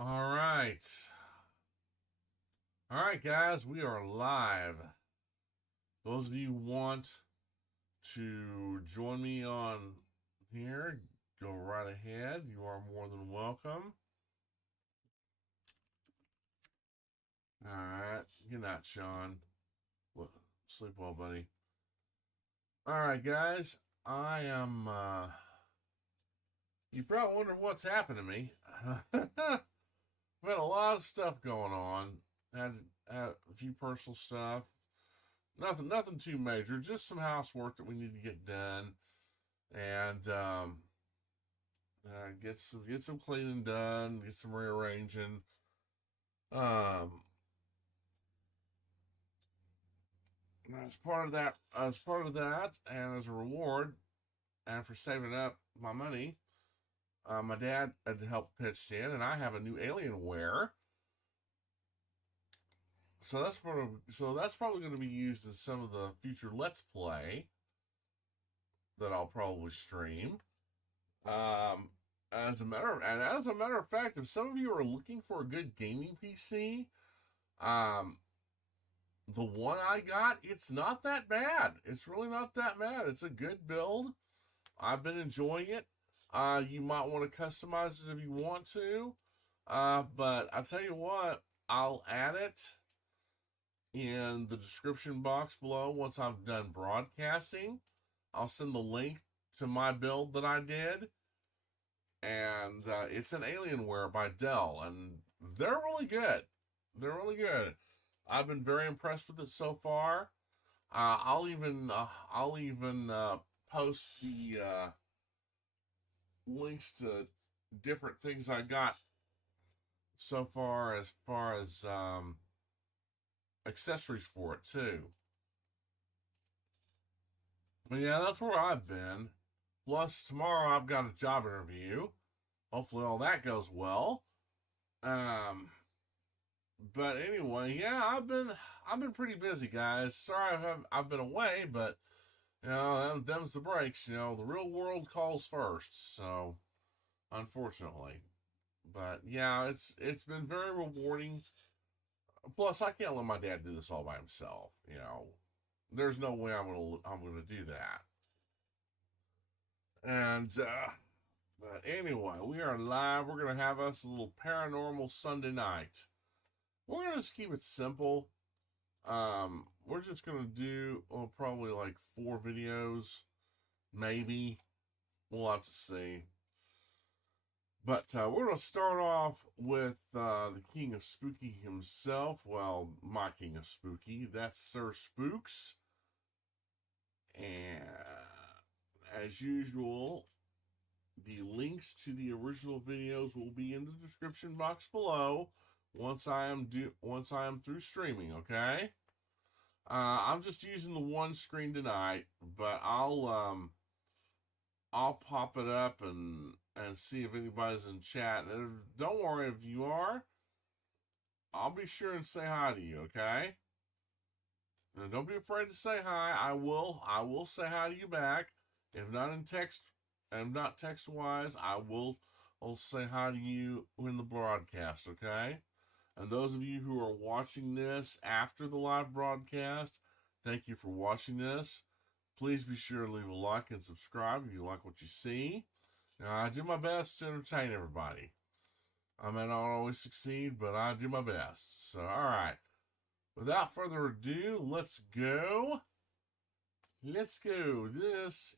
All right. All right, guys, we are live. Those of you who want to join me on here, go right ahead. You are more than welcome. All right. Good night, Sean. Well, sleep well, buddy. All right, guys. I am, you probably wonder what's happened to me. I've had a lot of stuff going on. Had a few personal stuff. Nothing too major. Just some housework that we need to get done, and get some cleaning done. Get some rearranging. Um, as part of that, and as a reward, and for saving up my money, my dad had helped pitched in, and I have a new Alienware. So that's probably going to be used in some of the future Let's Play that I'll probably stream. As a matter of fact, if some of you are looking for a good gaming PC, the one I got, it's not that bad. It's really not that bad. It's a good build. I've been enjoying it. You might want to customize it if you want to. But I tell you what, I'll add it in the description box below once I've done broadcasting. I'll send the link to my build that I did. And it's an Alienware by Dell. And they're really good. They're really good. I've been very impressed with it so far. I'll even post the links to different things I got so far as accessories for it too. But yeah, that's where I've been. Plus tomorrow I've got a job interview. Hopefully all that goes well. But anyway, yeah, I've been pretty busy, guys. Sorry I've been away, but you know, them's the breaks. You know, the real world calls first. So, unfortunately, but yeah, it's been very rewarding. Plus, I can't let my dad do this all by himself. You know, there's no way I'm gonna do that. And but anyway, we are live. We're gonna have us a little paranormal Sunday night. We're gonna just keep it simple. We're just gonna do probably like 4 videos, maybe. We'll have to see. But we're gonna start off with the King of Spooky himself. Well, my King of Spooky. That's Sir Spooks. And as usual, the links to the original videos will be in the description box below once I am through streaming, okay? I'm just using the one screen tonight, but I'll pop it up and see if anybody's in chat. And don't worry, if you are, I'll be sure and say hi to you, okay? And don't be afraid to say hi. I will say hi to you back. If not text wise, I'll say hi to you in the broadcast, okay? And those of you who are watching this after the live broadcast, thank you for watching this. Please be sure to leave a like and subscribe if you like what you see. Now, I do my best to entertain everybody. I may not always succeed, but I do my best. So, all right. Without further ado, let's go. Let's go. This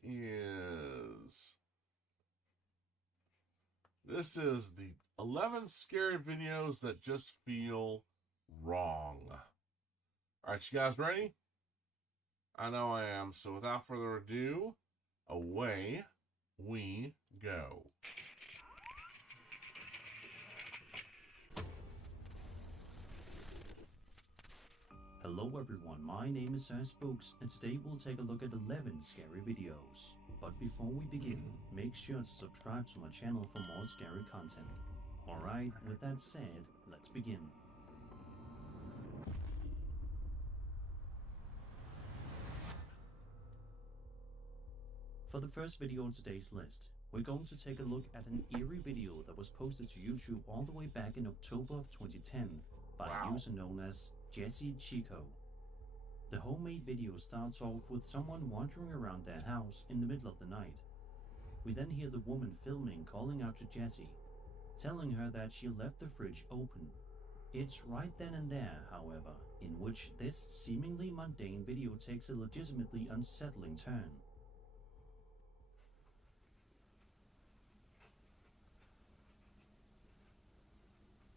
is the 11 scary videos that just feel wrong. All right, you guys ready? I know I am. So without further ado, away we go. Hello everyone, my name is Sir Spooks, and today we'll take a look at 11 scary videos. But before we begin, make sure to subscribe to my channel for more scary content. Alright, with that said, let's begin. For the first video on today's list, we're going to take a look at an eerie video that was posted to YouTube all the way back in October of 2010 by a user known as Jesse Chico. The homemade video starts off with someone wandering around their house in the middle of the night. We then hear the woman filming calling out to Jessie, telling her that she left the fridge open. It's right then and there, however, in which this seemingly mundane video takes a legitimately unsettling turn.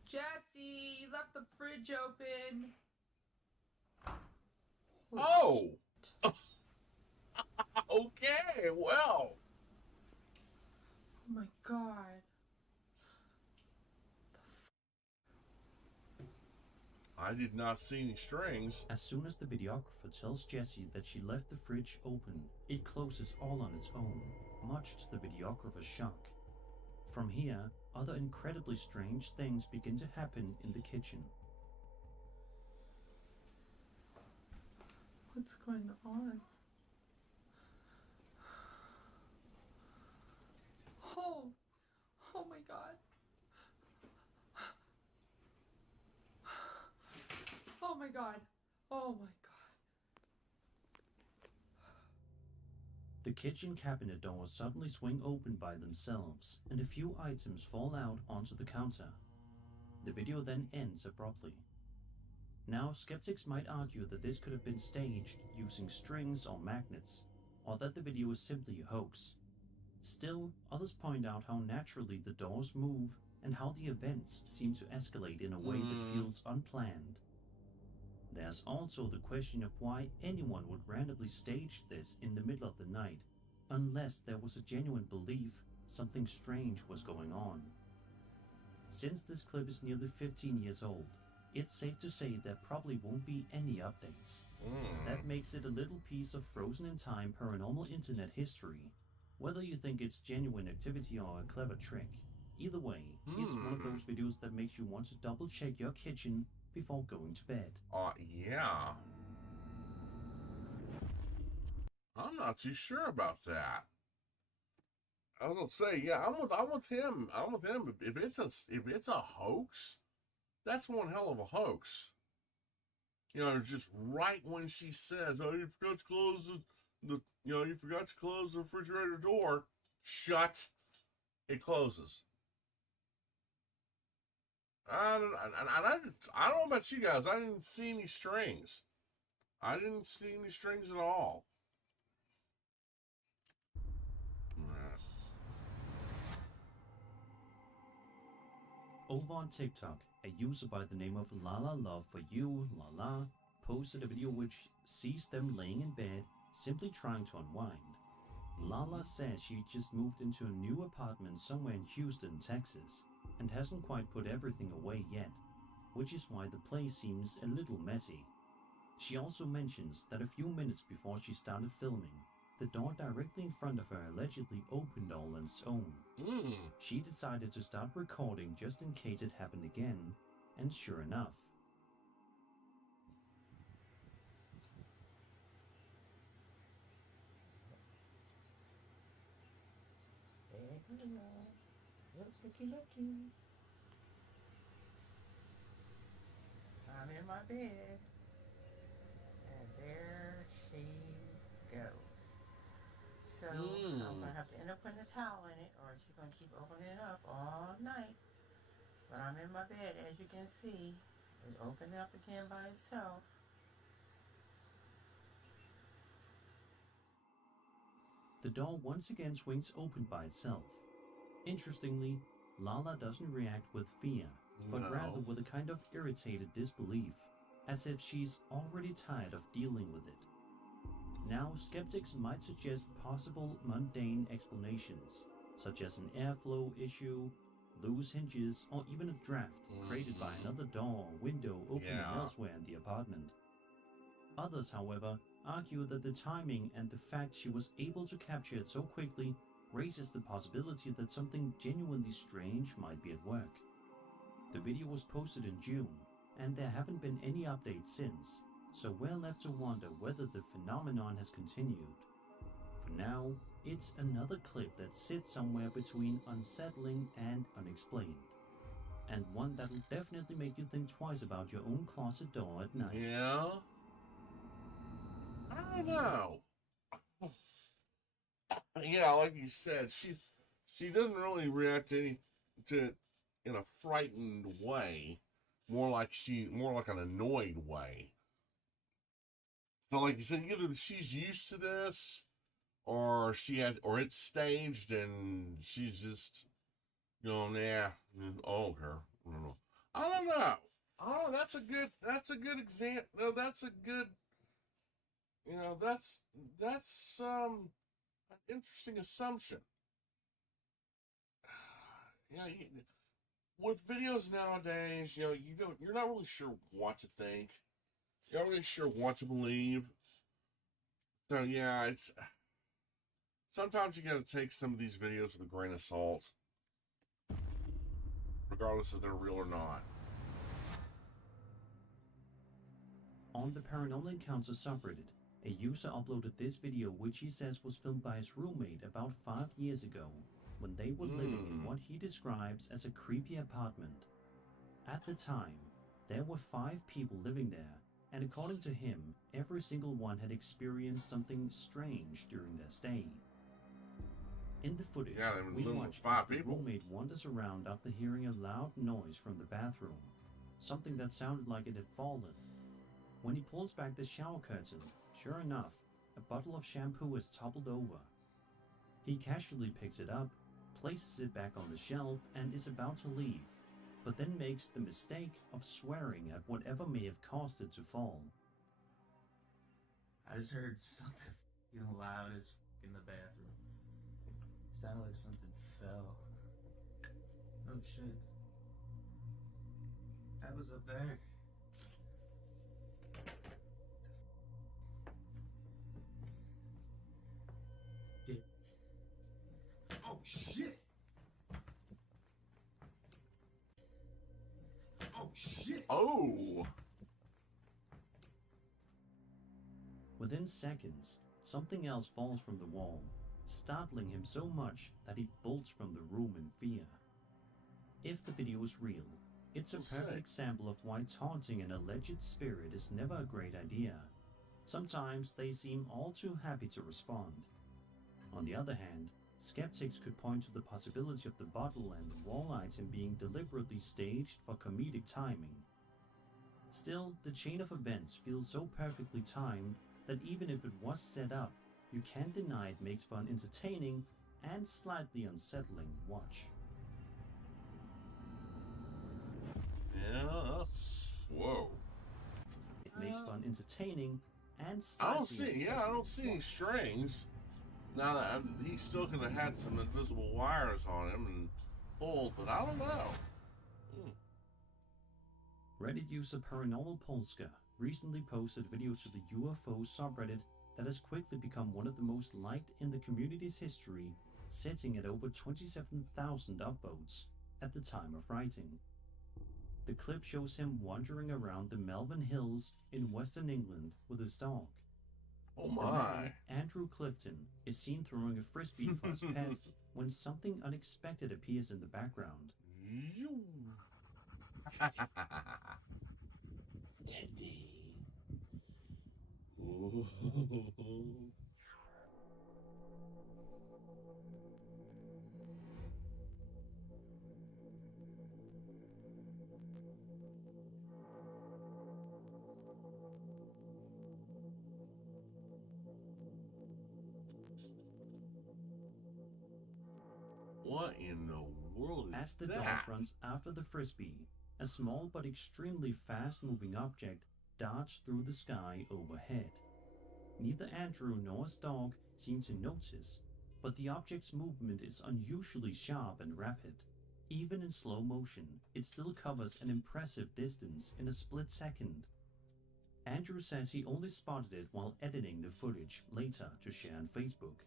Jesse, you left the fridge open. Oh! Okay, well. Oh my god. I did not see any strings. As soon as the videographer tells Jessie that she left the fridge open, it closes all on its own, much to the videographer's shock. From here, other incredibly strange things begin to happen in the kitchen. What's going on? Oh my god. Oh my god. Oh my god. The kitchen cabinet doors suddenly swing open by themselves, and a few items fall out onto the counter. The video then ends abruptly. Now, skeptics might argue that this could have been staged using strings or magnets, or that the video is simply a hoax. Still, others point out how naturally the doors move and how the events seem to escalate in a way that feels unplanned. There's also the question of why anyone would randomly stage this in the middle of the night, unless there was a genuine belief something strange was going on. Since this clip is nearly 15 years old, it's safe to say there probably won't be any updates. That makes it a little piece of frozen in time paranormal internet history, whether you think it's genuine activity or a clever trick. Either way, it's one of those videos that makes you want to double check your kitchen before going to bed. Yeah. I'm not too sure about that. I was gonna say, yeah, I'm with him. I'm with him. If it's a hoax, that's one hell of a hoax. You know, just right when she says, "Oh, you forgot to close you forgot to close the refrigerator door," shut. It closes. I don't know about you guys. I didn't see any strings. I didn't see any strings at all. Over on TikTok, a user by the name of Lala Love for You, Lala, posted a video which sees them laying in bed, simply trying to unwind. Lala says she just moved into a new apartment somewhere in Houston, Texas, and hasn't quite put everything away yet, which is why the place seems a little messy. She also mentions that a few minutes before she started filming, the door directly in front of her allegedly opened all on its own. She decided to start recording just in case it happened again, and sure enough. Looky. I'm in my bed, and there she goes. So I'm gonna have to end up putting a towel in it, or she's gonna keep opening it up all night. But I'm in my bed, as you can see. It opened up again by itself. The door once again swings open by itself. Interestingly, Lala doesn't react with fear, but rather with a kind of irritated disbelief, as if she's already tired of dealing with it. Now, skeptics might suggest possible mundane explanations, such as an airflow issue, loose hinges, or even a draft created by another door or window opening elsewhere in the apartment. Others, however, argue that the timing and the fact she was able to capture it so quickly raises the possibility that something genuinely strange might be at work. The video was posted in June, and there haven't been any updates since, so we're left to wonder whether the phenomenon has continued. For now, It's another clip that sits somewhere between unsettling and unexplained. And one that'll definitely make you think twice about your own closet door at night. Yeah. I don't know. Yeah, like you said, she doesn't really react to it in a frightened way. More like an annoyed way. So like you said, either she's used to this or it's staged and she's just going, yeah, I don't care. I don't know. Oh, that's a good example. No, that's a good, that's an interesting assumption. Yeah, with videos nowadays, you're not really sure what to think. You're not really sure what to believe. So yeah, sometimes you got to take some of these videos with a grain of salt, regardless if they're real or not. On the Paranormal Encounters subreddit, a user uploaded this video which he says was filmed by his roommate about 5 years ago, when they were living in what he describes as a creepy apartment. At the time, there were 5 people living there, and according to him, every single one had experienced something strange during their stay. In the footage, we watch as the roommate wanders around after hearing a loud noise from the bathroom, something that sounded like it had fallen. When he pulls back the shower curtain, sure enough, a bottle of shampoo is toppled over. He casually picks it up, places it back on the shelf, and is about to leave, but then makes the mistake of swearing at whatever may have caused it to fall. I just heard something loud as in the bathroom. Sounded like something fell. Oh shit. That was up there. Shit. Oh shit! Oh shit! Oh! Within seconds, something else falls from the wall, startling him so much that he bolts from the room in fear. If the video is real, it's a perfect example of why taunting an alleged spirit is never a great idea. Sometimes they seem all too happy to respond. On the other hand, skeptics could point to the possibility of the bottle and the wall item being deliberately staged for comedic timing. Still, the chain of events feels so perfectly timed that even if it was set up, you can't deny it makes for an entertaining and slightly unsettling watch. Yeah, whoa. It makes for an entertaining and slightly I don't see any strings. Now that he still could have had some invisible wires on him and pulled, but I don't know. Reddit user Paranormal Polska recently posted a video to the UFO subreddit that has quickly become one of the most liked in the community's history, sitting at over 27,000 upvotes at the time of writing. The clip shows him wandering around the Melbourne Hills in Western England with his dog. Oh The my. man, Andrew Clifton, is seen throwing a frisbee for his pet when something unexpected appears in the background. Steady. What in the world is As the that? dog runs after the frisbee, a small but extremely fast-moving object darts through the sky overhead. Neither Andrew nor his dog seem to notice, but the object's movement is unusually sharp and rapid. Even in slow motion, it still covers an impressive distance in a split second. Andrew says he only spotted it while editing the footage later to share on Facebook.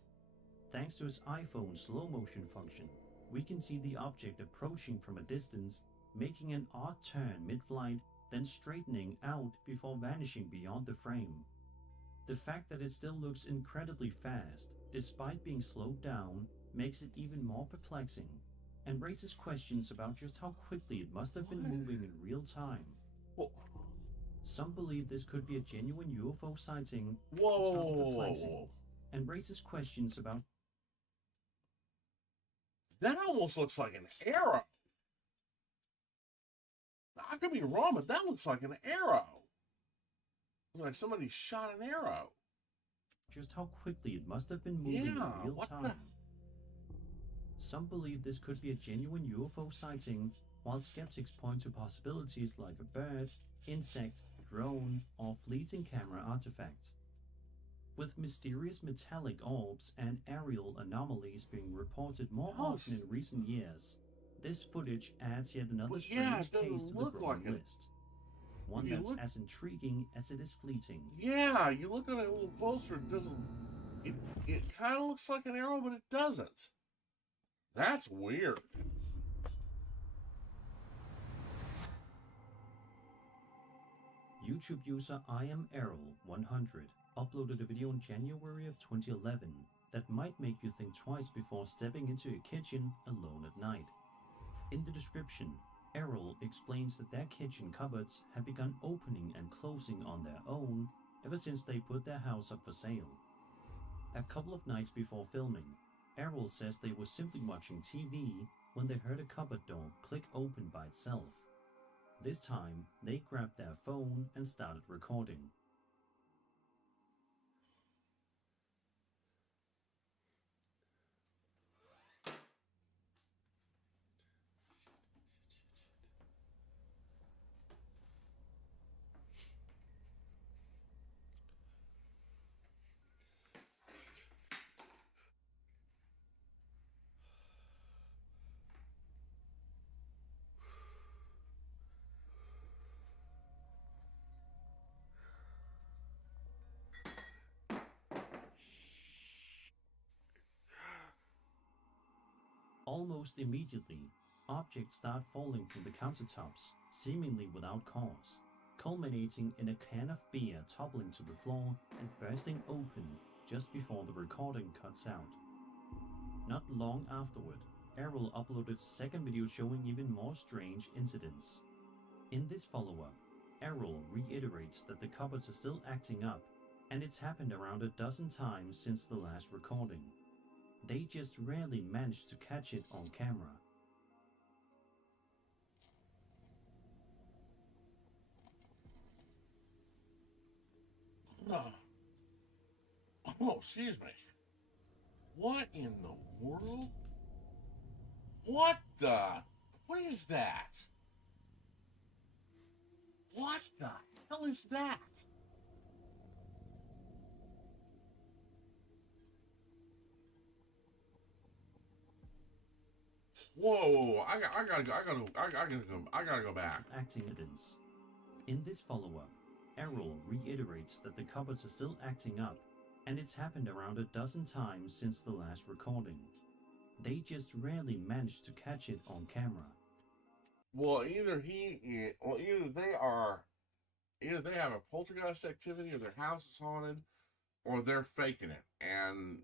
Thanks to his iPhone slow motion function, we can see the object approaching from a distance, making an odd turn mid-flight, then straightening out before vanishing beyond the frame. The fact that it still looks incredibly fast despite being slowed down, makes it even more perplexing and raises questions about just how quickly it must have been moving in real time. Well, some believe this could be a genuine UFO sighting. whoa. And raises questions about. That almost looks like an arrow. I could be wrong, but that looks like an arrow. It's like somebody shot an arrow. Just how quickly it must have been moving in real time. Some believe this could be a genuine UFO sighting, while skeptics point to possibilities like a bird, insect, drone, or fleeting camera artifact. With mysterious metallic orbs and aerial anomalies being reported more often in recent years, this footage adds yet another strange case to the growing list. One that's as intriguing as it is fleeting. Yeah, you look at it a little closer, it doesn't... It kind of looks like an arrow, but it doesn't. That's weird. YouTube user IamErrol100 uploaded a video in January of 2011 that might make you think twice before stepping into a kitchen alone at night. In the description, Errol explains that their kitchen cupboards had begun opening and closing on their own ever since they put their house up for sale. A couple of nights before filming, Errol says they were simply watching TV when they heard a cupboard door click open by itself. This time, they grabbed their phone and started recording. Almost immediately, objects start falling from the countertops, seemingly without cause, culminating in a can of beer toppling to the floor and bursting open just before the recording cuts out. Not long afterward, Errol uploaded a second video showing even more strange incidents. In this follow-up, Errol reiterates that the cupboards are still acting up, and it's happened around a dozen times since the last recording. They just rarely manage to catch it on camera. Oh, excuse me. What in the world? What is that? What the hell is that? Whoa! I gotta go back. Acting evidence. In this follow-up, Errol reiterates that the cupboards are still acting up, and it's happened around a dozen times since the last recording. They just rarely manage to catch it on camera. Well, either they have a poltergeist activity, or their house is haunted, or they're faking it. And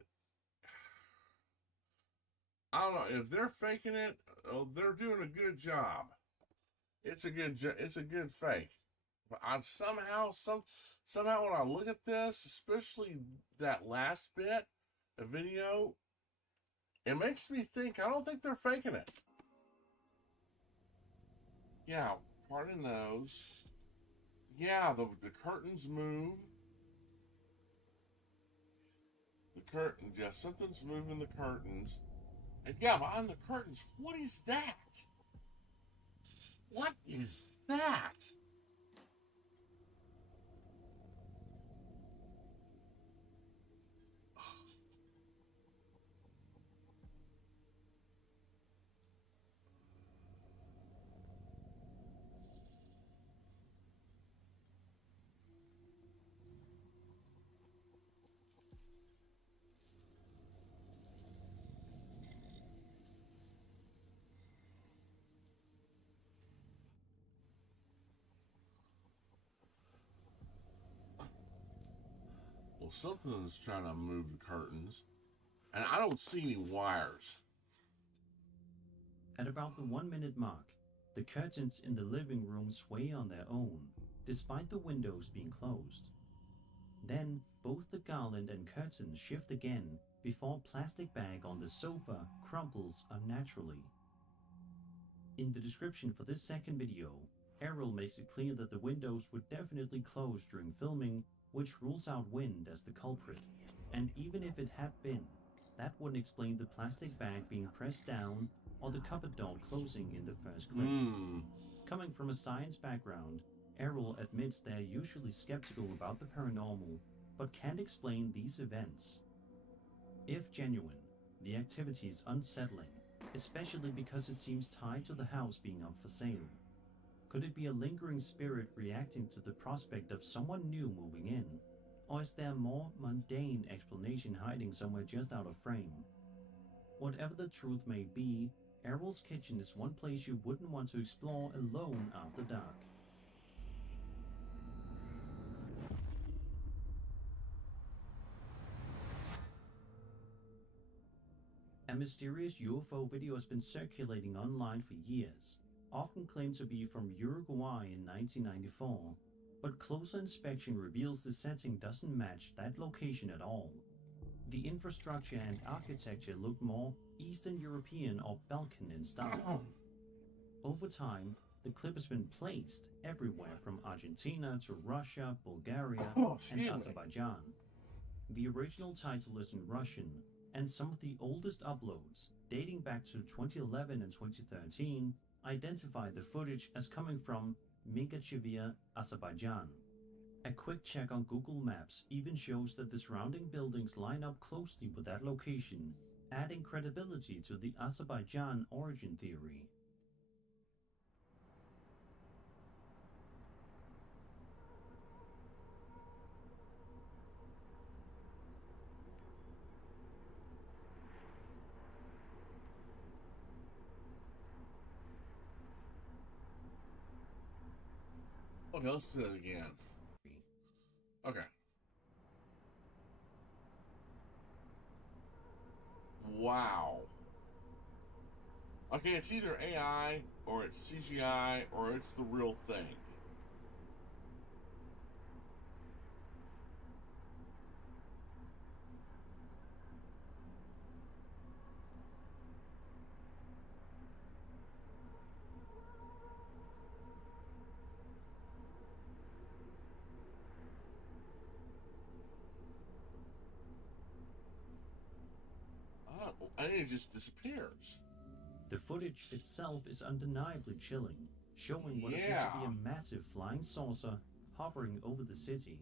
I don't know if they're faking it. They're doing a good job. It's a good fake. But somehow when I look at this, especially that last bit of video, it makes me think I don't think they're faking it. Yeah, pardon those. Yeah, the curtains move. The curtain, yeah, something's moving the curtains. And yeah, behind the curtains, what is that? What is that? Well, something's trying to move the curtains. And I don't see any wires. At about the 1 minute mark, the curtains in the living room sway on their own, despite the windows being closed. Then, both the garland and curtains shift again before a plastic bag on the sofa crumples unnaturally. In the description for this second video, Errol makes it clear that the windows were definitely closed during filming, which rules out wind as the culprit. And even if it had been, that wouldn't explain the plastic bag being pressed down or the cupboard door closing in the first clip. Coming from a science background, Errol admits they're usually skeptical about the paranormal, but can't explain these events. If genuine, the activity is unsettling, especially because it seems tied to the house being up for sale. Could it be a lingering spirit reacting to the prospect of someone new moving in? Or is there a more mundane explanation hiding somewhere just out of frame? Whatever the truth may be, Errol's kitchen is one place you wouldn't want to explore alone after dark. A mysterious UFO video has been circulating online for years, often claimed to be from Uruguay in 1994, but closer inspection reveals the setting doesn't match that location at all. The infrastructure and architecture look more Eastern European or Balkan in style. Over time, the clip has been placed everywhere from Argentina to Russia, Bulgaria, and Azerbaijan. The original title is in Russian, and some of the oldest uploads, dating back to 2011 and 2013, identify the footage as coming from Mingachevir, Azerbaijan. A quick check on Google Maps even shows that the surrounding buildings line up closely with that location, adding credibility to the Azerbaijan origin theory. Okay, let's do it again. Okay. Wow. Okay, it's either AI or it's CGI or it's the real thing. And it just disappears. The footage itself is undeniably chilling, showing what appears to be a massive flying saucer hovering over the city.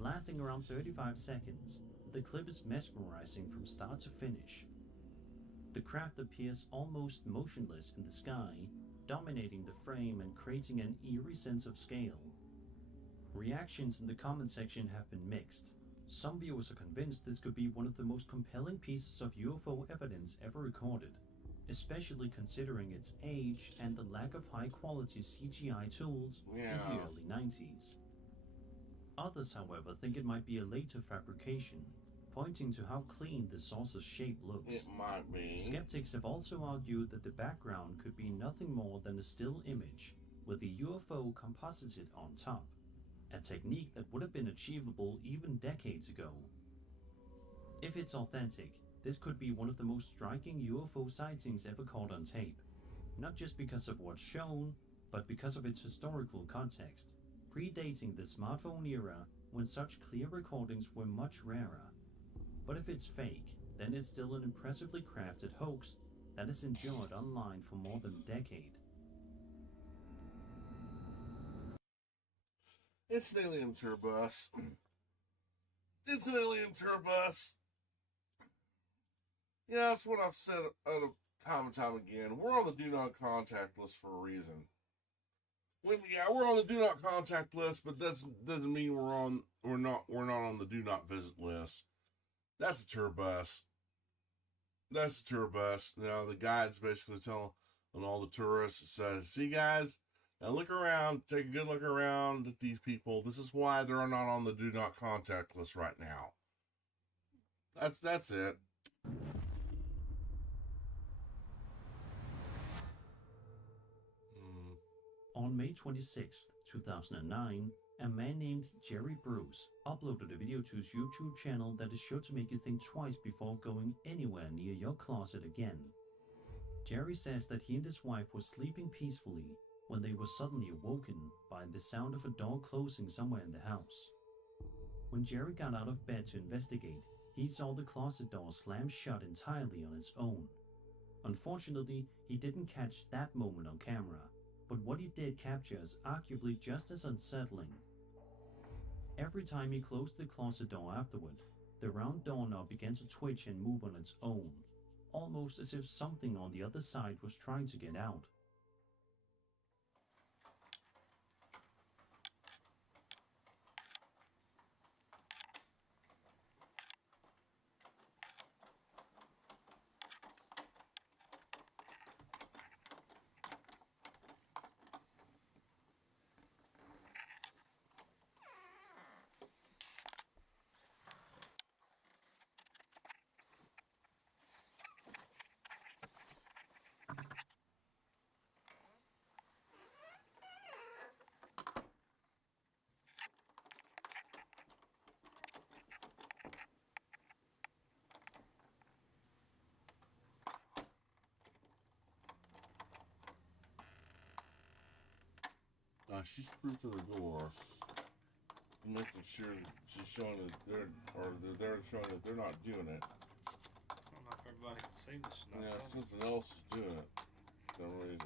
Lasting around 35 seconds, the clip is mesmerizing from start to finish. The craft appears almost motionless in the sky, dominating the frame and creating an eerie sense of scale. Reactions in the comment section have been mixed. Some viewers are convinced this could be one of the most compelling pieces of UFO evidence ever recorded, especially considering its age and the lack of high-quality CGI tools in the early 90s. Others, however, think it might be a later fabrication, pointing to how clean the saucer's shape looks. It might be. Skeptics have also argued that the background could be nothing more than a still image, with the UFO composited on top, a technique that would have been achievable even decades ago. If it's authentic, this could be one of the most striking UFO sightings ever caught on tape, not just because of what's shown, but because of its historical context, predating the smartphone era when such clear recordings were much rarer. But if it's fake, then it's still an impressively crafted hoax that has endured online for more than a decade. It's an alien tour bus. It's an alien tour bus. Yeah, that's what I've said time and time again. We're on the do not contact list for a reason. We're on the do not contact list, but that doesn't mean we're not on the do not visit list. That's a tour bus. That's a tour bus. Now the guide's basically telling all the tourists, says, "See guys, now look around, take a good look around at these people. This is why they're not on the do not contact list right now." That's it. On May 26, 2009, a man named Jerry Bruce uploaded a video to his YouTube channel that is sure to make you think twice before going anywhere near your closet again. Jerry says that he and his wife were sleeping peacefully when they were suddenly awoken by the sound of a door closing somewhere in the house. When Jerry got out of bed to investigate, he saw the closet door slam shut entirely on its own. Unfortunately, he didn't catch that moment on camera, but what he did capture is arguably just as unsettling. Every time he closed the closet door afterward, the round doorknob began to twitch and move on its own, almost as if something on the other side was trying to get out. She's through to the door, making sure she's showing that they're showing that they're not doing it. I don't know if everybody can see this. Yeah, something else is doing it for some reason.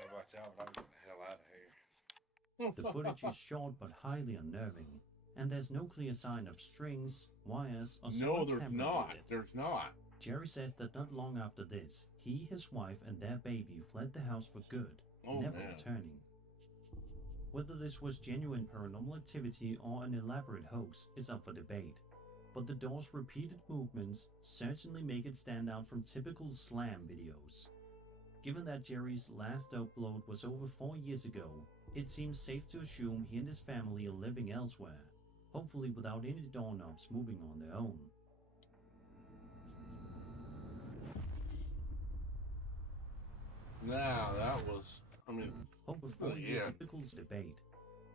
Nobody's out, but I'm getting the hell out of here. The footage is short but highly unnerving, and there's no clear sign of strings, wires, or No, someone there's tampering not. with it. There's not. Jerry says that not long after this, he, his wife, and their baby fled the house for good, Oh, never man. returning. Whether this was genuine paranormal activity or an elaborate hoax is up for debate, but the door's repeated movements certainly make it stand out from typical slam videos. Given that Jerry's last upload was over 4 years ago, it seems safe to assume he and his family are living elsewhere, hopefully without any doorknobs moving on their own. Now, that was, I mean, Over Oh, 4 years yeah. typical debate,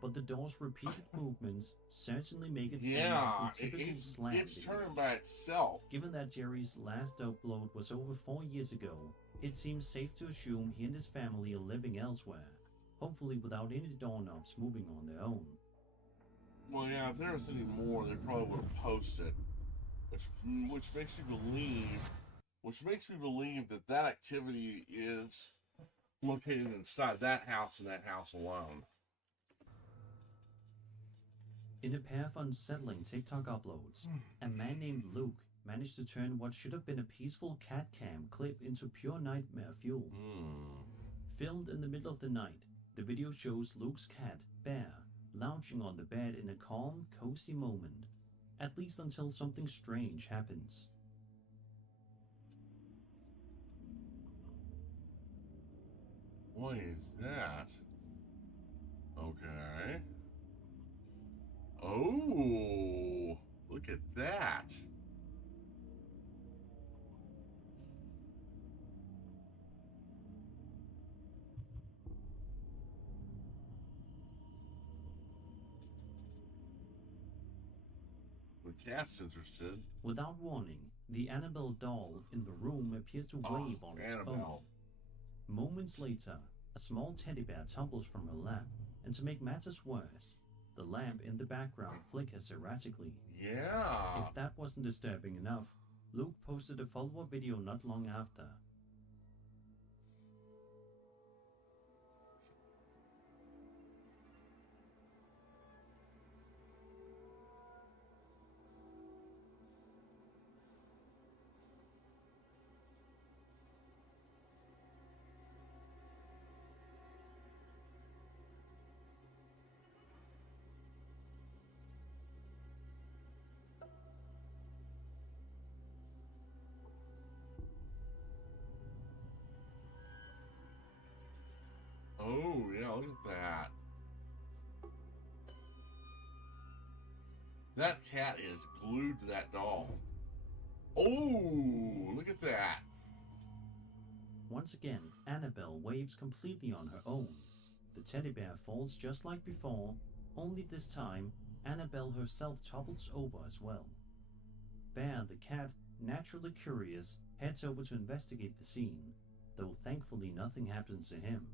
but the door's repeated movements certainly make it stand out yeah, from typical slam it's videos. turning by itself. Given that Jerry's last upload was over 4 years ago, it seems safe to assume he and his family are living elsewhere, hopefully without any doorknobs moving on their own. Well, yeah, if there was any more, they probably would have posted, which makes me believe that that activity is located inside that house and that house alone. In a pair of unsettling TikTok uploads, a man named Luke managed to turn what should have been a peaceful cat cam clip into pure nightmare fuel. Filmed in the middle of the night, the video shows Luke's cat, Bear, lounging on the bed in a calm, cozy moment, at least until something strange happens. What is that? Okay. Oh, look at that. The cat's interested. Without warning, the Annabelle doll in the room appears to wave on its Annabelle. own. Moments later, a small teddy bear tumbles from her lap, and to make matters worse, the lamp in the background flickers erratically. Yeah. If that wasn't disturbing enough, Luke posted a follow-up video not long after. Oh, yeah, look at that. That cat is glued to that doll. Oh, look at that. Once again, Annabelle waves completely on her own. The teddy bear falls just like before, only this time, Annabelle herself topples over as well. Bear, the cat, naturally curious, heads over to investigate the scene, though thankfully nothing happens to him.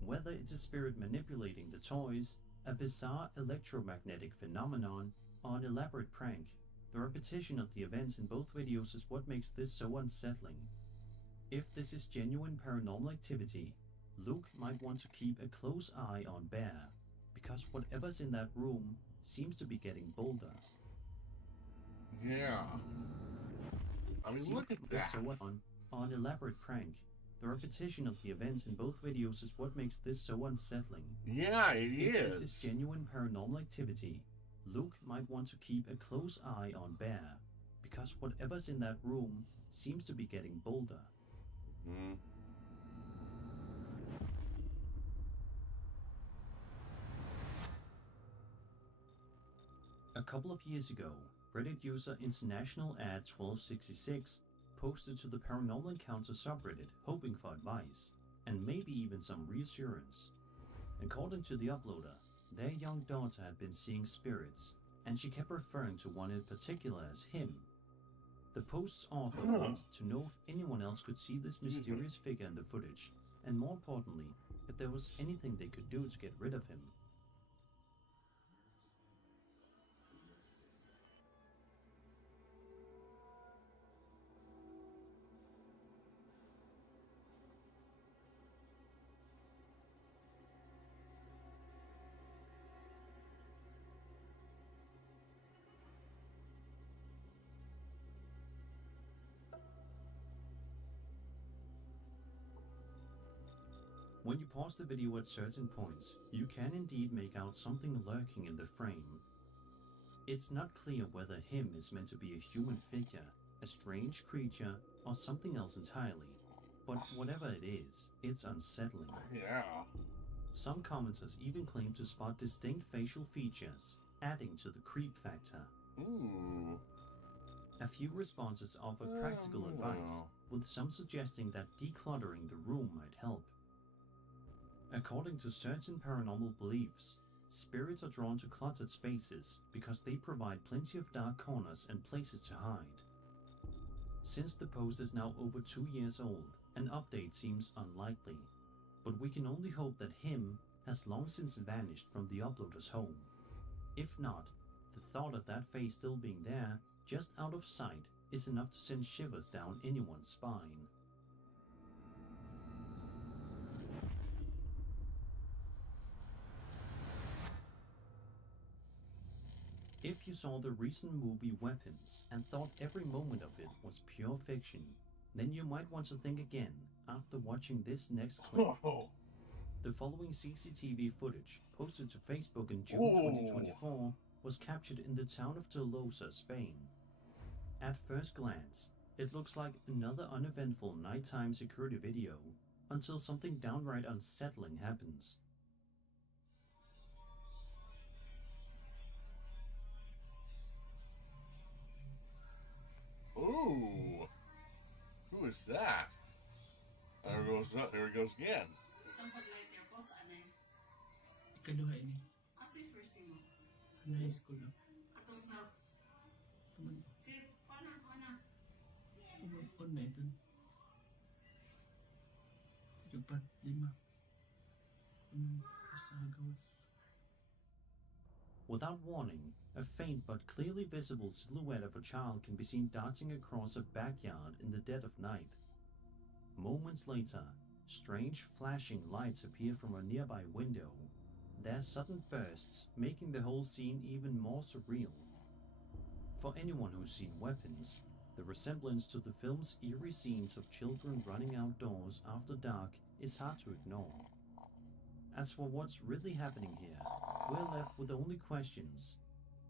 Whether it's a spirit manipulating the toys, a bizarre electromagnetic phenomenon, or an elaborate prank, the repetition of the events in both videos is what makes this so unsettling. If this is genuine paranormal activity, Luke might want to keep a close eye on Bear, because whatever's in that room seems to be getting bolder. Yeah. I mean, look at that. So on elaborate prank. The repetition of the events in both videos is what makes this so unsettling. Yeah, it If is. this is genuine paranormal activity, Luke might want to keep a close eye on Bear, because whatever's in that room seems to be getting bolder. Mm. A couple of years ago, Reddit user International Ad 1266 posted to the Paranormal Encounter subreddit hoping for advice, and maybe even some reassurance. According to the uploader, their young daughter had been seeing spirits, and she kept referring to one in particular as him. The post's author wanted to know if anyone else could see this mysterious figure in the footage, and more importantly, if there was anything they could do to get rid of him. When you pause the video at certain points, you can indeed make out something lurking in the frame. It's not clear whether him is meant to be a human figure, a strange creature, or something else entirely, but whatever it is, it's unsettling. Yeah. Some commenters even claim to spot distinct facial features, adding to the creep factor. Ooh. A few responses offer practical advice, with some suggesting that decluttering the room might help. According to certain paranormal beliefs, spirits are drawn to cluttered spaces because they provide plenty of dark corners and places to hide. Since the post is now over 2 years old, an update seems unlikely, but we can only hope that him has long since vanished from the uploader's home. If not, the thought of that face still being there, just out of sight, is enough to send shivers down anyone's spine. If you saw the recent movie Weapons and thought every moment of it was pure fiction, then you might want to think again after watching this next clip. The following CCTV footage, posted to Facebook in June 2024, was captured in the town of Tolosa, Spain. At first glance, it looks like another uneventful nighttime security video, until something downright unsettling happens. Ooh. Who is that? There goes up. There it goes again. Ikaduha ini. Asa yung first name mo? Ano high school na? Atong sa... Tuman. Si, pana. On na ito. Dapat 5. Basta gawas. Without warning, a faint but clearly visible silhouette of a child can be seen darting across a backyard in the dead of night. Moments later, strange flashing lights appear from a nearby window, their sudden bursts making the whole scene even more surreal. For anyone who's seen Weapons, the resemblance to the film's eerie scenes of children running outdoors after dark is hard to ignore. As for what's really happening here, we're left with only questions.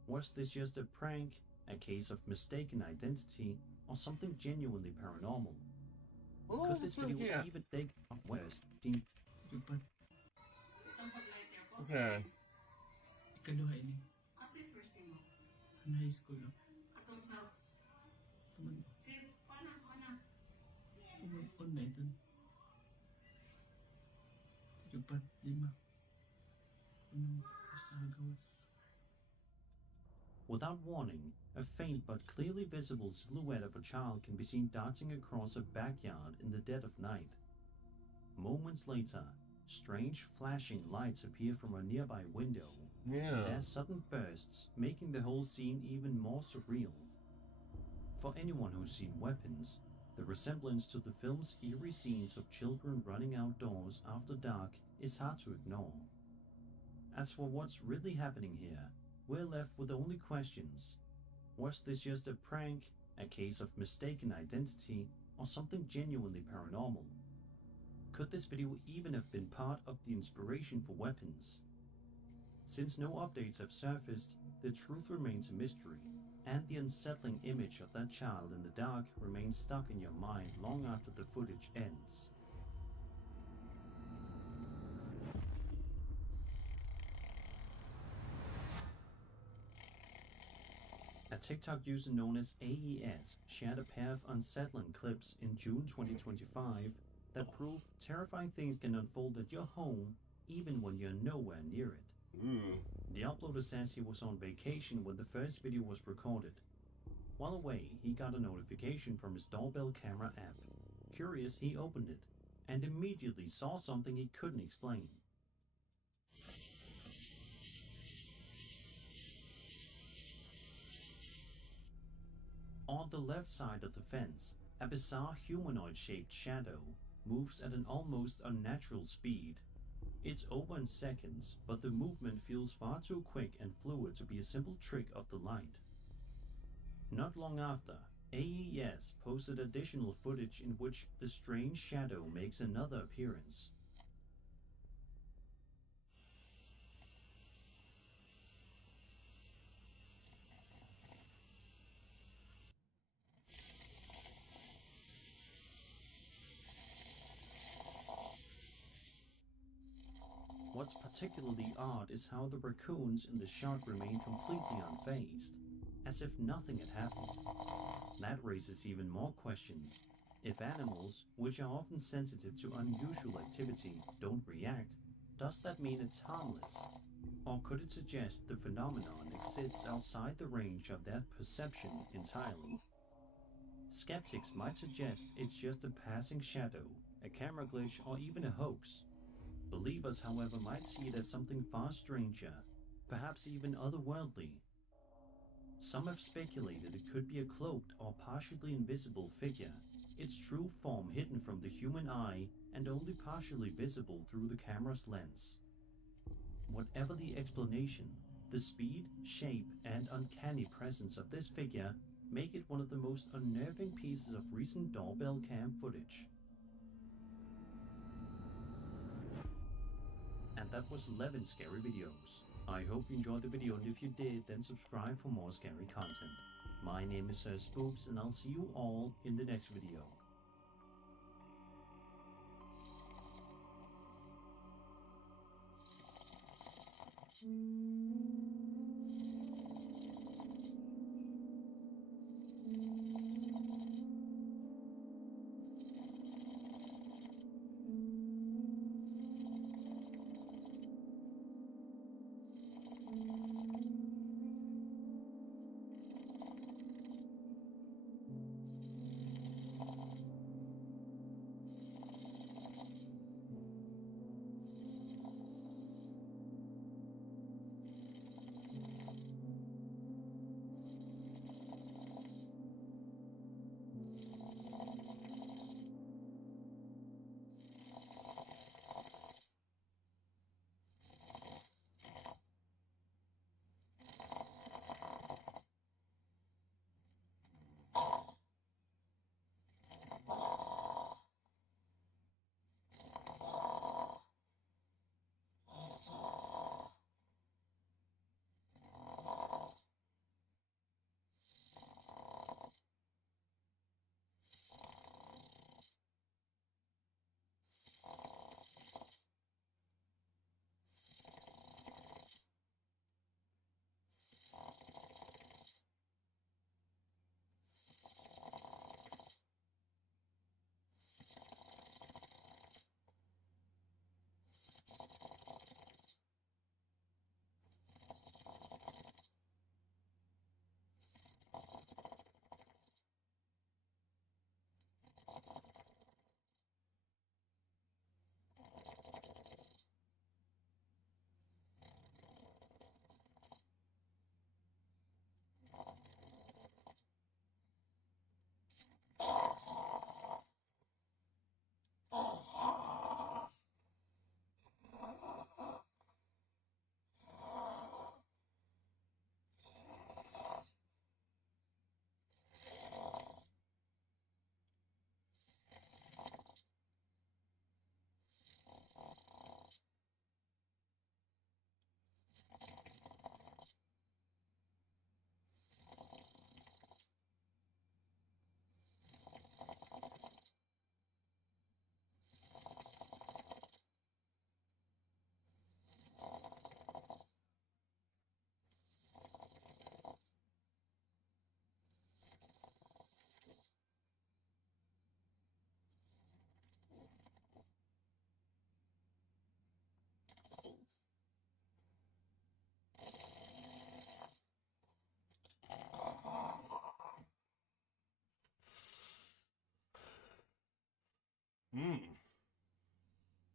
Was this just a prank, a case of mistaken identity, or something genuinely paranormal? Could this video even take off worse? Dapat Okay. Ikaduha ini. Asa yung first name mo? Ang high school no. Katong sa... Tuman Si... Pana. online dun. 3, 4, 5. Usa gawas. Without warning, a faint but clearly visible silhouette of a child can be seen darting across a backyard in the dead of night. Moments later, strange flashing lights appear from a nearby window. Yeah. Their sudden bursts, making the whole scene even more surreal. For anyone who's seen Weapons, the resemblance to the film's eerie scenes of children running outdoors after dark is hard to ignore. As for what's really happening here, we're left with only questions. Was this just a prank, a case of mistaken identity, or something genuinely paranormal? Could this video even have been part of the inspiration for Weapons? Since no updates have surfaced, the truth remains a mystery, and the unsettling image of that child in the dark remains stuck in your mind long after the footage ends. A TikTok user known as AES shared a pair of unsettling clips in June 2025 that prove terrifying things can unfold at your home even when you're nowhere near it. The uploader says he was on vacation when the first video was recorded. While away, he got a notification from his doorbell camera app. Curious, he opened it and immediately saw something he couldn't explain. On the left side of the fence, a bizarre humanoid-shaped shadow moves at an almost unnatural speed. It's over in seconds, but the movement feels far too quick and fluid to be a simple trick of the light. Not long after, AES posted additional footage in which the strange shadow makes another appearance. What's particularly odd is how the raccoons in the shot remain completely unfazed, as if nothing had happened. That raises even more questions. If animals, which are often sensitive to unusual activity, don't react, does that mean it's harmless? Or could it suggest the phenomenon exists outside the range of their perception entirely? Skeptics might suggest it's just a passing shadow, a camera glitch, or even a hoax. Believers, however, might see it as something far stranger, perhaps even otherworldly. Some have speculated it could be a cloaked or partially invisible figure, its true form hidden from the human eye and only partially visible through the camera's lens. Whatever the explanation, the speed, shape, and uncanny presence of this figure make it one of the most unnerving pieces of recent doorbell cam footage. And that was 11 scary videos. I hope you enjoyed the video, and if you did, then subscribe for more scary content. My name is Sir Spooks, and I'll see you all in the next video.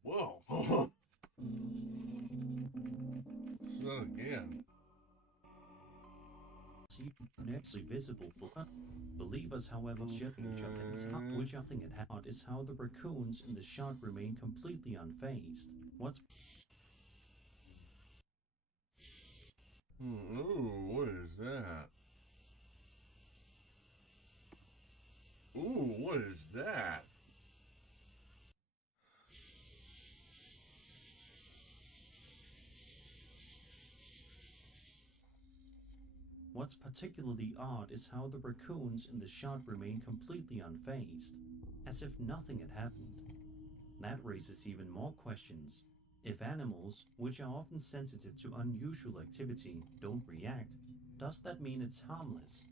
Whoa. Say that again. Next visible for believe us, however, which I think it had is how the raccoons in the shot remain completely unfazed. What's Ooh, what is that? Ooh, what is that? What's particularly odd is how the raccoons in the shot remain completely unfazed, as if nothing had happened. That raises even more questions. If animals, which are often sensitive to unusual activity, don't react, does that mean it's harmless?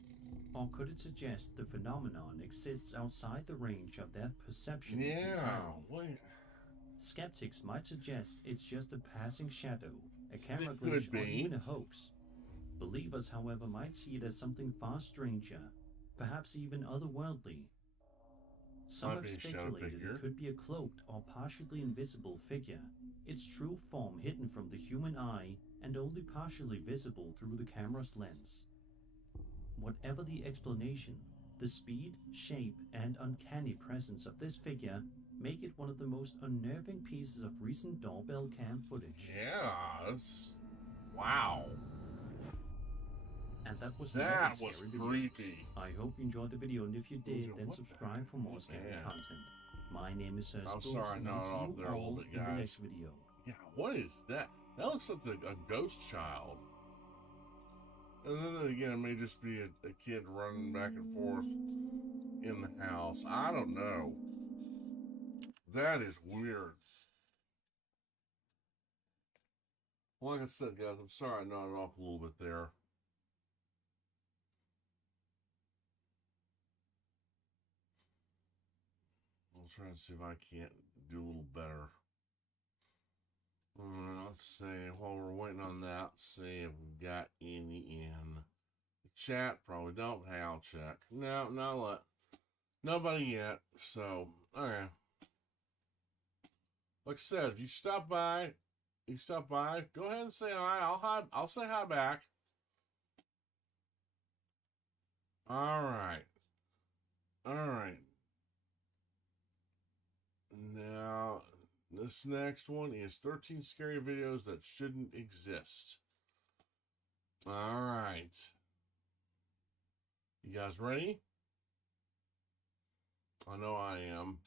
Or could it suggest the phenomenon exists outside the range of their perception entirely? Wait. Skeptics might suggest it's just a passing shadow, a camera glitch, or even a hoax. Believers, however, might see it as something far stranger, perhaps even otherworldly. Some have speculated it could be a cloaked or partially invisible figure, its true form hidden from the human eye and only partially visible through the camera's lens. Whatever the explanation, the speed, shape, and uncanny presence of this figure make it one of the most unnerving pieces of recent doorbell cam footage. Yes. Wow. And that was creepy. I hope you enjoyed the video, and if you did, then subscribe for more scary content. My name is I'm Spooks, sorry, and not I'll off see you there a all little bit, in the guys. next video. Yeah, what is that? That looks like a ghost child. And then again, it may just be a kid running back and forth in the house. I don't know. That is weird. Well, like I said, guys, I'm sorry I nodded off a little bit there. I'll try and see if I can't do a little better. Let's see. While we're waiting on that, let's see if we've got any in the chat. Probably don't. Hey, I'll check. No, nobody yet. So, okay. Like I said, if you stop by, go ahead and say hi. I'll say hi back. All right. Now, this next one is 13 scary videos that shouldn't exist. All right. You guys ready? I know I am.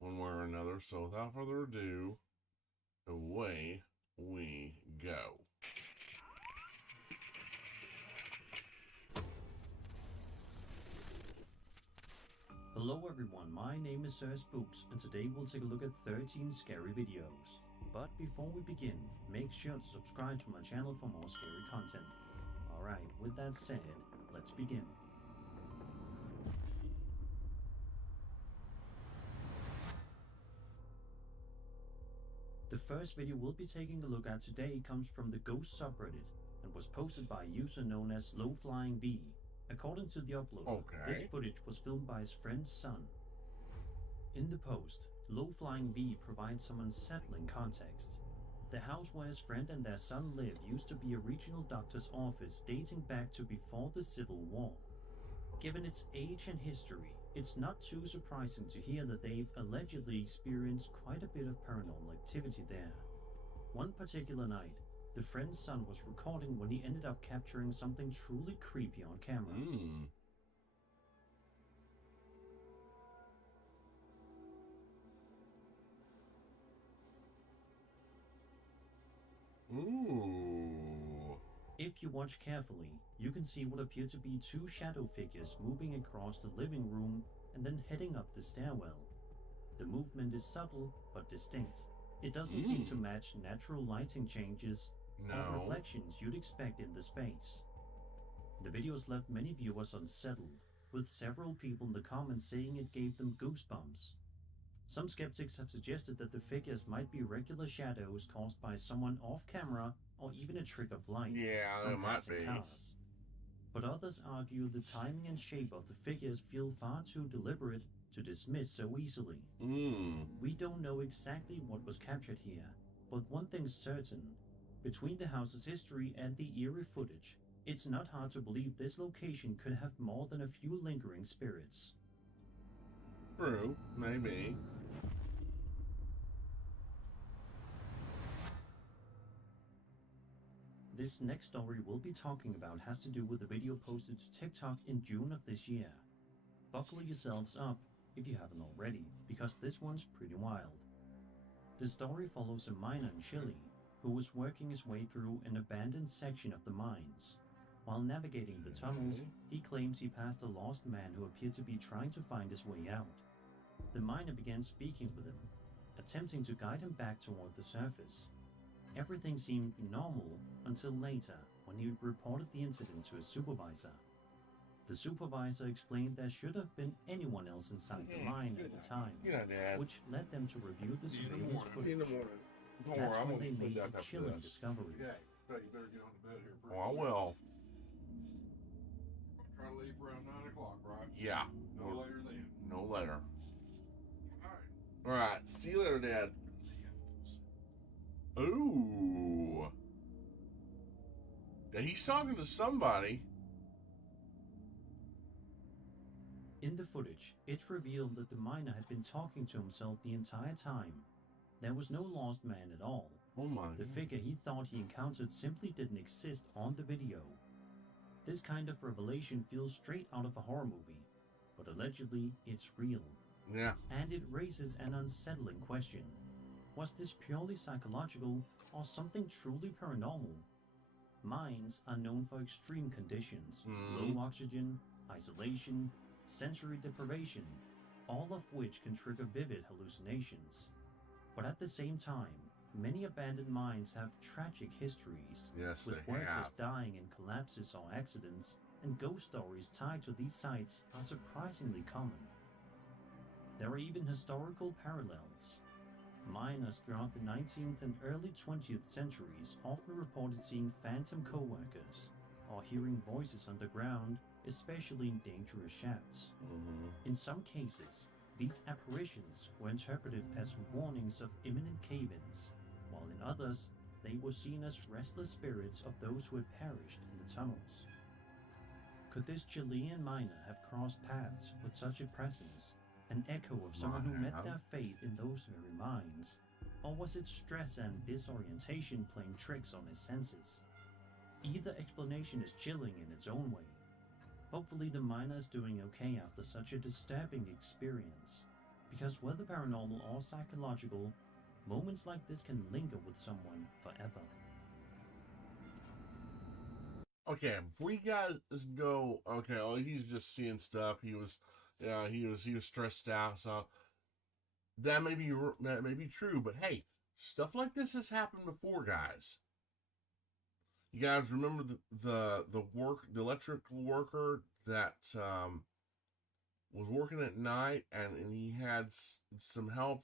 One way or another. So without further ado, away we go. Hello everyone, my name is Spooks, and today we'll take a look at 13 scary videos. But before we begin, make sure to subscribe to my channel for more scary content. Alright, with that said, let's begin. The first video we'll be taking a look at today comes from the Ghost subreddit and was posted by a user known as LowFlyingB. According to the uploader, this footage was filmed by his friend's son. In the post, LowFlyingB provides some unsettling context. The house where his friend and their son lived used to be a regional doctor's office dating back to before the Civil War. Given its age and history, it's not too surprising to hear that they've allegedly experienced quite a bit of paranormal activity there. One particular night, the friend's son was recording when he ended up capturing something truly creepy on camera. Ooh. If you watch carefully, you can see what appear to be two shadow figures moving across the living room and then heading up the stairwell. The movement is subtle but distinct. It doesn't seem to match natural lighting changes or reflections you'd expect in the space. The videos left many viewers unsettled, with several people in the comments saying it gave them goosebumps. Some skeptics have suggested that the figures might be regular shadows caused by someone off camera or even a trick of light from passing cars. But others argue the timing and shape of the figures feel far too deliberate to dismiss so easily. We don't know exactly what was captured here, but one thing's certain. Between the house's history and the eerie footage, it's not hard to believe this location could have more than a few lingering spirits. True, maybe. This next story we'll be talking about has to do with a video posted to TikTok in June of this year. Buckle yourselves up if you haven't already, because this one's pretty wild. The story follows a miner in Chile who was working his way through an abandoned section of the mines. While navigating the tunnels, he claims he passed a lost man who appeared to be trying to find his way out. The miner began speaking with him, attempting to guide him back toward the surface. Everything seemed normal until later, when he reported the incident to his supervisor. The supervisor explained there should have been anyone else inside the mine at the time, which led them to review the surveillance footage. That's when they made a chilling discovery. You better get on the bed here. Oh, I will. Try to leave around 9 o'clock, right? Yeah. No later than. No later. Alright. Alright, see you later, Dad. Ooh. Yeah, he's talking to somebody. In the footage, it's revealed that the miner had been talking to himself the entire time. There was no lost man at all. Oh my. The figure he thought he encountered simply didn't exist on the video. This kind of revelation feels straight out of a horror movie, but allegedly it's real. Yeah. And it raises an unsettling question. Was this purely psychological or something truly paranormal? Mines are known for extreme conditions, low oxygen, isolation, sensory deprivation, all of which can trigger vivid hallucinations. But at the same time, many abandoned mines have tragic histories, Yes, with they workers have. dying in collapses or accidents, and ghost stories tied to these sites are surprisingly common. There are even historical parallels. Miners throughout the 19th and early 20th centuries often reported seeing phantom co-workers, or hearing voices underground, especially in dangerous shafts. In some cases, these apparitions were interpreted as warnings of imminent cave-ins, while in others, they were seen as restless spirits of those who had perished in the tunnels. Could this Chilean miner have crossed paths with such a presence, an echo of someone who met their fate in those very mines? Or was it stress and disorientation playing tricks on his senses? Either explanation is chilling in its own way. Hopefully the miner is doing okay after such a disturbing experience, because whether paranormal or psychological, moments like this can linger with someone forever. Okay, before you guys go, okay, oh, he's just seeing stuff. He was stressed out. So that may be true. But hey, stuff like this has happened before, guys. You guys remember the electrical worker that was working at night, and he had some help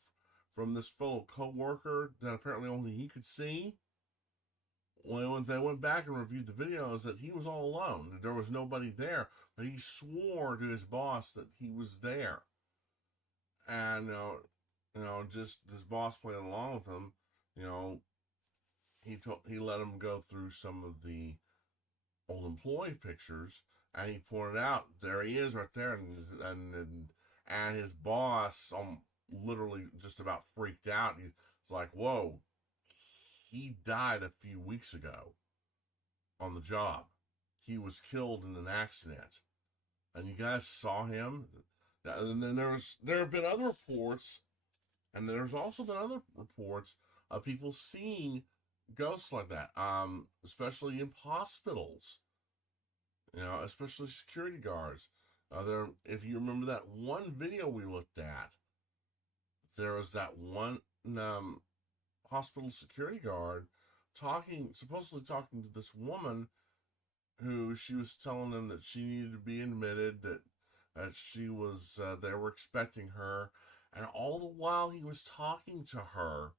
from this fellow co-worker that apparently only he could see? When they went back and reviewed the videos, that he was all alone. There was nobody there, but he swore to his boss that he was there. And just his boss playing along with him. He let him go through some of the old employee pictures, and he pointed out there he is right there, and his boss literally just about freaked out. He's like, "Whoa, he died a few weeks ago on the job. He was killed in an accident, and you guys saw him." And then there have been other reports, and there's also been other reports of people seeing ghosts like that, especially in hospitals, especially security guards. If you remember that one video we looked at, there was that one hospital security guard supposedly talking to this woman, who she was telling them that she needed to be admitted, that she was they were expecting her, and all the while he was talking to her,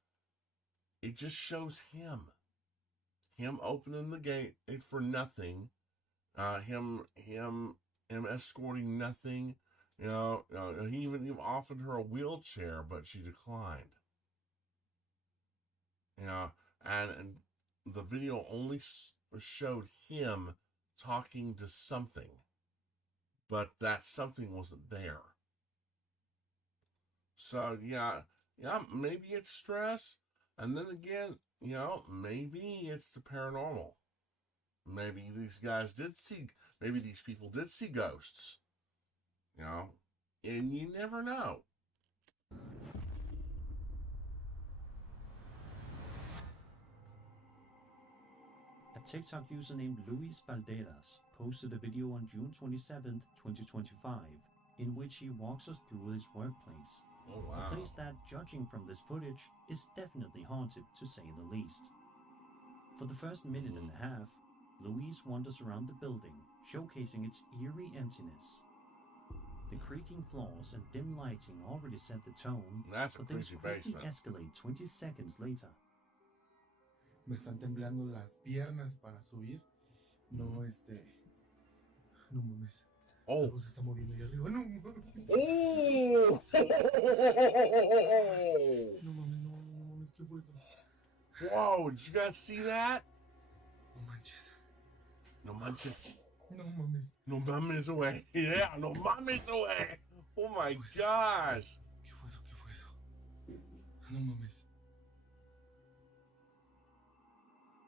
it just shows him opening the gate for nothing, him escorting nothing, He even offered her a wheelchair, but she declined. And the video only showed him talking to something, but that something wasn't there. So yeah, maybe it's stress, and then again, maybe it's the paranormal. Maybe maybe these people did see ghosts, and you never know. A TikTok user named Luis Balderas posted a video on June 27th, 2025, in which he walks us through his workplace. Oh, wow. A place that, judging from this footage, is definitely haunted, to say the least. For the first minute and a half, Luis wanders around the building, showcasing its eerie emptiness. The creaking floors and dim lighting already set the tone, That's a but things creepy quickly basement. escalate 20 seconds later. Me están temblando las piernas para subir. No, no mames. Oh. Algo se está moviendo ahí arriba. No mames. Oh! No mames, ¿qué fue eso? Whoa, did you guys see that? No manches. No manches. No mames. No mames away. Yeah, no mames away. Oh my gosh. ¿Qué fue eso? ¿Qué fue eso? No mames.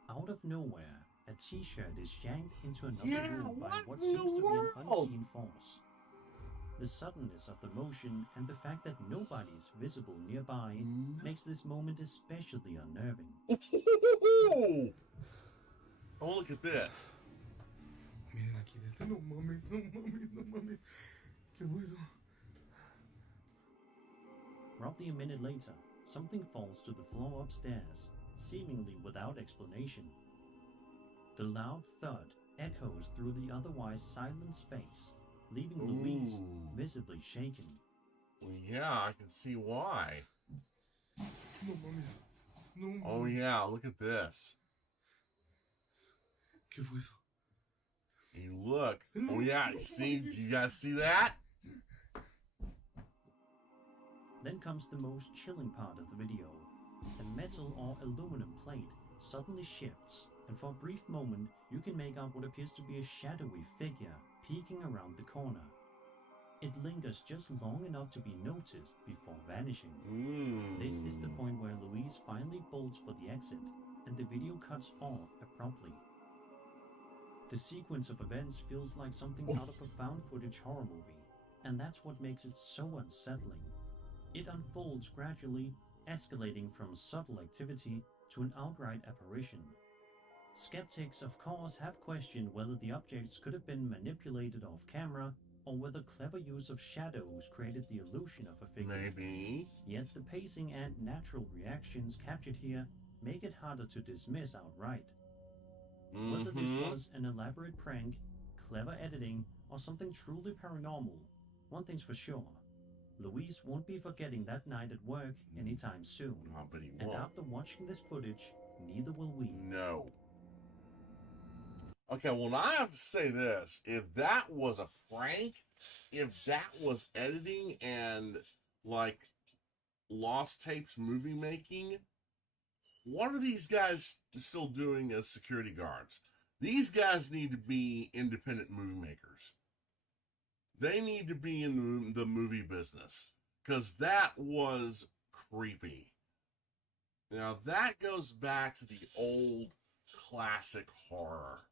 Out of nowhere, a t-shirt is yanked into another Yeah, room by what what in seems the to be an world? unseen force. The suddenness of the motion and the fact that nobody is visible nearby makes this moment especially unnerving. Oh, look at this. Miren aquí desde. No mames, no mames, no mames. ¿Qué fue eso? Roughly a minute later, something falls to the floor upstairs, seemingly without explanation. The loud thud echoes through the otherwise silent space, leaving Louise visibly shaken. Well, yeah, I can see why. No mames. No mames. Oh, yeah, look at this. ¿Qué fue eso? You look. Oh, yeah, you guys see that? Then comes the most chilling part of the video. A metal or aluminum plate suddenly shifts, and for a brief moment you can make out what appears to be a shadowy figure peeking around the corner. It lingers just long enough to be noticed before vanishing. This is the point where Louise finally bolts for the exit, and the video cuts off abruptly. The sequence of events feels like something out of a found footage horror movie, and that's what makes it so unsettling. It unfolds gradually, escalating from subtle activity to an outright apparition. Skeptics, of course, have questioned whether the objects could have been manipulated off camera, or whether clever use of shadows created the illusion of a figure. Maybe. Yet the pacing and natural reactions captured here make it harder to dismiss outright. Whether this was an elaborate prank, clever editing, or something truly paranormal, one thing's for sure. Louise won't be forgetting that night at work anytime soon. No, but he And won't. after watching this footage, neither will we. No. Okay, well, now I have to say this. If that was a prank, if that was editing and, like, Lost Tapes movie making, what are these guys still doing as security guards? These guys need to be independent movie makers. They need to be in the movie business, because that was creepy. Now, that goes back to the old classic horror.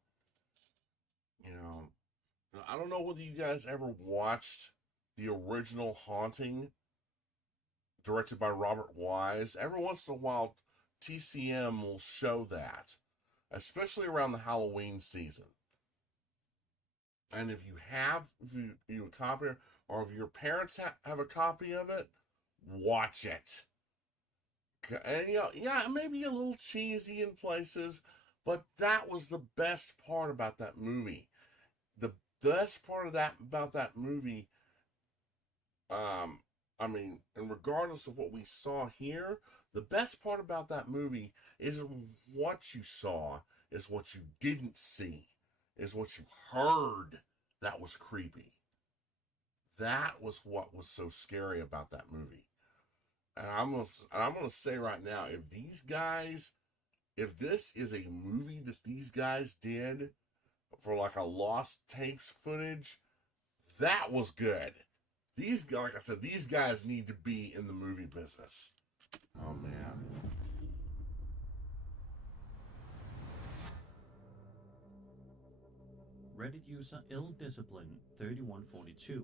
I don't know whether you guys ever watched the original Haunting, directed by Robert Wise. Every once in a while, TCM will show that, especially around the Halloween season. And if you have you a copy, or if your parents have a copy of it, watch it. And, yeah, it may be a little cheesy in places, but that was the best part about that movie. The best part about that movie, and regardless of what we saw here, the best part about that movie isn't what you saw, is what you didn't see, is what you heard that was creepy. that was what was so scary about that movie. And I'm gonna say right now, if this is a movie that these guys did for like a lost tapes footage, that was good. Like I said, these guys need to be in the movie business. Oh man. Reddit user IllDiscipline3142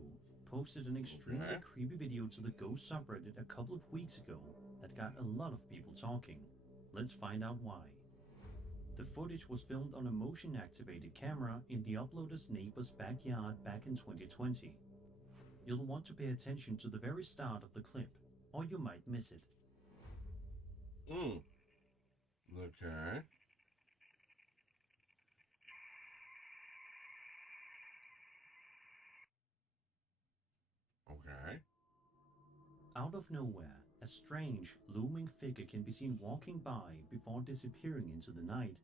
posted an extremely creepy video to the Ghost subreddit a couple of weeks ago that got a lot of people talking. Let's find out why. The footage was filmed on a motion-activated camera in the uploader's neighbor's backyard back in 2020. You'll want to pay attention to the very start of the clip, or you might miss it. Okay. Okay. Out of nowhere, a strange, looming figure can be seen walking by before disappearing into the night,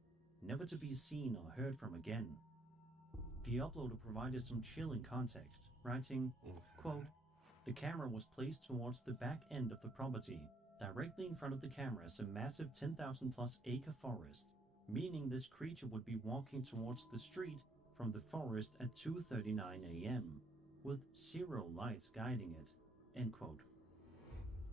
never to be seen or heard from again. The uploader provided some chilling context, writing, quote, "The camera was placed towards the back end of the property. Directly in front of the camera is a massive 10,000 plus acre forest, meaning this creature would be walking towards the street from the forest at 2:39 a.m., with zero lights guiding it," end quote.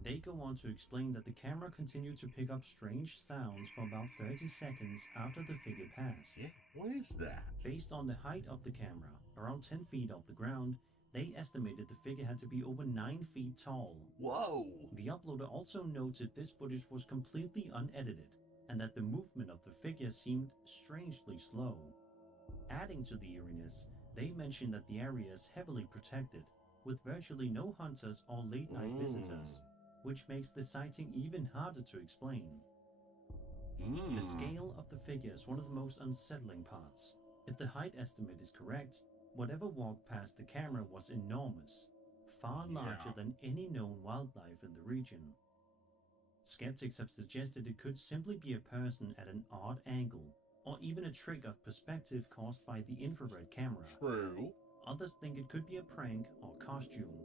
They go on to explain that the camera continued to pick up strange sounds for about 30 seconds after the figure passed. Yeah, what is that? Based on the height of the camera, around 10 feet off the ground, they estimated the figure had to be over 9 feet tall. Whoa! The uploader also noted this footage was completely unedited, and that the movement of the figure seemed strangely slow. Adding to the eeriness, they mentioned that the area is heavily protected, with virtually no hunters or late-night visitors, which makes the sighting even harder to explain. The scale of the figure is one of the most unsettling parts. If the height estimate is correct, whatever walked past the camera was enormous, far larger than any known wildlife in the region. Skeptics have suggested it could simply be a person at an odd angle, or even a trick of perspective caused by the infrared camera. True. Others think it could be a prank or costume,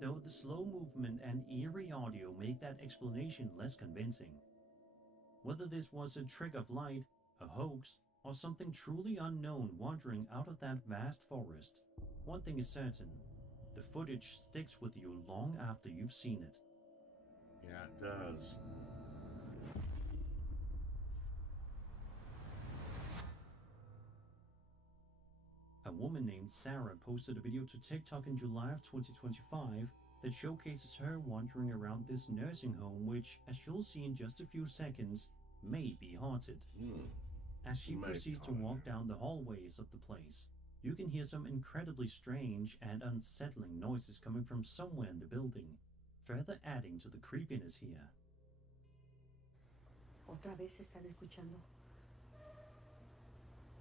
though the slow movement and eerie audio make that explanation less convincing. Whether this was a trick of light, a hoax, or something truly unknown wandering out of that vast forest, one thing is certain: the footage sticks with you long after you've seen it. Yeah, it does. A woman named Sarah posted a video to TikTok in July of 2025 that showcases her wandering around this nursing home, which, as you'll see in just a few seconds, may be haunted. As she proceeds to walk down the hallways of the place, you can hear some incredibly strange and unsettling noises coming from somewhere in the building, further adding to the creepiness here. ¿Otra vez están escuchando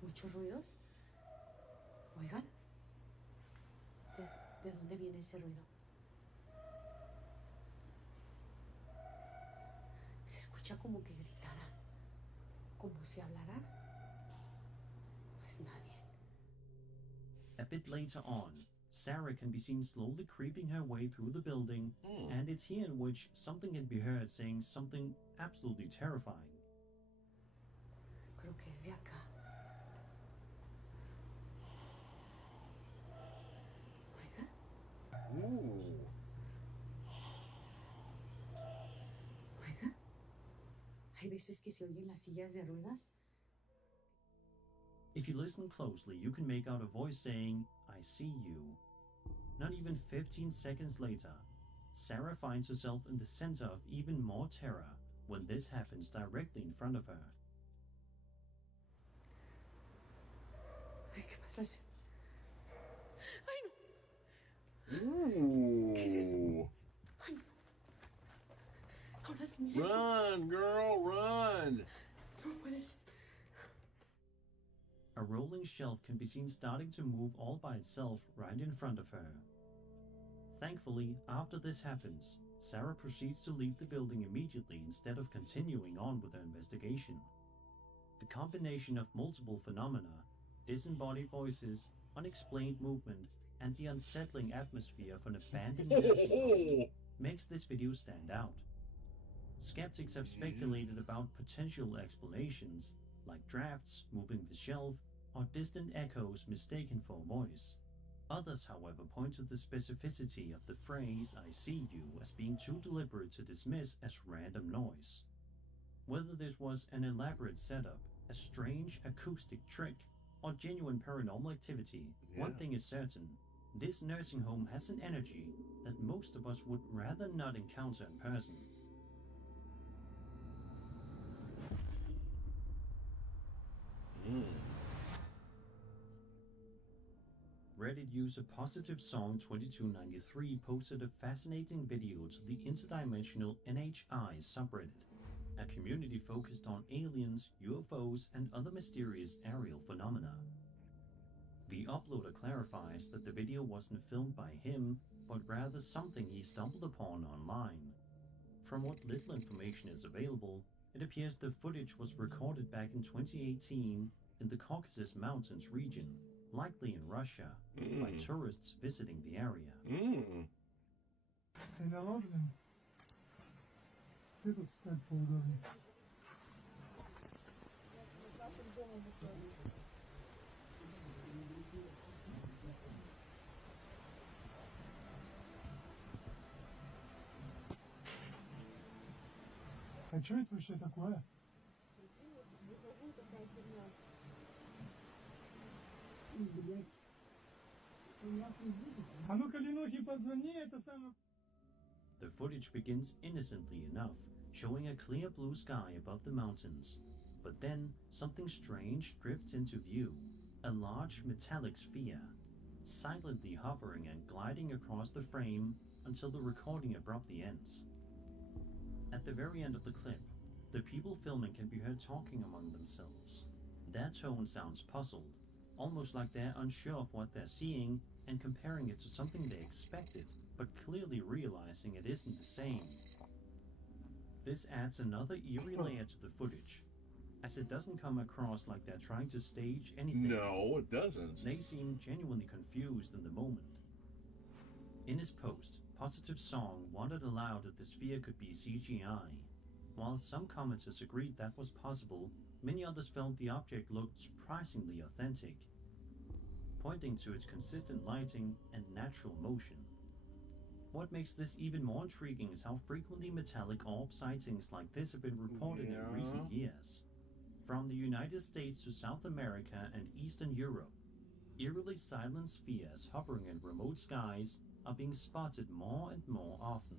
muchos ruidos? Oigan, ¿de dónde viene ese ruido? Se escucha como que gritaran, como si hablaran. No es nadie. A bit later on, Sarah can be seen slowly creeping her way through the building, and it's here in which something can be heard saying something absolutely terrifying. Creo que es de acá. Oiga, hay veces que se oyen las sillas de ruedas. If you listen closely, you can make out a voice saying, "I see you." Not even 15 seconds later, Sarah finds herself in the center of even more terror when this happens directly in front of her. Ay, ¿qué pasó? Ay, no. Ooh. ¿Qué es eso? Ay, no. Ahora sí, mira. Run, girl, run! No puede ser. A rolling shelf can be seen starting to move all by itself right in front of her. Thankfully, after this happens, Sarah proceeds to leave the building immediately instead of continuing on with her investigation. The combination of multiple phenomena, disembodied voices, unexplained movement, and the unsettling atmosphere of an abandoned nursing home makes this video stand out. Skeptics have speculated about potential explanations, like drafts moving the shelf or distant echoes mistaken for a voice. Others, however, point to the specificity of the phrase "I see you" as being too deliberate to dismiss as random noise. Whether this was an elaborate setup, a strange acoustic trick, or genuine paranormal activity, one thing is certain: this nursing home has an energy that most of us would rather not encounter in person. Reddit user Positive Song 2293 posted a fascinating video to the interdimensional NHI subreddit, a community focused on aliens, UFOs, and other mysterious aerial phenomena. The uploader clarifies that the video wasn't filmed by him, but rather something he stumbled upon online. From what little information is available, it appears the footage was recorded back in 2018 in the Caucasus Mountains region, likely in Russia, by tourists visiting the area. А что это вообще такое? А ну-ка, Ленухе позвони, это самое... The footage begins innocently enough, showing a clear blue sky above the mountains. But then, something strange drifts into view. A large metallic sphere, silently hovering and gliding across the frame until the recording abruptly ends. At the very end of the clip, the people filming can be heard talking among themselves. Their tone sounds puzzled, almost like they're unsure of what they're seeing and comparing it to something they expected, but clearly realizing it isn't the same. This adds another eerie layer to the footage, as it doesn't come across like they're trying to stage anything. No, it doesn't. They seem genuinely confused in the moment. In his post, Positive Song wondered aloud if the sphere could be CGI. While some commenters agreed that was possible, many others felt the object looked surprisingly authentic, pointing to its consistent lighting and natural motion. What makes this even more intriguing is how frequently metallic orb sightings like this have been reported in recent years. From the United States to South America and Eastern Europe, eerily silent spheres hovering in remote skies are being spotted more and more often.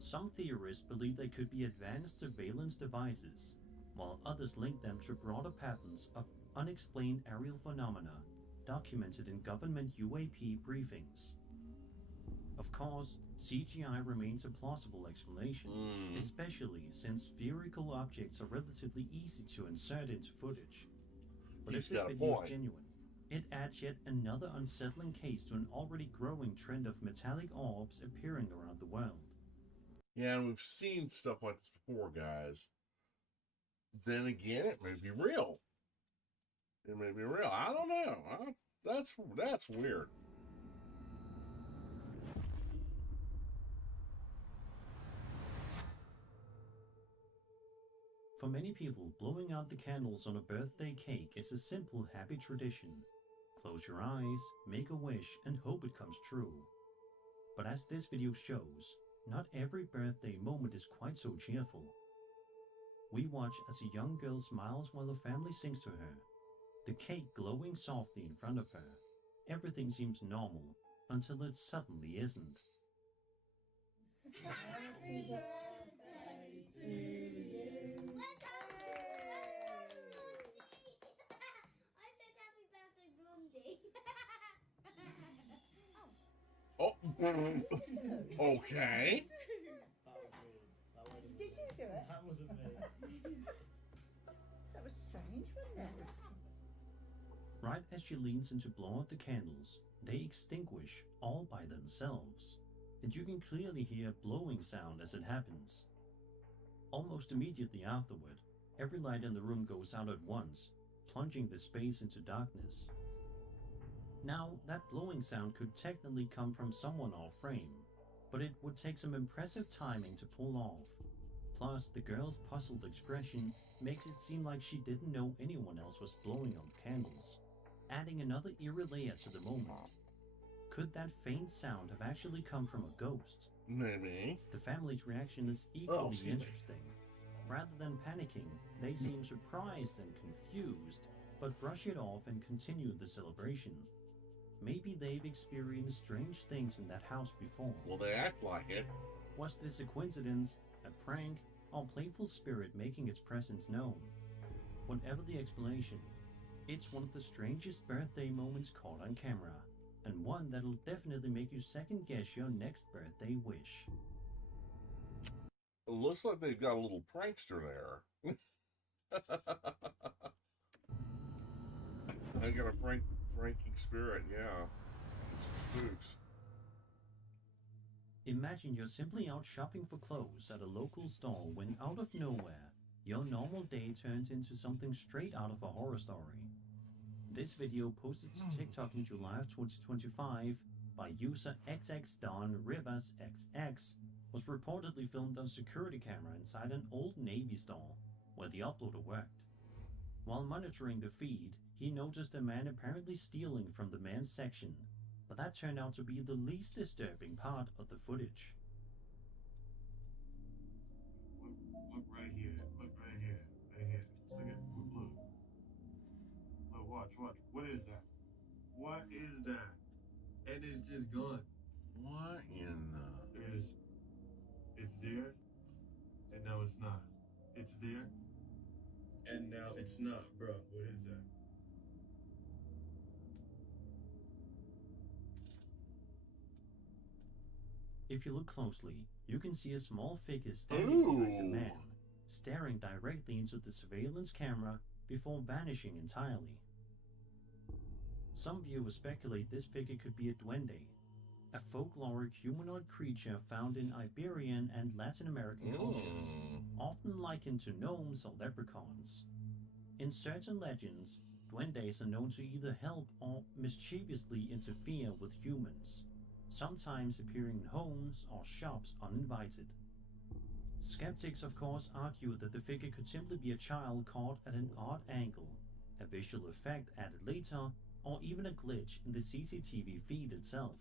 Some theorists believe they could be advanced surveillance devices, while others link them to broader patterns of unexplained aerial phenomena documented in government UAP briefings. Of course, CGI remains a plausible explanation, especially since spherical objects are relatively easy to insert into footage. But if this video is genuine, it adds yet another unsettling case to an already growing trend of metallic orbs appearing around the world. Yeah, and we've seen stuff like this before, guys. Then again, it may be real. It may be real. I don't know. That's weird. For many people, blowing out the candles on a birthday cake is a simple, happy tradition. Close your eyes, make a wish, and hope it comes true. But as this video shows, not every birthday moment is quite so cheerful. We watch as a young girl smiles while the family sings to her, the cake glowing softly in front of her. Everything seems normal, until it suddenly isn't. Happy birthday to you. I said happy birthday, Blondie. Oh, okay. Did you do it? That wasn't me. That was strange, wasn't it? Right as she leans in to blow out the candles, they extinguish all by themselves, and you can clearly hear a blowing sound as it happens. Almost immediately afterward, every light in the room goes out at once, plunging the space into darkness. Now, that blowing sound could technically come from someone off frame, but it would take some impressive timing to pull off. Plus, the girl's puzzled expression makes it seem like she didn't know anyone else was blowing out candles, adding another eerie layer to the moment. Could that faint sound have actually come from a ghost? Maybe. The family's reaction is equally interesting. Rather than panicking, they seem surprised and confused, but brush it off and continue the celebration. Maybe they've experienced strange things in that house before. Well, they act like it. Was this a coincidence, a prank, or playful spirit making its presence known? Whatever the explanation, it's one of the strangest birthday moments caught on camera, and one that'll definitely make you second guess your next birthday wish. It looks like they've got a little prankster there. They got a pranking spirit, yeah. It's Spooks. Imagine you're simply out shopping for clothes at a local store when out of nowhere, your normal day turns into something straight out of a horror story. This video posted to TikTok in July of 2025 by user XXDonRiversXX was reportedly filmed on security camera inside an Old Navy store where the uploader worked. While monitoring the feed, he noticed a man apparently stealing from the men's section, but that turned out to be the least disturbing part of the footage. Look right here. Look right here. Right here. Look at look. Look, watch. What is that? What is that? And it's just gone. What in the... It's there, and now it's not. It's there, and now it's not, bro. What is that? If you look closely, you can see a small figure standing behind the man, staring directly into the surveillance camera before vanishing entirely. Some viewers speculate this figure could be a duende, a folkloric humanoid creature found in Iberian and Latin American cultures, often likened to gnomes or leprechauns. In certain legends, duendes are known to either help or mischievously interfere with humans, sometimes appearing in homes or shops uninvited. Skeptics, of course, argue that the figure could simply be a child caught at an odd angle, a visual effect added later, or even a glitch in the CCTV feed itself.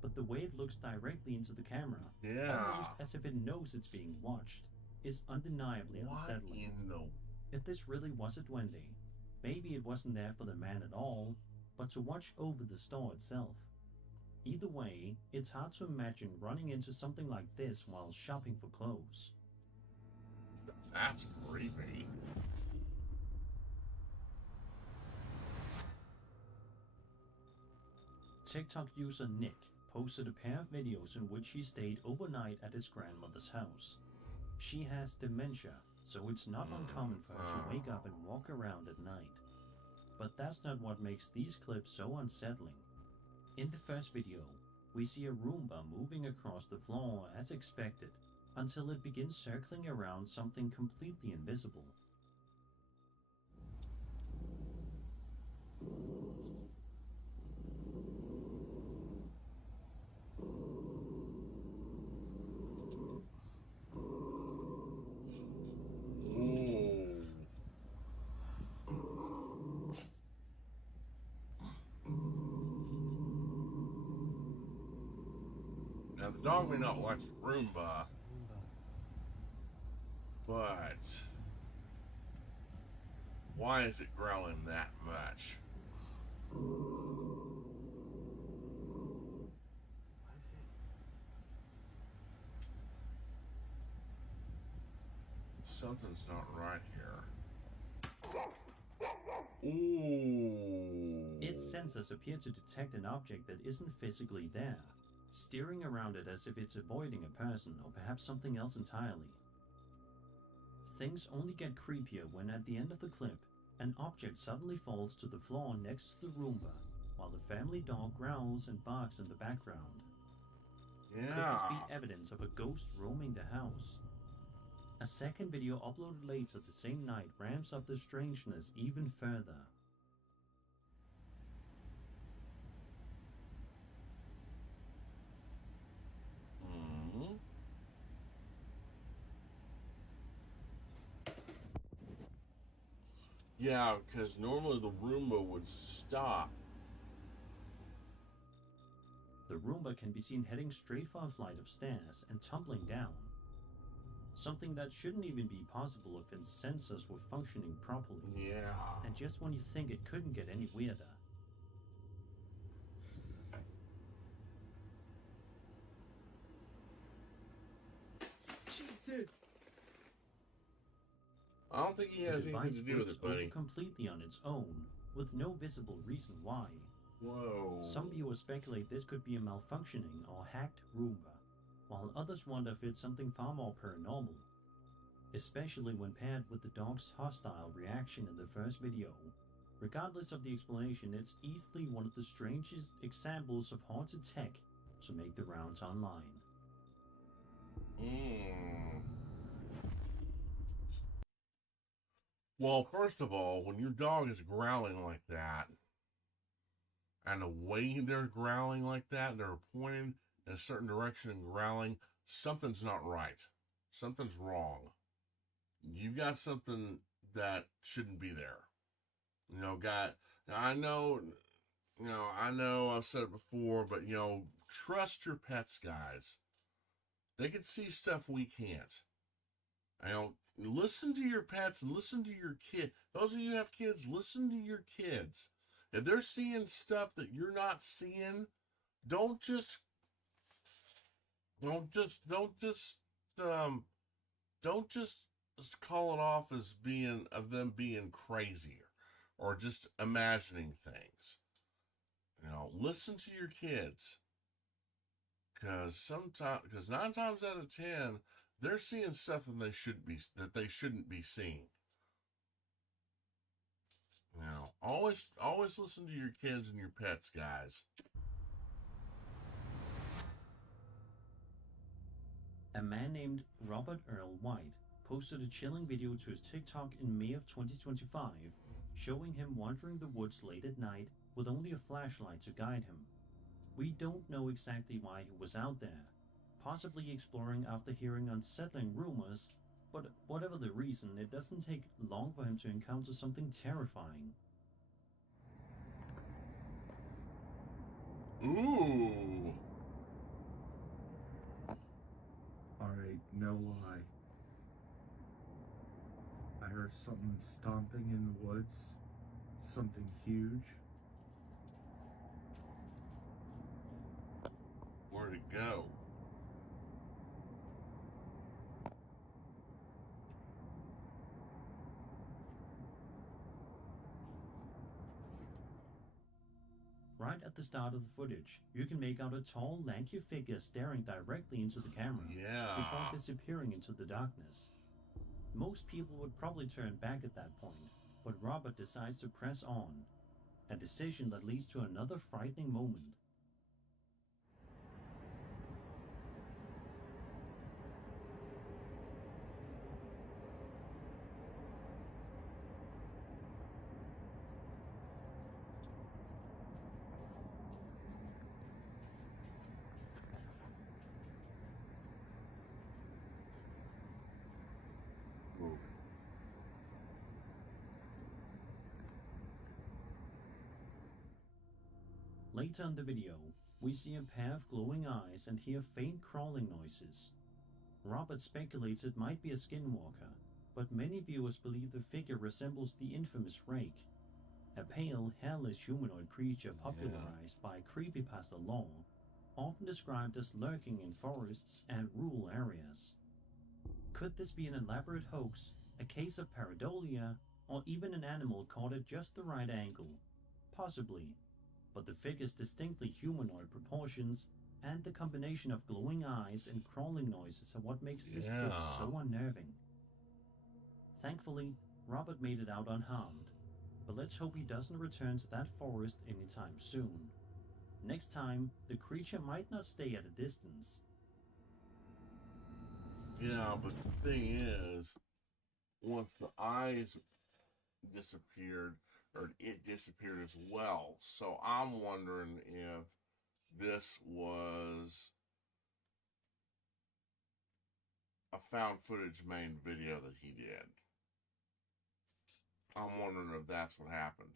But the way it looks directly into the camera, almost as if it knows it's being watched, is undeniably unsettling. If this really was a duende, maybe it wasn't there for the man at all, but to watch over the store itself. Either way, it's hard to imagine running into something like this while shopping for clothes. That's creepy. TikTok user Nick posted a pair of videos in which he stayed overnight at his grandmother's house. She has dementia, so it's not uncommon for her to wake up and walk around at night. But that's not what makes these clips so unsettling. In the first video, we see a Roomba moving across the floor as expected, until it begins circling around something completely invisible. Now, the dog may not like the Roomba, but why is it growling that much? Something's not right here. Ooh. Its sensors appear to detect an object that isn't physically there, steering around it as if it's avoiding a person or perhaps something else entirely. Things only get creepier when at the end of the clip, an object suddenly falls to the floor next to the Roomba, while the family dog growls and barks in the background. Could this be evidence of a ghost roaming the house? A second video uploaded later the same night ramps up the strangeness even further. Yeah, because normally the Roomba would stop. The Roomba can be seen heading straight for a flight of stairs and tumbling down. Something that shouldn't even be possible if its sensors were functioning properly. Yeah. And just when you think it couldn't get any weirder. Jesus! I don't think he has anything to do with it, buddy. Completely on its own, with no visible reason why. Whoa. Some viewers speculate this could be a malfunctioning or hacked Roomba, while others wonder if it's something far more paranormal, especially when paired with the dog's hostile reaction in the first video. Regardless of the explanation, it's easily one of the strangest examples of haunted tech to make the rounds online. Well, first of all, when your dog is growling like that, and the way they're growling like that, and they're pointing in a certain direction and growling, something's not right. Something's wrong. You got something that shouldn't be there. You know, I know I've said it before, but, you know, trust your pets, guys. They can see stuff we can't. You know, listen to your pets and listen to your kid. Those of you who have kids, listen to your kids. If they're seeing stuff that you're not seeing, don't just call it off as them being crazy or just imagining things. You know, listen to your kids. Because 9 times out of 10, they're seeing stuff that they shouldn't be seeing. You know, always listen to your kids and your pets, guys. A man named Robert Earl White posted a chilling video to his TikTok in May of 2025, showing him wandering the woods late at night with only a flashlight to guide him. We don't know exactly why he was out there, possibly exploring after hearing unsettling rumors, but whatever the reason, it doesn't take long for him to encounter something terrifying. Ooh. Alright, no lie. I heard something stomping in the woods. Something huge. Where'd it go? Right at the start of the footage, you can make out a tall, lanky figure staring directly into the camera before disappearing into the darkness. Most people would probably turn back at that point, but Robert decides to press on, a decision that leads to another frightening moment. Later in the video, we see a pair of glowing eyes and hear faint crawling noises. Robert speculates it might be a skinwalker, but many viewers believe the figure resembles the infamous Rake, a pale, hairless humanoid creature popularized by creepypasta lore, often described as lurking in forests and rural areas. Could this be an elaborate hoax, a case of pareidolia, or even an animal caught at just the right angle? Possibly. But the figure's distinctly humanoid proportions and the combination of glowing eyes and crawling noises are what makes this clip so unnerving. Thankfully, Robert made it out unharmed, but let's hope he doesn't return to that forest anytime soon. Next time, the creature might not stay at a distance. Yeah, but the thing is, once the eyes disappeared, or it disappeared as well. So I'm wondering if this was a found footage main video that he did. I'm wondering if that's what happened.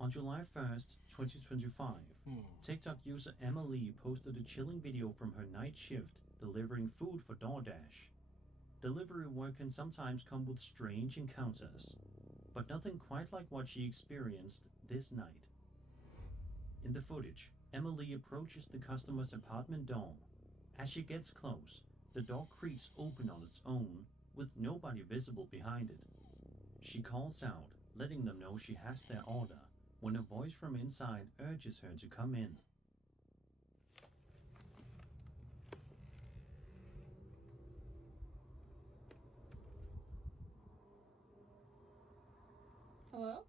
On July 1st, 2025, TikTok user Emily posted a chilling video from her night shift delivering food for DoorDash. Delivery work can sometimes come with strange encounters, but nothing quite like what she experienced this night. In the footage, Emily approaches the customer's apartment door. As she gets close, the door creaks open on its own, with nobody visible behind it. She calls out, letting them know she has their order, when a voice from inside urges her to come in. Hello?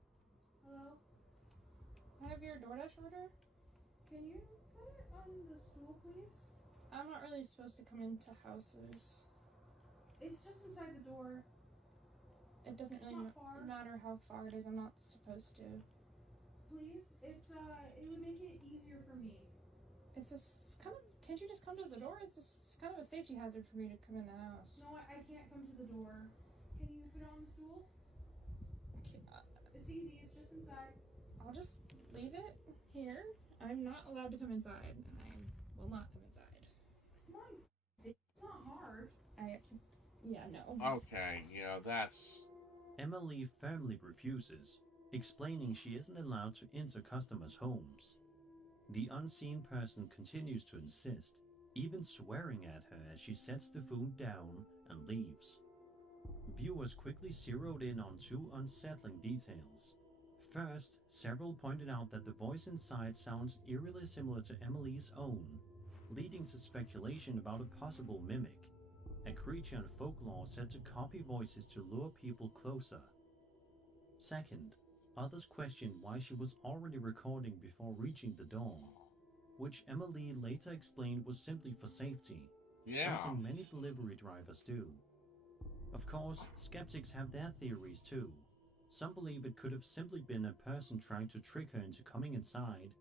Hello? I have your DoorDash order. Can you put it on the stool, please? I'm not really supposed to come into houses. It's just inside the door. It doesn't It's really not far. matter how far it is. I'm not supposed to. Please? It would make it easier for me. It's kind of. Can't you just come to the door? It's kind of a safety hazard for me to come in the house. No, I can't come to the door. Can you put it on the stool? It's easy. It's just inside. I'll just leave it here. I'm not allowed to come inside, and I will not come inside. Come on, it's not hard. Yeah, no. Okay, yeah, that's... Emily firmly refuses, explaining she isn't allowed to enter customers' homes. The unseen person continues to insist, even swearing at her as she sets the food down and leaves. Viewers quickly zeroed in on two unsettling details. First, several pointed out that the voice inside sounds eerily similar to Emily's own, leading to speculation about a possible mimic, a creature in folklore said to copy voices to lure people closer. Second, others questioned why she was already recording before reaching the door, which Emily later explained was simply for safety, something many delivery drivers do. Of course, skeptics have their theories too. Some believe it could have simply been a person trying to trick her into coming inside,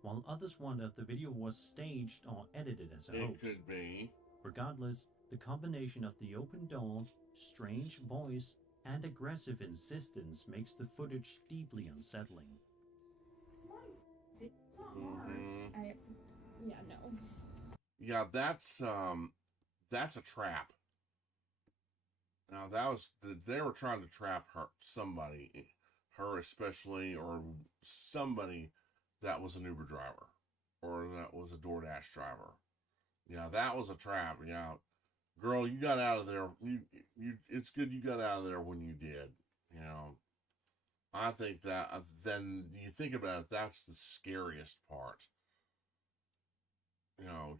while others wonder if the video was staged or edited as a hoax. It could be. Regardless, the combination of the open door, strange voice, and aggressive insistence makes the footage deeply unsettling. It's not hard. Yeah, no. Yeah, that's a trap. Now they were trying to trap somebody, her especially, or somebody that was an Uber driver, or that was a DoorDash driver. Yeah, that was a trap. Yeah, girl, you got out of there. It's good you got out of there when you did. You know, I think that then you think about it, that's the scariest part. You know,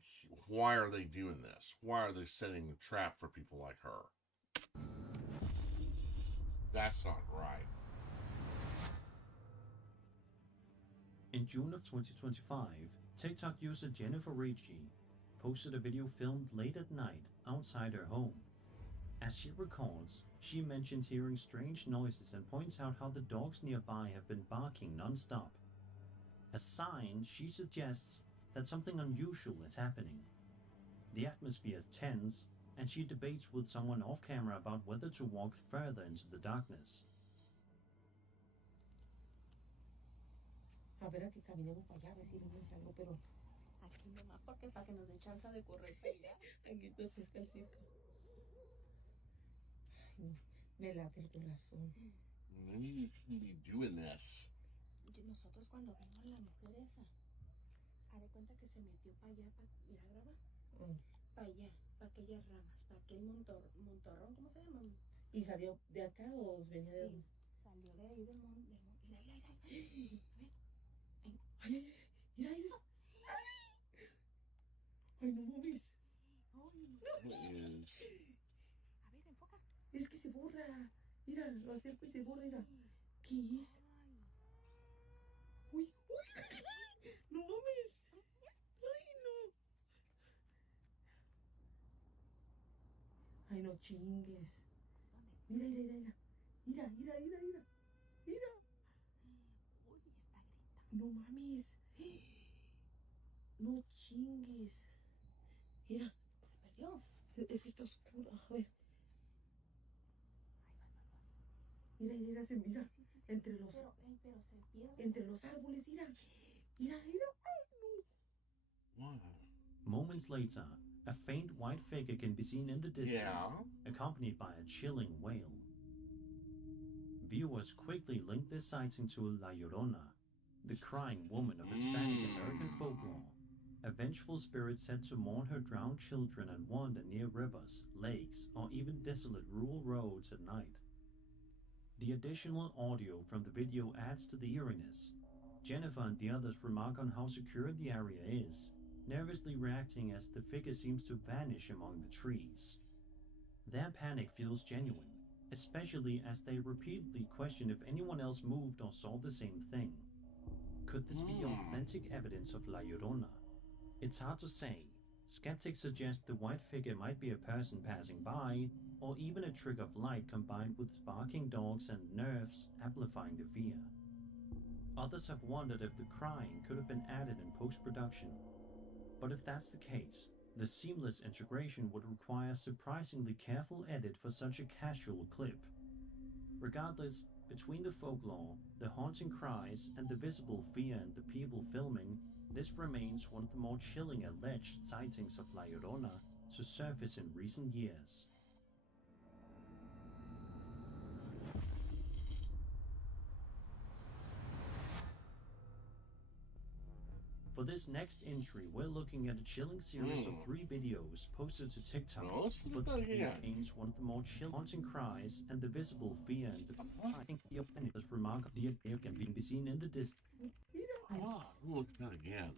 why are they doing this? Why are they setting a trap for people like her? That's not right. In June of 2025, TikTok user Jennifer Ricci posted a video filmed late at night outside her home. As she records, she mentions hearing strange noises and points out how the dogs nearby have been barking non-stop. A sign, she suggests, that something unusual is happening. The atmosphere is tense, and she debates with someone off camera about whether to walk further into the darkness. A ver, a que caminemos para allá, a ver si vemos algo, pero aquí nomás, porque para que nos dé chance de correr para allá. Aquí está cerca el circo. Ay, me late el corazón. You shouldn't be doing this. Nosotros cuando vimos la mujer esa, haré cuenta que se metió para allá, para ir a grabar. Para allá, para aquellas ramas, para aquel montorrón, ¿cómo se llama? ¿Y salió de acá o venía de Sí, salió de ahí del monte. Mira. A ver. Ay, mira. Ay, no mames. A ver, enfoca. Es que se borra. Mira, lo acerco y se borra, mira. ¿Qué es? Uy. No mames. Ay, no. Ay, no chingues. Mira. Mira. Uy, está gritando. No mames. No chingues. Mira. perdió. Es que está oscuro. A ver. Mira, mira, se mira. Entre los, pero se pierde. entre los árboles, mira. Mira, mira. Ay, no. Wow. Moments later, a faint white figure can be seen in the distance, Yeah. accompanied by a chilling wail. Viewers quickly link this sighting to La Llorona, the crying woman of Hispanic American folklore, a vengeful spirit said to mourn her drowned children and wander near rivers, lakes, or even desolate rural roads at night. The additional audio from the video adds to the eeriness. Jennifer and the others remark on how secure the area is, nervously reacting as the figure seems to vanish among the trees. Their panic feels genuine, especially as they repeatedly question if anyone else moved or saw the same thing. Could this be authentic evidence of La Llorona? It's hard to say. Skeptics suggest the white figure might be a person passing by, or even a trick of light combined with barking dogs and nerves amplifying the fear. Others have wondered if the crying could have been added in post-production. But if that's the case, the seamless integration would require a surprisingly careful edit for such a casual clip. Regardless, between the folklore, the haunting cries, and the visible fear in the people filming, this remains one of the more chilling alleged sightings of La Llorona to surface in recent years. For this next entry, we're looking at a chilling series of 3 videos posted to TikTok. Well, let's look at that again. Contains one of the more chilling haunting cries and the visible fear in the I think the offending is remarkable. The appear can be seen in the distance. Oh, we'll look at that again.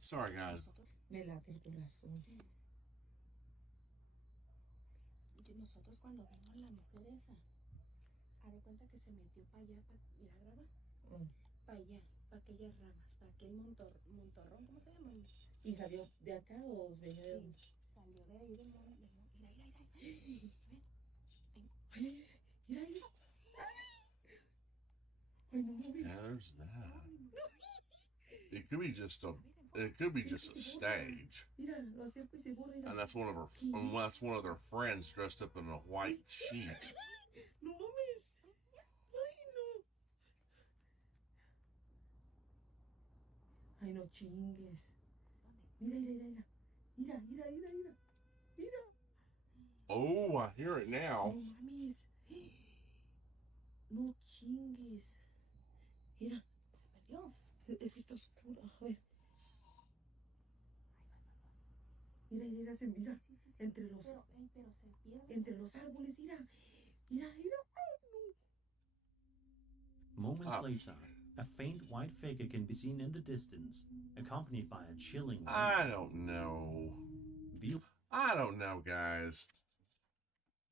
Sorry, guys. Me late el corazón. Nosotros cuando vimos la mujer esa, haré cuenta que se metió para allá para ir a grabar. Para allá, para aquellas ramas, para aquel montorrón, ¿cómo se llama? ¿Y salió de acá o venía de Sí, salió de ahí del monte. Mira. Mira. Ay, no mames. Yeah, there's that. It could be just a. It could be just a stage. Mira, lo acerco y se borra. Mira. And that's one of her. And that's one of their friends dressed up in a white sheet. No mames. Ay, no chingues. Mira. Oh, I hear it now. No mames. No chingues. Mira, se perdió. Es que está oscuro. A ver. Mira, se mira. Entre los, pero se pierde. entre los árboles, mira. Ay, no. Moments later, a faint white figure can be seen in the distance, accompanied by a chilling wail. I don't know. I don't know, guys.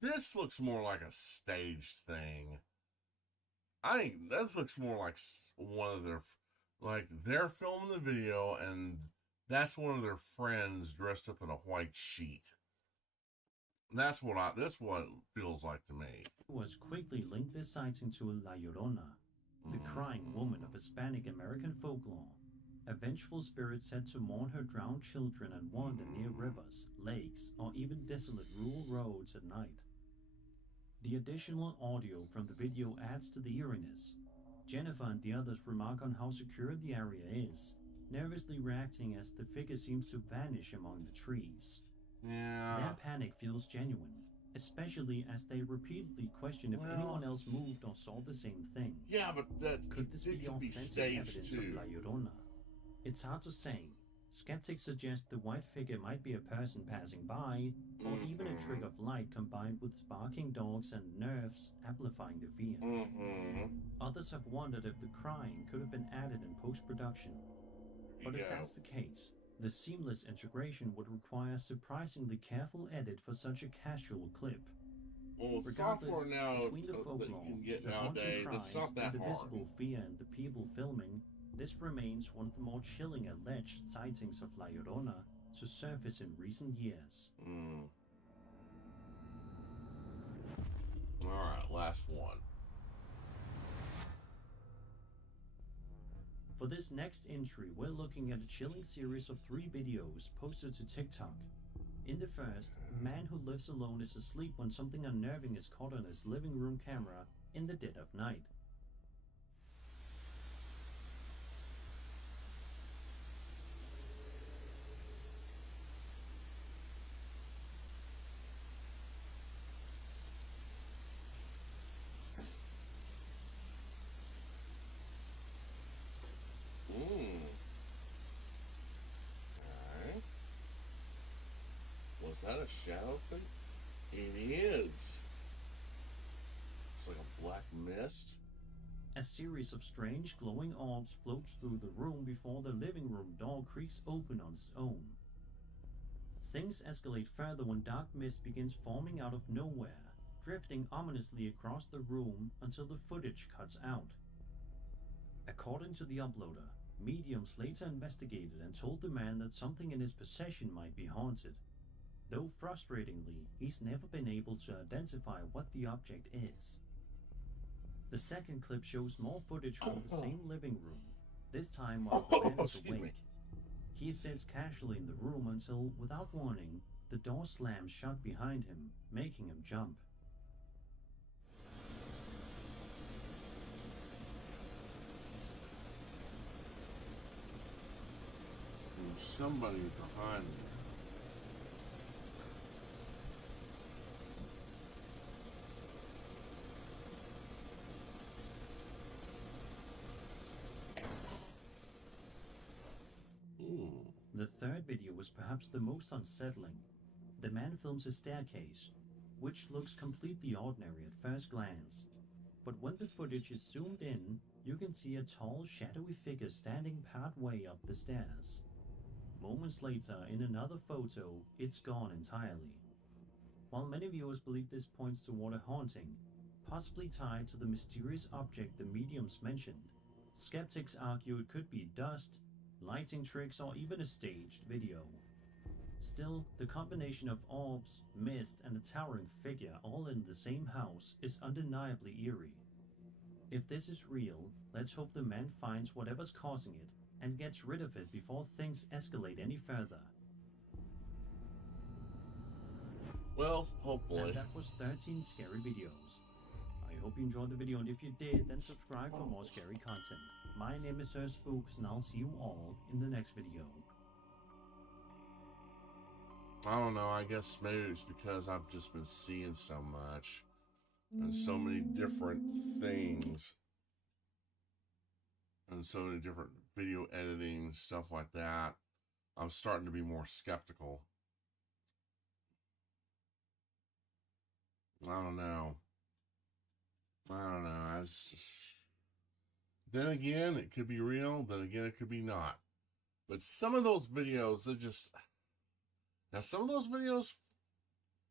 This looks more like a staged thing. I think that looks more like one of their, like they're filming the video and that's one of their friends dressed up in a white sheet. That's what it feels like to me. Was quickly linked this sighting to La Llorona, the crying woman of Hispanic American folklore, a vengeful spirit said to mourn her drowned children and wander near rivers, lakes, or even desolate rural roads at night. The additional audio from the video adds to the eeriness. Jennifer and the others remark on how secure the area is, nervously reacting as the figure seems to vanish among the trees. Yeah. Their panic feels genuine, especially as they repeatedly question if anyone else moved or saw the same thing. Yeah, but that could this be authentic staged evidence too. of La Llorona? It's hard to say. Skeptics suggest the white figure might be a person passing by, or even a trick of light combined with barking dogs and nerves amplifying the fear. Others have wondered if the crying could have been added in post-production. But if that's the case, the seamless integration would require a surprisingly careful edit for such a casual clip. Well, Regardless, software now between the that folklore, you can get the haunting nowadays, cries, it's not that and the hard. visible fear in the people filming, this remains one of the more chilling alleged sightings of La Llorona to surface in recent years. Alright, last one. For this next entry, we're looking at a chilling series of 3 videos posted to TikTok. In the first, a man who lives alone is asleep when something unnerving is caught on his living room camera in the dead of night. Alright. Was that a shadow thing? It is. It's like a black mist. A series of strange glowing orbs floats through the room before the living room door creaks open on its own. Things escalate further when dark mist begins forming out of nowhere, drifting ominously across the room until the footage cuts out. According to the uploader, mediums later investigated and told the man that something in his possession might be haunted. Though frustratingly, he's never been able to identify what the object is. The second clip shows more footage from the same living room, this time while the man is awake. He sits casually in the room until, without warning, the door slams shut behind him, making him jump. There's somebody behind me. The third video was perhaps the most unsettling. The man films a staircase, which looks completely ordinary at first glance. But when the footage is zoomed in, you can see a tall, shadowy figure standing partway up the stairs. Moments later, in another photo, it's gone entirely. While many viewers believe this points toward a haunting, possibly tied to the mysterious object the mediums mentioned, skeptics argue it could be dust, lighting tricks, or even a staged video. Still, the combination of orbs, mist, and a towering figure all in the same house is undeniably eerie. If this is real, let's hope the man finds whatever's causing it and gets rid of it before things escalate any further. Well, hopefully. And that was 13 scary videos. I hope you enjoyed the video, and if you did, then subscribe for more scary content. My name is Sir Spooks, and I'll see you all in the next video. I don't know, I guess maybe it's because I've just been seeing so much and so many different things and so many different video editing, stuff like that. I'm starting to be more skeptical. I don't know. Then again, it could be real. Then again, it could be not. But some of those videos, some of those videos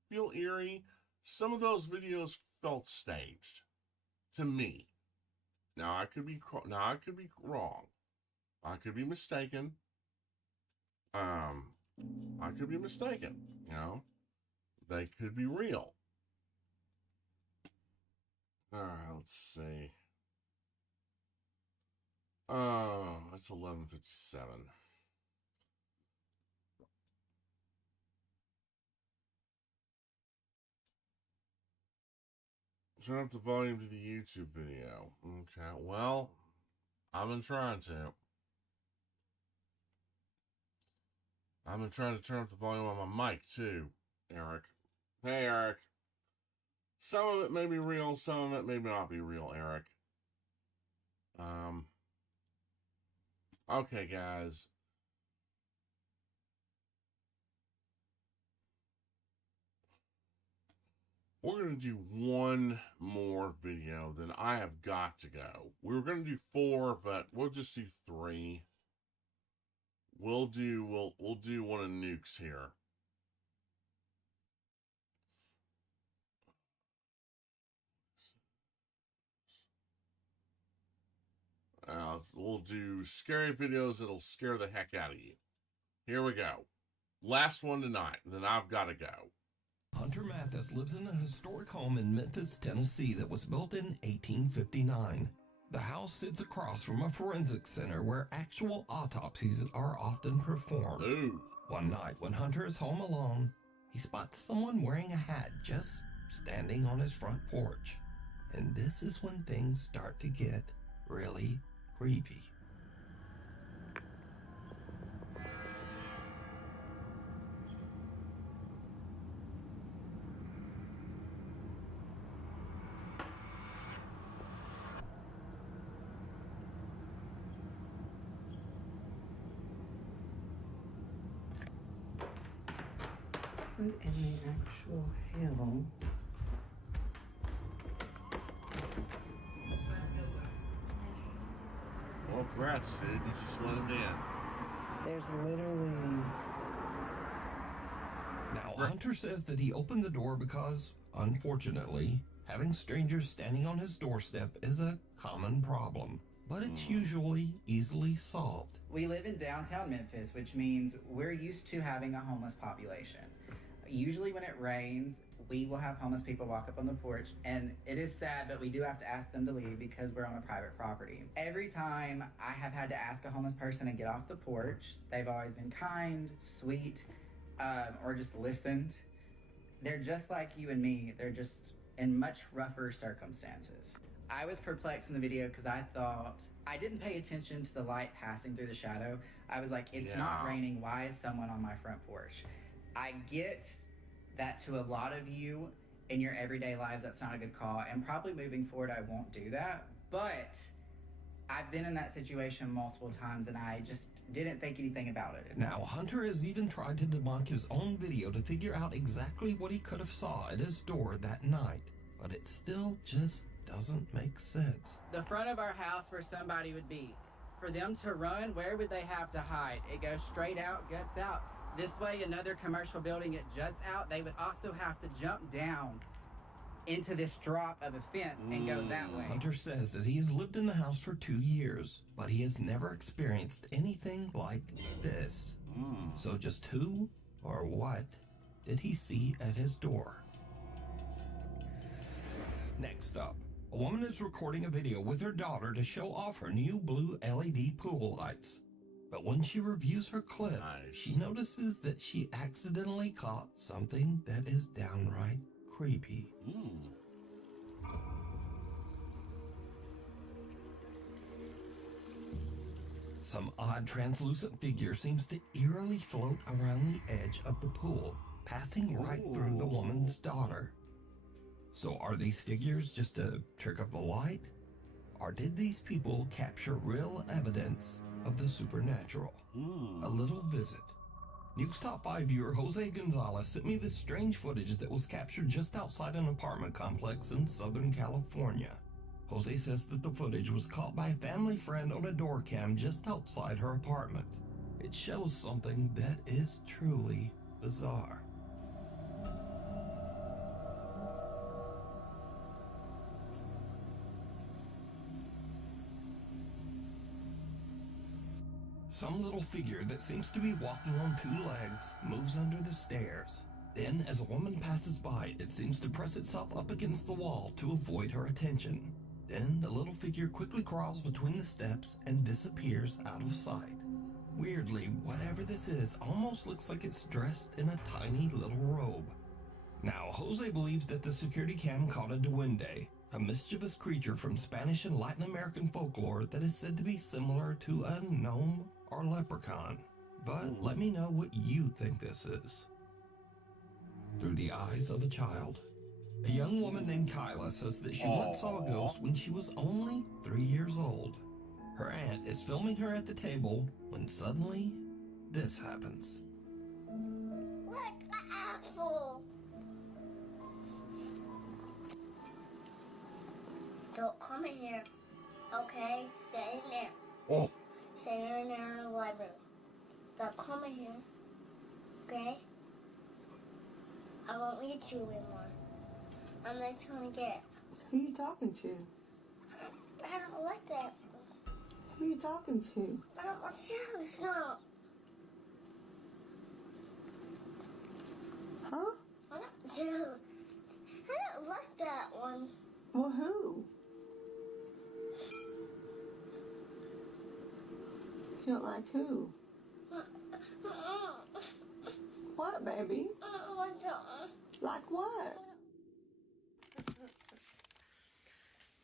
feel eerie. Some of those videos felt staged to me. Now I could be wrong. I could be mistaken. I could be mistaken. You know, they could be real. All right, let's see. Oh, it's 11:57. Turn up the volume to the YouTube video. Okay, well, I've been trying to. I've been trying to turn up the volume on my mic too, Eric. Hey, Eric. Some of it may be real, some of it may not be real, Eric. Okay, guys. We're going to do one more video, then I have got to go. We were going to do 4, but we'll just do 3. We'll do one of Nuke's here. We'll do scary videos that'll scare the heck out of you. Here we go. Last one tonight, then I've got to go. Hunter Mathis lives in a historic home in Memphis, Tennessee that was built in 1859. The house sits across from a forensic center where actual autopsies are often performed. Ooh. One night when Hunter is home alone, he spots someone wearing a hat just standing on his front porch. And this is when things start to get really creepy. What in the actual hell? Well, congrats, dude. You just let him in. There's literally... Now, Hunter says that he opened the door because, unfortunately, having strangers standing on his doorstep is a common problem. But it's usually easily solved. We live in downtown Memphis, which means we're used to having a homeless population. Usually when it rains, we will have homeless people walk up on the porch, and it is sad, but we do have to ask them to leave because we're on a private property. Every time I have had to ask a homeless person to get off the porch, they've always been kind, sweet, or just listened. They're just like you and me. They're just in much rougher circumstances. I was perplexed in the video because I thought, I didn't pay attention to the light passing through the shadow. I was like, it's not raining. Why is someone on my front porch? I get that to a lot of you in your everyday lives, that's not a good call. And probably moving forward, I won't do that. But I've been in that situation multiple times and I just didn't think anything about it. Now, Hunter has even tried to debunk his own video to figure out exactly what he could have saw at his door that night. But it still just doesn't make sense. The front of our house where somebody would be. For them to run, where would they have to hide? It goes straight out, guts out. This way, another commercial building, it juts out. They would also have to jump down into this drop of a fence and go that way. Hunter says that he has lived in the house for 2 years, but he has never experienced anything like this. So just who or what did he see at his door? Next up, a woman is recording a video with her daughter to show off her new blue LED pool lights. But when she reviews her clip, she notices that she accidentally caught something that is downright creepy. Some odd translucent figure seems to eerily float around the edge of the pool, passing right through the woman's daughter. So are these figures just a trick of the light? Or did these people capture real evidence of the supernatural? A little visit. Nuke's Top 5 viewer Jose Gonzalez sent me this strange footage that was captured just outside an apartment complex in Southern California. Jose says that the footage was caught by a family friend on a door cam just outside her apartment. It shows something that is truly bizarre. Some little figure that seems to be walking on 2 legs moves under the stairs. Then, as a woman passes by, it seems to press itself up against the wall to avoid her attention. Then, the little figure quickly crawls between the steps and disappears out of sight. Weirdly, whatever this is almost looks like it's dressed in a tiny little robe. Now, Jose believes that the security cam caught a duende, a mischievous creature from Spanish and Latin American folklore that is said to be similar to a gnome or leprechaun. But let me know what you think this is. Through the eyes of a child. A young woman named Kyla says that she once saw a ghost when she was only 3 years old. Her aunt is filming her at the table when suddenly this happens. Look, the apple. Don't come in here. Okay, stay in there. Oh. Stay in there in the library. Don't come in here. Okay? I won't eat you anymore. I'm just gonna get. Who you talking to? I don't like that. Who you talking to? I don't want to stop. Huh? I don't like that one. Well, who? You don't like who? What, baby? I don't want to. Like what?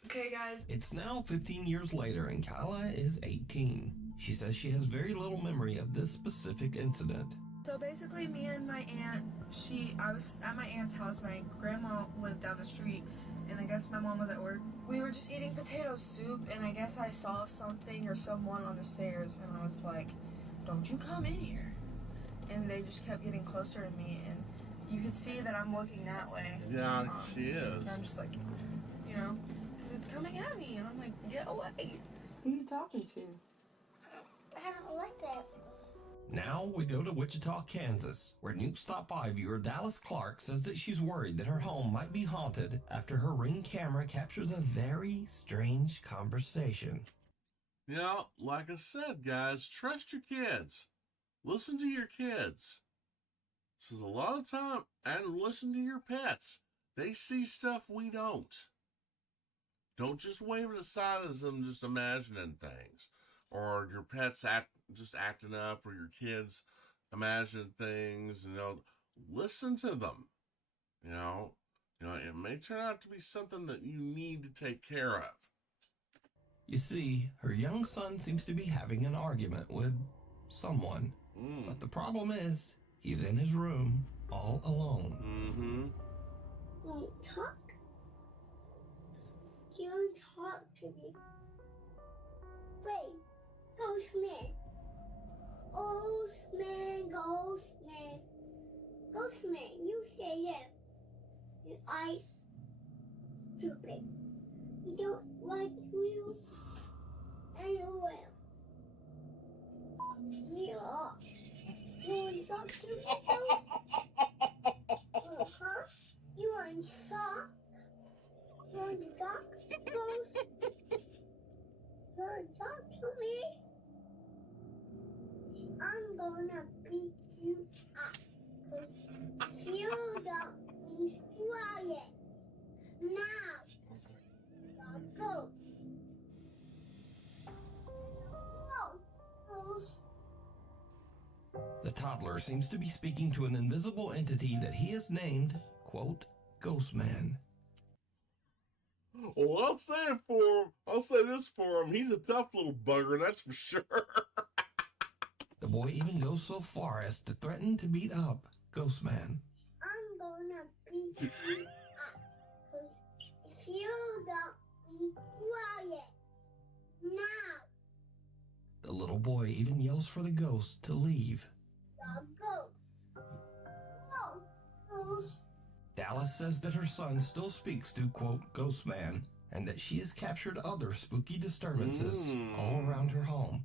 Okay, guys. It's now 15 years later and Kyla is 18. She says she has very little memory of this specific incident. So basically, me and my aunt, I was at my aunt's house. My grandma lived down the street, and I guess my mom was at work. We were just eating potato soup, and I guess I saw something or someone on the stairs, and I was like, "Don't you come in here!" And they just kept getting closer to me, and you could see that I'm looking that way. Yeah, she is. And I'm just like, you know, because it's coming at me, and I'm like, "Get away!" Who are you talking to? I don't like it. Now we go to Wichita, Kansas, where Nuke's Top 5 viewer Dallas Clark says that she's worried that her home might be haunted after her Ring camera captures a very strange conversation. Yeah, like I said, guys, trust your kids. Listen to your kids. This is a lot of time, and listen to your pets. They see stuff we don't. Don't just wave it aside as them just imagining things. Or your pets just acting up, or your kids imagining things, listen to them. It may turn out to be something that you need to take care of. You see, her young son seems to be having an argument with someone. But the problem is, he's in his room, all alone. Won't talk? You don't talk to me. Wait. Ghostman. Ghostman. Ghostman, you say yes. Your eyes stupid. You don't like you anywhere. Yeah. You want to talk to me though? Huh? You want to talk? You want to talk? Ghost? You want to talk to me? I'm gonna beat you up. Cause you don't be quiet. Now, go. The toddler seems to be speaking to an invisible entity that he has named, quote, Ghostman. Well, I'll say it for him. I'll say this for him. He's a tough little bugger, that's for sure. The boy even goes so far as to threaten to beat up Ghostman. I'm gonna beat you up. Cause if you don't be quiet. Now. The little boy even yells for the ghost to leave. Go. Ghost. Dallas says that her son still speaks to, quote, Ghostman, and that she has captured other spooky disturbances all around her home.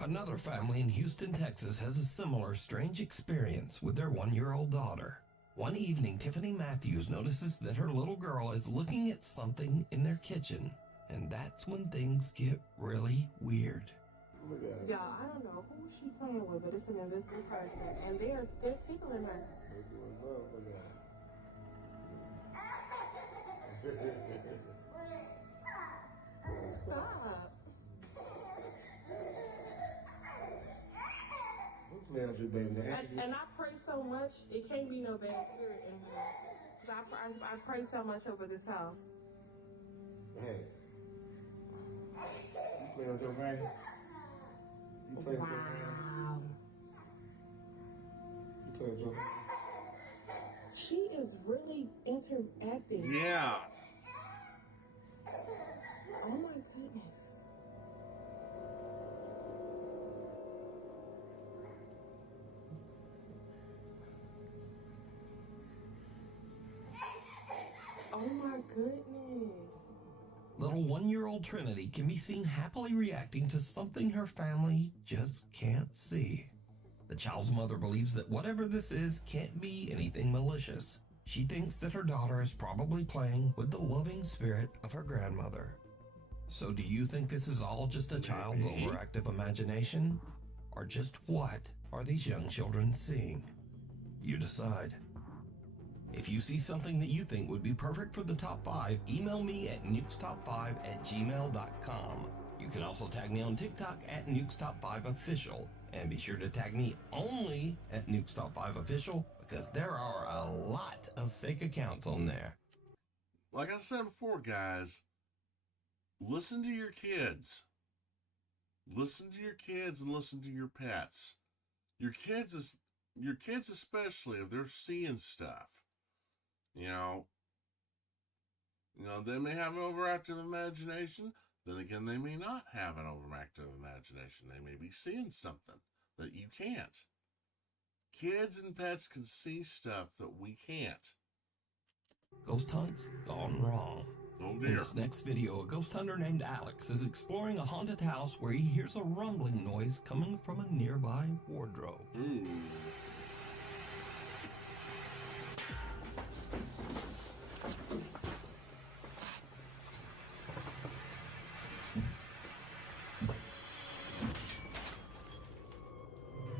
Another family in Houston, Texas has a similar strange experience with their 1-year-old daughter. One evening, Tiffany Matthews notices that her little girl is looking at something in their kitchen, and that's when things get really weird. Yeah, I don't know who she playing with, but it's an invisible person, and they're tickling her. Stop. And I pray so much, it can't be no bad spirit in here. 'Cause I pray so much over this house. Hey. You play with your granny? You play with your granny? You play with your granny? She is really interacting. Yeah. Oh my goodness. Oh my goodness. Little 1-year-old Trinity can be seen happily reacting to something her family just can't see. The child's mother believes that whatever this is can't be anything malicious. She thinks that her daughter is probably playing with the loving spirit of her grandmother. So do you think this is all just a child's overactive imagination? Or just what are these young children seeing? You decide. If you see something that you think would be perfect for the top 5, email me at nukestop5@gmail.com. You can also tag me on TikTok at Nuke's Top 5 Official. And be sure to tag me only at Nuke's Top 5 Official, because there are a lot of fake accounts on there. Like I said before, guys, listen to your kids. Listen to your kids and listen to your pets. Your kids especially, if they're seeing stuff. You know, they may have an overactive imagination. Then again, they may not have an overactive imagination. They may be seeing something that you can't. Kids and pets can see stuff that we can't. Ghost hunts gone wrong. Oh dear. In this next video, a ghost hunter named Alex is exploring a haunted house where he hears a rumbling noise coming from a nearby wardrobe. Ooh.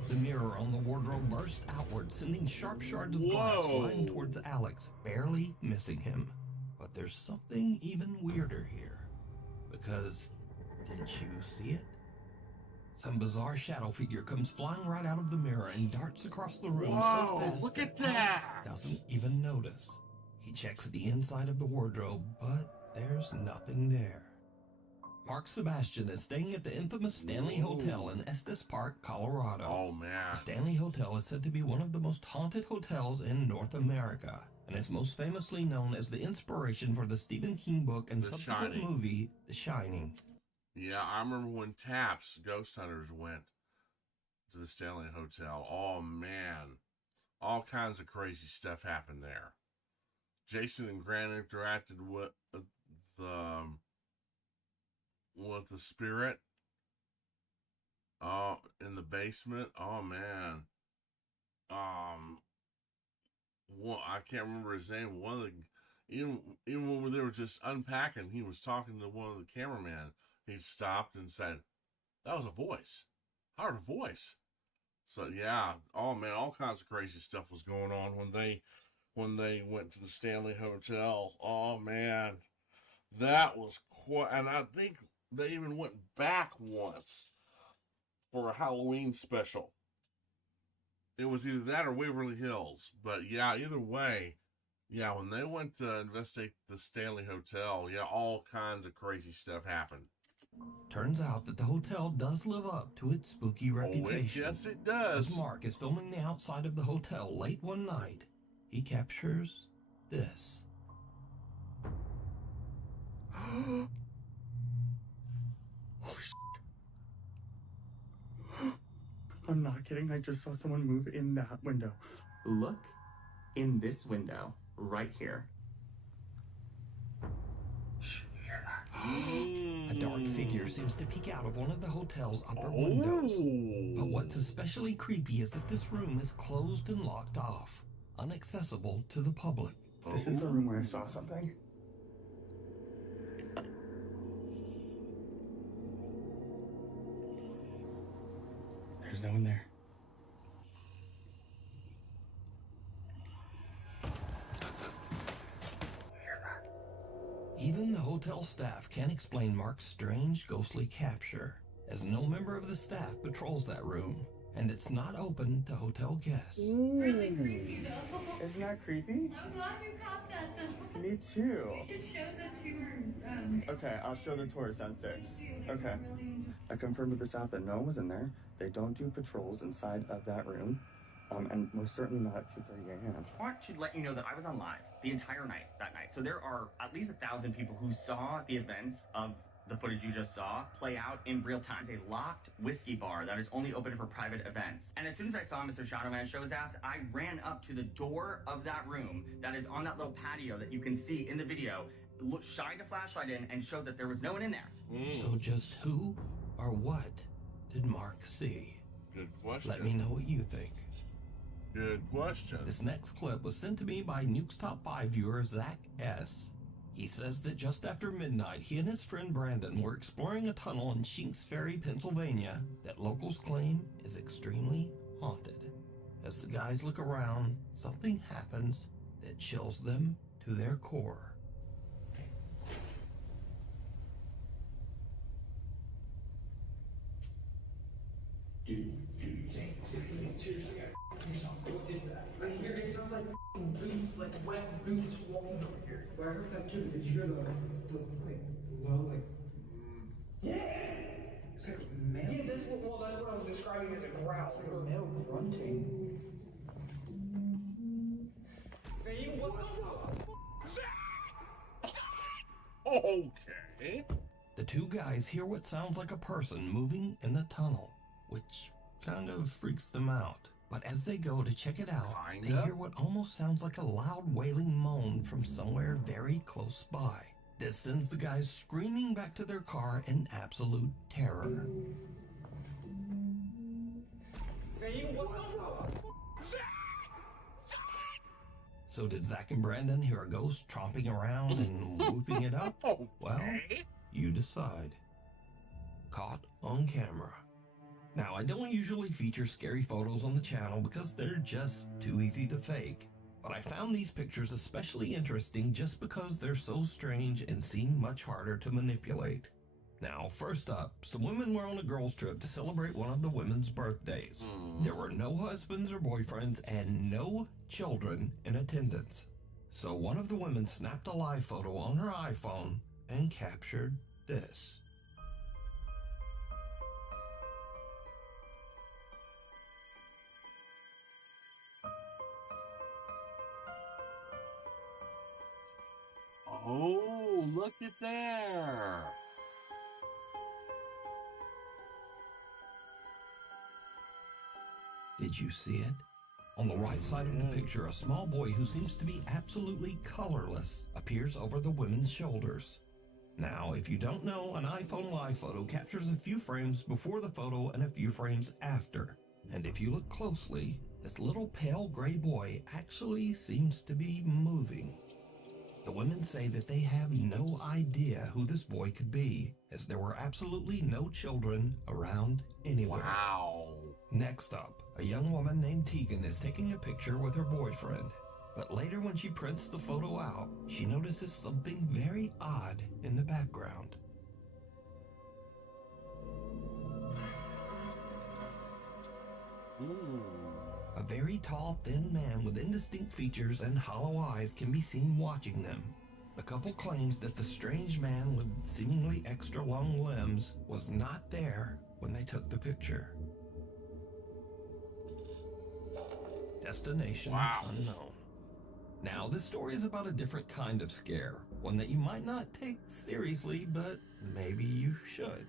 The mirror on the wardrobe burst outward, sending sharp shards of glass flying towards Alex, barely missing him. But there's something even weirder here. Because, did you see it? Some bizarre shadow figure comes flying right out of the mirror and darts across the room so fast look at Alex that! Doesn't even notice. He checks the inside of the wardrobe, but there's nothing there. Mark Sebastian is staying at the infamous Stanley Hotel in Estes Park, Colorado. Oh, man. The Stanley Hotel is said to be one of the most haunted hotels in North America, and is most famously known as the inspiration for the Stephen King book and subsequent movie, The Shining. Yeah, I remember when Taps, Ghost Hunters, went to the Stanley Hotel. Oh, man. All kinds of crazy stuff happened there. Jason and Grant interacted with the spirit in the basement. Oh, man. Well, I can't remember his name. One of the, even when they were just unpacking, he was talking to one of the cameramen. He stopped and said, "That was a voice. I heard a voice." So yeah, oh man, all kinds of crazy stuff was going on when they went to the Stanley Hotel. Oh man, that was quite. And I think they even went back once for a Halloween special. It was either that or Waverly Hills. But yeah, either way, yeah, when they went to investigate the Stanley Hotel, yeah, all kinds of crazy stuff happened. Turns out that the hotel does live up to its spooky reputation. Yes, it does. As Mark is filming the outside of the hotel late one night, he captures this. Holy shit. I'm not kidding, I just saw someone move in that window. Look in this window right here. A dark figure seems to peek out of one of the hotel's upper windows. But what's especially creepy is that this room is closed and locked off, inaccessible to the public. This is the room where I saw something. There's no one there. Even the hotel staff can't explain Mark's strange, ghostly capture, as no member of the staff patrols that room, and it's not open to hotel guests. Really creepy, though. Isn't that creepy? I'm glad you caught that, though. Me too. You should show the tours. Okay, I'll show the tours downstairs. Okay. I confirmed with the staff that no one was in there. They don't do patrols inside of that room. And most certainly not at 2:30 a.m. I want to let you know that I was on live the entire night that night. So there are at least 1,000 people who saw the events of the footage you just saw play out in real time. It's a locked whiskey bar that is only open for private events. And as soon as I saw Mr. Shadowman show his ass, I ran up to the door of that room that is on that little patio that you can see in the video, shined a flashlight in, and showed that there was no one in there. So just who or what did Mark see? Good question. Let me know what you think. Good question. This next clip was sent to me by Nuke's Top 5 viewer Zach S. He says that just after midnight, he and his friend Brandon were exploring a tunnel in Shinks Ferry, Pennsylvania, that locals claim is extremely haunted. As the guys look around, something happens that chills them to their core. What is that? I hear it sounds like boots, like wet boots walking over here. Well, I heard that too. Did you hear the like low like? Yeah. It's like a male. Yeah, that's what I was describing as a growl. It's like a male grunting. See what Okay. The two guys hear what sounds like a person moving in the tunnel, which kind of freaks them out. But as they go to check it out, they hear what almost sounds like a loud wailing moan from somewhere very close by. This sends the guys screaming back to their car in absolute terror. See what So did Zach and Brandon hear a ghost tromping around and whooping it up? Well, you decide. Caught on camera. Now, I don't usually feature scary photos on the channel because they're just too easy to fake. But I found these pictures especially interesting just because they're so strange and seem much harder to manipulate. Now, first up, some women were on a girls' trip to celebrate one of the women's birthdays. There were no husbands or boyfriends and no children in attendance. So one of the women snapped a live photo on her iPhone and captured this. Oh, look at there. Did you see it? On the right side of the picture, a small boy who seems to be absolutely colorless appears over the women's shoulders. Now, if you don't know, an iPhone live photo captures a few frames before the photo and a few frames after. And if you look closely, this little pale gray boy actually seems to be moving. The women say that they have no idea who this boy could be, as there were absolutely no children around anywhere. Wow. Next up, a young woman named Tegan is taking a picture with her boyfriend. But later when she prints the photo out, she notices something very odd in the background. A very tall, thin man with indistinct features and hollow eyes can be seen watching them. The couple claims that the strange man with seemingly extra long limbs was not there when they took the picture. Destination unknown. Now, this story is about a different kind of scare, one that you might not take seriously, but maybe you should.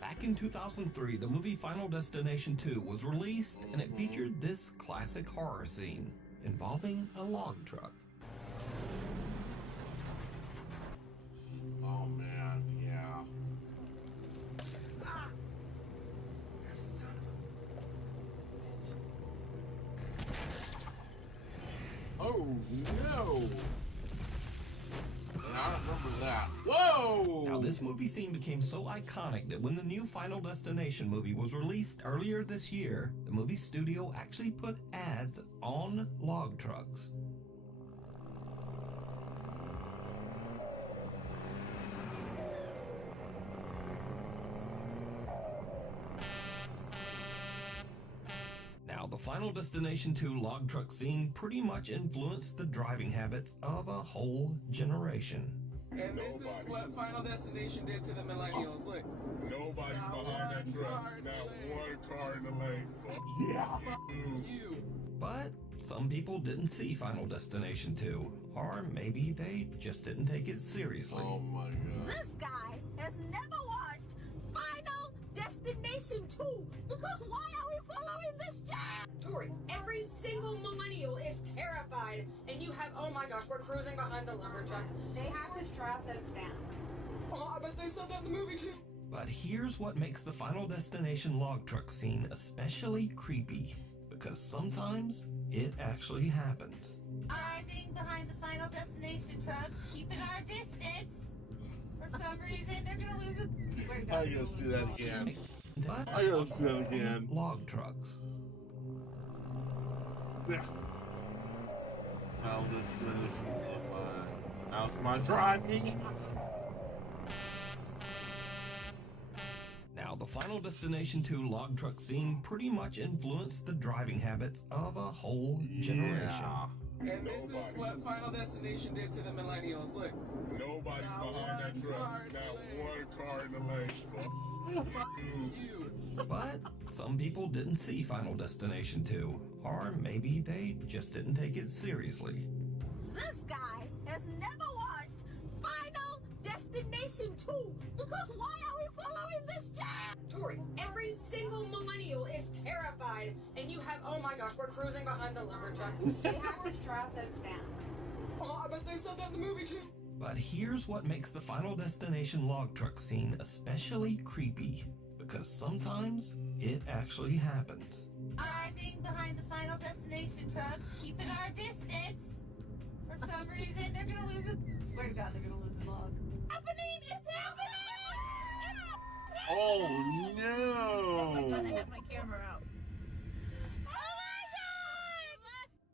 Back in 2003, the movie Final Destination 2 was released, and it featured this classic horror scene involving a log truck. Oh man, yeah. Oh no! I remember that. Whoa! Now, this movie scene became so iconic that when the new Final Destination movie was released earlier this year, the movie studio actually put ads on log trucks. Now, the Final Destination 2 log truck scene pretty much influenced the driving habits of a whole generation. And this is what Final Destination did to the millennials. Look. Nobody's behind that truck. Not one car in the lane. Yeah. You. But some people didn't see Final Destination 2, or maybe they just didn't take it seriously. Oh my god. This guy has never watched Final Destination 2 because why are we following this jam? Tori, every single millennial is terrified, and you have, oh my gosh, we're cruising behind the lumber truck. They have to strap those down. Oh, I bet they said that in the movie too. But here's what makes the Final Destination log truck scene especially creepy, because sometimes it actually happens. Driving behind the Final Destination truck, keeping our distance. For some reason, they're gonna lose it. I gotta see that again. I gotta see that again. Log trucks. Yeah. Now this is how's my driving? Now, Now, the Final Destination 2 log truck scene pretty much influenced the driving habits of a whole generation. And this is what Final Destination did to the millennials. Look. Nobody's behind that truck. Not one car in the lane. You. But some people didn't see Final Destination 2, or maybe they just didn't take it seriously. This guy has never watched Final Destination 2 because why are we following this jam? Tori, every single millennial is terrified, and you have, oh my gosh, we're cruising behind the lumber truck. They have to strap those down. Oh, I bet they said that in the movie too. But here's what makes the Final Destination log truck scene especially creepy, because sometimes it actually happens. Driving behind the Final Destination truck, keeping our distance. For some reason, they're gonna lose it. Swear to God, they're gonna lose the log. Happening! It's happening! Oh no! I have my camera out.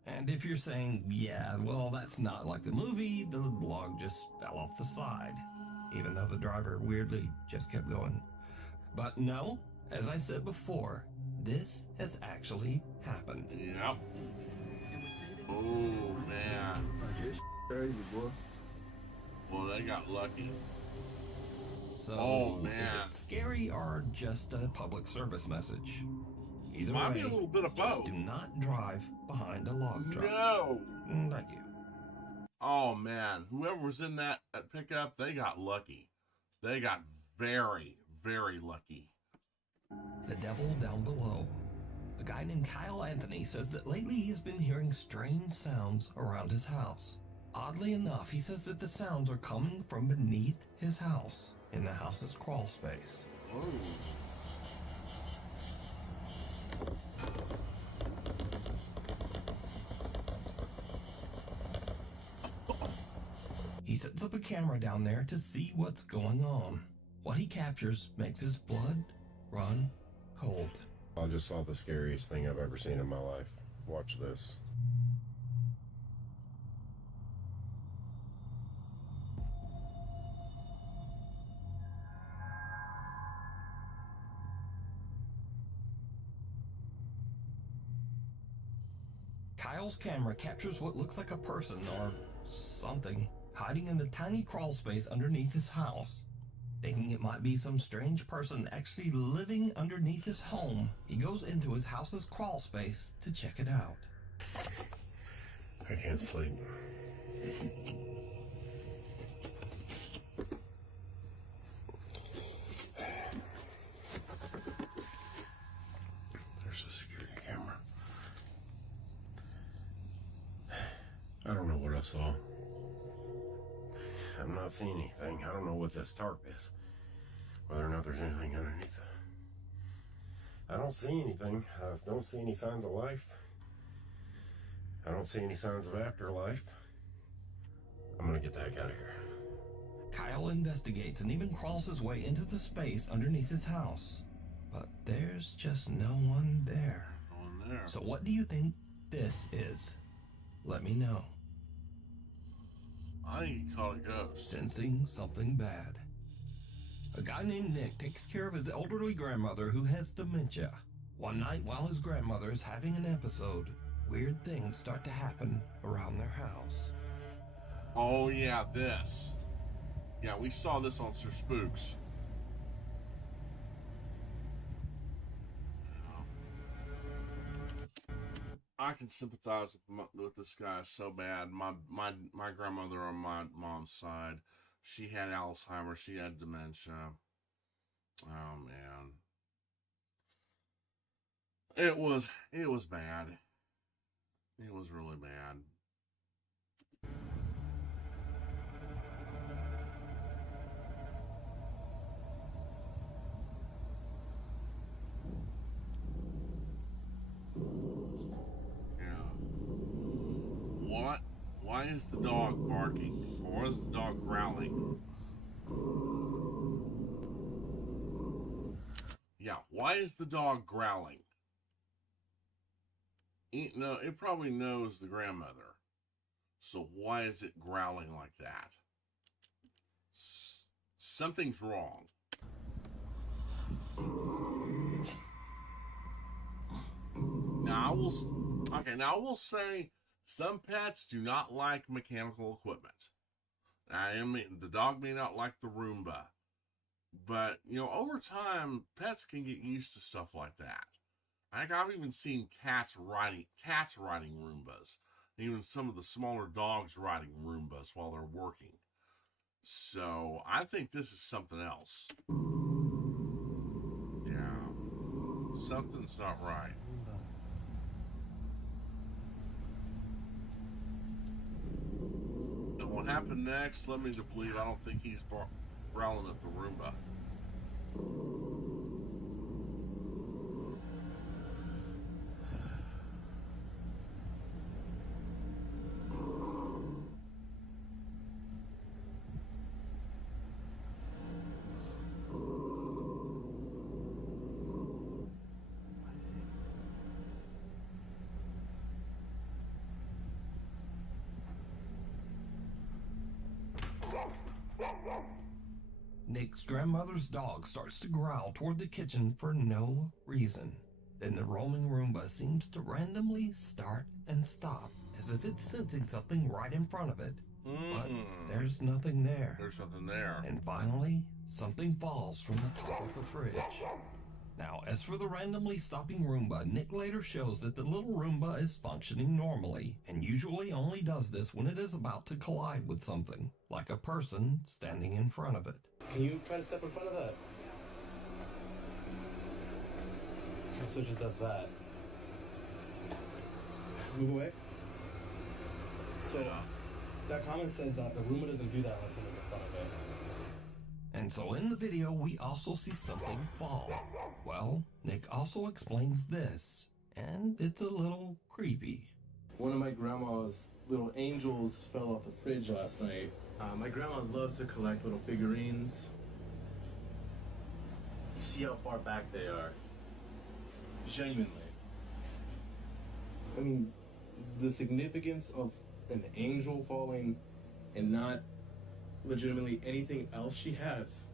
And if you're saying, yeah, well, that's not like the movie, the log just fell off the side, even though the driver weirdly just kept going. But no, as I said before, this has actually happened. Yep. Oh, man. Crazy, boy. Well, they got lucky. So, oh, is man. it scary or just a public service message? Either Might way, be a little bit of just both. do not drive behind a log truck. No. Thank you. Oh, man. Whoever was in that pickup, they got lucky. They got very, very lucky. The devil down below. A guy named Kyle Anthony says that lately he's been hearing strange sounds around his house. Oddly enough, he says that the sounds are coming from beneath his house, in the house's crawl space. Oh. He sets up a camera down there to see what's going on. What he captures makes his blood run cold. I just saw the scariest thing I've ever seen in my life. Watch this. Kyle's camera captures what looks like a person or something hiding in the tiny crawl space underneath his house. Thinking it might be some strange person actually living underneath his home, he goes into his house's crawl space to check it out. I can't sleep. There's a security camera. I don't know what I saw. I'm not seeing anything. I don't know what this tarp is. Whether or not there's anything underneath it. I don't see anything. I don't see any signs of life. I don't see any signs of afterlife. I'm gonna get the heck out of here. Kyle investigates and even crawls his way into the space underneath his house. But there's just no one there. No one there. So what do you think this is? Let me know. I think he caught a ghost. Sensing something bad. A guy named Nick takes care of his elderly grandmother who has dementia. One night while his grandmother is having an episode, weird things start to happen around their house. Oh, yeah, this. Yeah, we saw this on Sir Spooks. I can sympathize with this guy so bad. My grandmother on my mom's side, she had Alzheimer's. She had dementia. Oh man, it was bad. It was really bad. Why is the dog barking? Or is the dog growling? Yeah, why is the dog growling? It probably knows the grandmother. So why is it growling like that? Something's wrong. Now I will say some pets do not like mechanical equipment. I mean, the dog may not like the Roomba, but over time, pets can get used to stuff like that. I've even seen cats riding Roombas, and even some of the smaller dogs riding Roombas while they're working. So I think this is something else. Yeah, something's not right. And what happened next led me to believe I don't think he's growling at the Roomba. Nick's grandmother's dog starts to growl toward the kitchen for no reason. Then the roaming Roomba seems to randomly start and stop, as if it's sensing something right in front of it. But there's nothing there. There's nothing there. And finally, something falls from the top of the fridge. Now, as for the randomly stopping Roomba, Nick later shows that the little Roomba is functioning normally, and usually only does this when it is about to collide with something, like a person standing in front of it. Can you try to step in front of that? So it just does that. Move away. So that comment says that the Roomba doesn't do that unless someone's in front of it. And so in the video, we also see something fall. Well, Nick also explains this, and it's a little creepy. One of my grandma's little angels fell off the fridge last night. My grandma loves to collect little figurines. You see how far back they are. Genuinely. I mean, the significance of an angel falling and not legitimately anything else she has.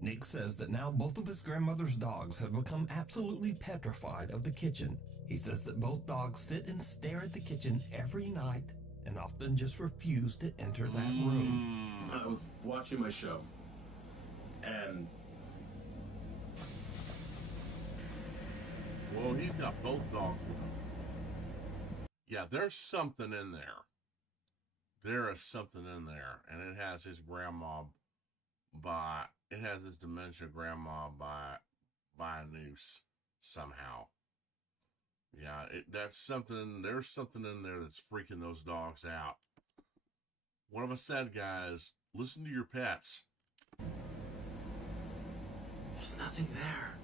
Nick says that now both of his grandmother's dogs have become absolutely petrified of the kitchen. He says that both dogs sit and stare at the kitchen every night and often just refuse to enter that room. I was watching my show, and well, he's got both dogs with him. Yeah, there's something in there. There is something in there, and it has his grandma it has his dementia grandma by a noose somehow. Yeah, there's something in there that's freaking those dogs out. What have I said, guys? Listen to your pets. There's nothing there.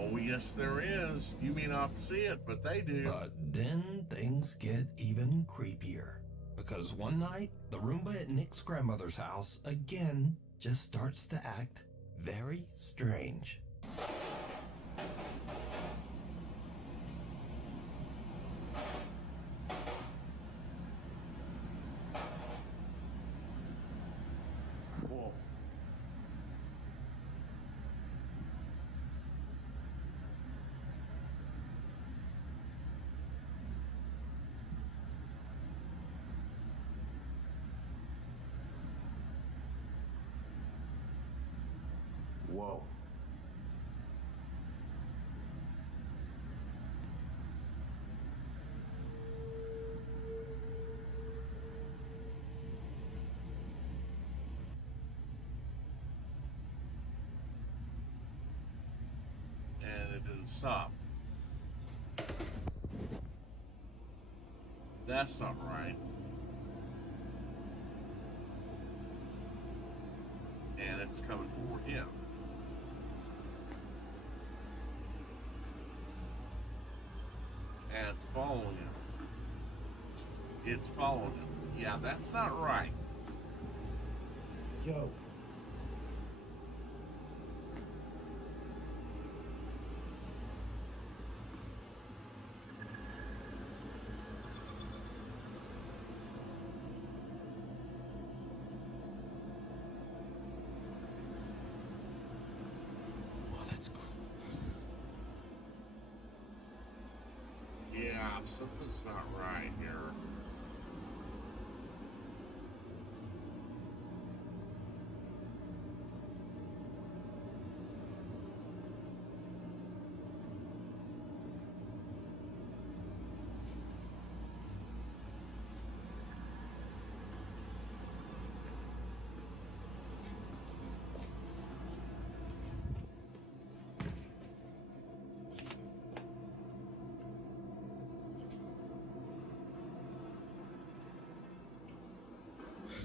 Oh, yes, there is. You may not see it, but they do. But then things get even creepier. Because one night, the Roomba at Nick's grandmother's house again just starts to act very strange. Whoa. Whoa. And it didn't stop. That's not right. And it's coming toward him. And it's following him. It's following him. Yeah, that's not right. Yo. Yeah, something's not right here.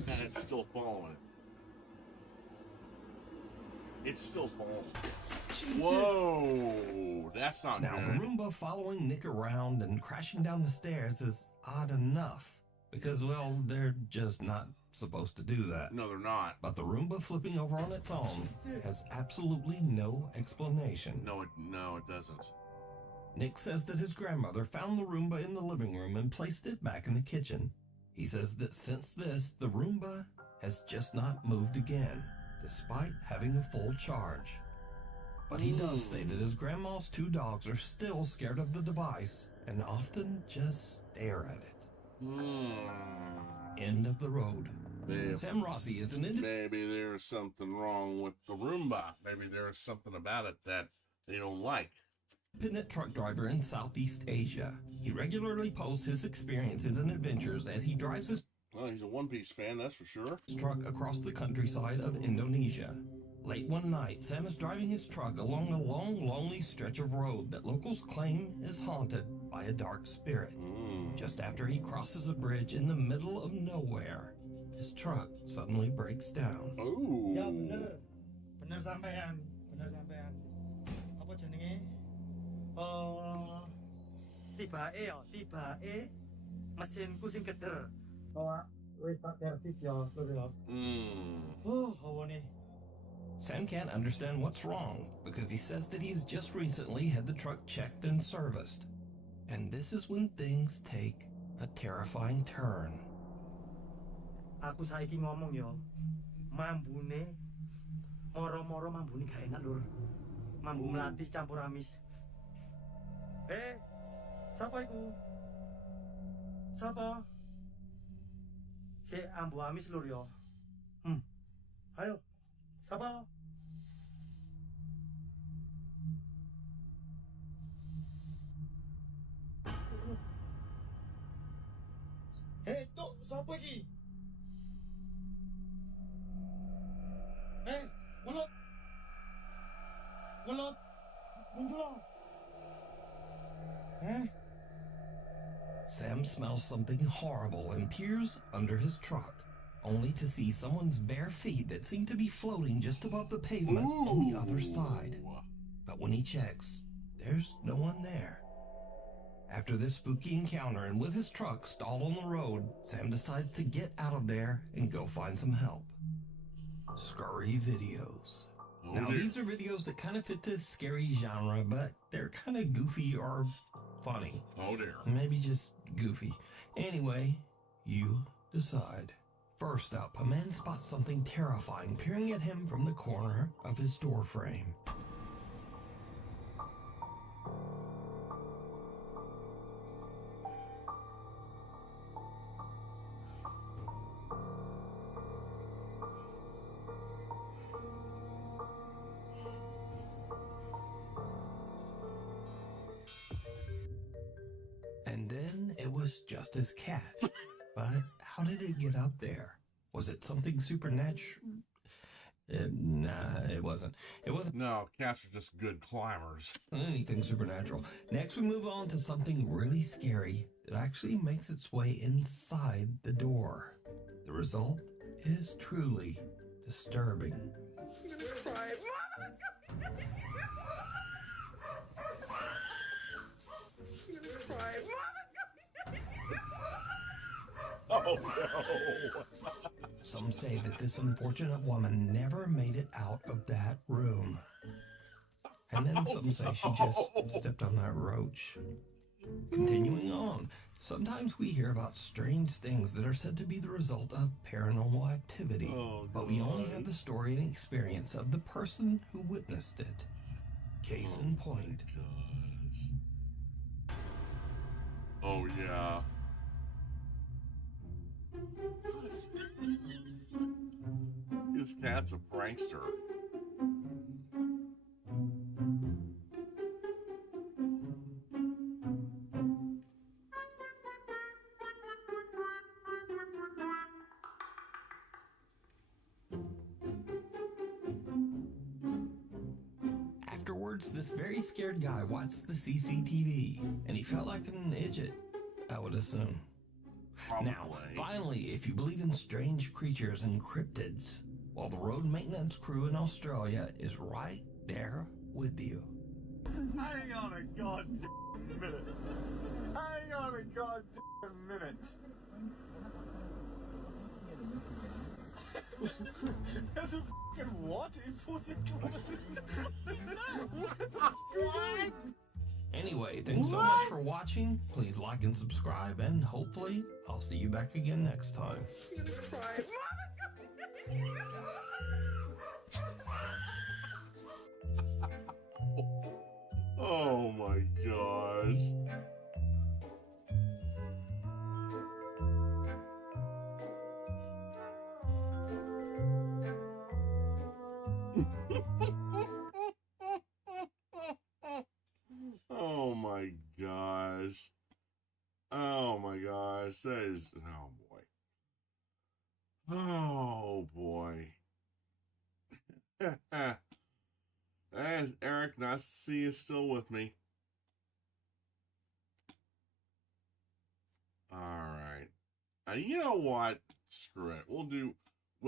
And it's still falling. It's still falling. Whoa, that's not now, good. the Roomba following Nick around and crashing down the stairs is odd enough. Because, well, they're just not supposed to do that. No, they're not. But the Roomba flipping over on its own has absolutely no explanation. No, it doesn't. Nick says that his grandmother found the Roomba in the living room and placed it back in the kitchen. He says that since this, the Roomba has just not moved again, despite having a full charge. But he does say that his grandma's 2 dogs are still scared of the device and often just stare at it. End of the road. Sam Rossi is an Maybe there's something wrong with the Roomba. Maybe there's something about it that they don't like. independent truck driver in Southeast Asia. He regularly posts his experiences and adventures as he drives his Well, he's a One Piece fan, that's for sure. Truck across the countryside of Indonesia. Late one night, Sam is driving his truck along a long, lonely stretch of road that locals claim is haunted by a dark spirit. Just after he crosses a bridge in the middle of nowhere, his truck suddenly breaks down. Ya bener. Bener sampean. Bener sampean. Apa jenenge? Tibake ya, tibake mesinku sing keder. Wis tak servis ya, Lur ya. Hawane. Sam can't understand what's wrong because he says that he's just recently had the truck checked and serviced. And this is when things take a terrifying turn. Aku saiki ngomong yo. Mambune moro-moro mambune gak enak, Lur. Mambu melati campur amis. Sapa iku? Sapa? Si ambu amis, Lur yo. Ayo. Sapa? Tuk, sapa iki? Welut! Welut! Muncul! Sam smells something horrible and peers under his truck, only to see someone's bare feet that seem to be floating just above the pavement on the other side. But when he checks, there's no one there. After this spooky encounter and with his truck stalled on the road, Sam decides to get out of there and go find some help. Scary videos. Now, these are videos that kind of fit this scary genre, but they're kind of goofy or funny. Oh dear. Maybe just goofy. Anyway, you decide. First up, a man spots something terrifying peering at him from the corner of his door frame. And then it was just his cat. But how did it get up there? Was it something supernatural? Nah, it wasn't. It wasn't. No, cats are just good climbers. Anything supernatural. Next, we move on to something really scary that actually makes its way inside the door. The result is truly disturbing. Oh no! Some say that this unfortunate woman never made it out of that room. And then some say she just stepped on that roach. Continuing on, sometimes we hear about strange things that are said to be the result of paranormal activity, but we only have the story and experience of the person who witnessed it. Case in point. Oh, yeah. This cat's a prankster. Afterwards, this very scared guy watched the CCTV, and he felt like an idiot, I would assume. Probably. Now, finally, if you believe in strange creatures and cryptids, well, the road maintenance crew in Australia is right there with you. Hang on a goddamn minute. Hang on a goddamn minute. There's a fucking what important? What? Anyway, thanks so much for watching. Please like and subscribe, and hopefully I'll see you back again next time. I'm gonna cry. Oh my gosh. Oh my gosh. Oh my gosh. That is, oh boy. Oh boy. As Eric, nice to see you still with me. All right. You know what? Screw it. Well,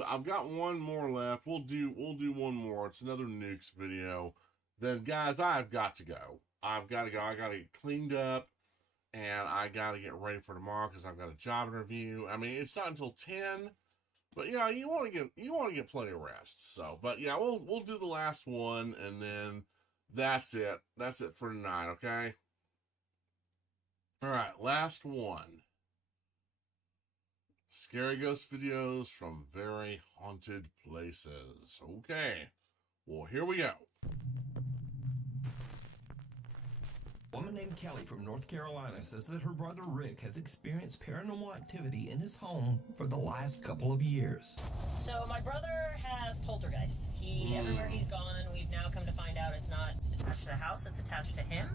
I've got one more left. We'll do one more. It's another Nukes video. Then, guys, I've got to go. I've got to go. I got to get cleaned up, and I got to get ready for tomorrow because I've got a job interview. I mean, it's not until 10. But yeah, you want to get plenty of rest. So, but yeah, we'll do the last one, and then that's it. That's it for tonight. Okay. All right, last one. Scary ghost videos from very haunted places. Okay. Well, here we go. A woman named Kelly from North Carolina says that her brother Rick has experienced paranormal activity in his home for the last couple of years. So my brother has poltergeists. Everywhere he's gone, we've now come to find out it's not attached to the house, it's attached to him.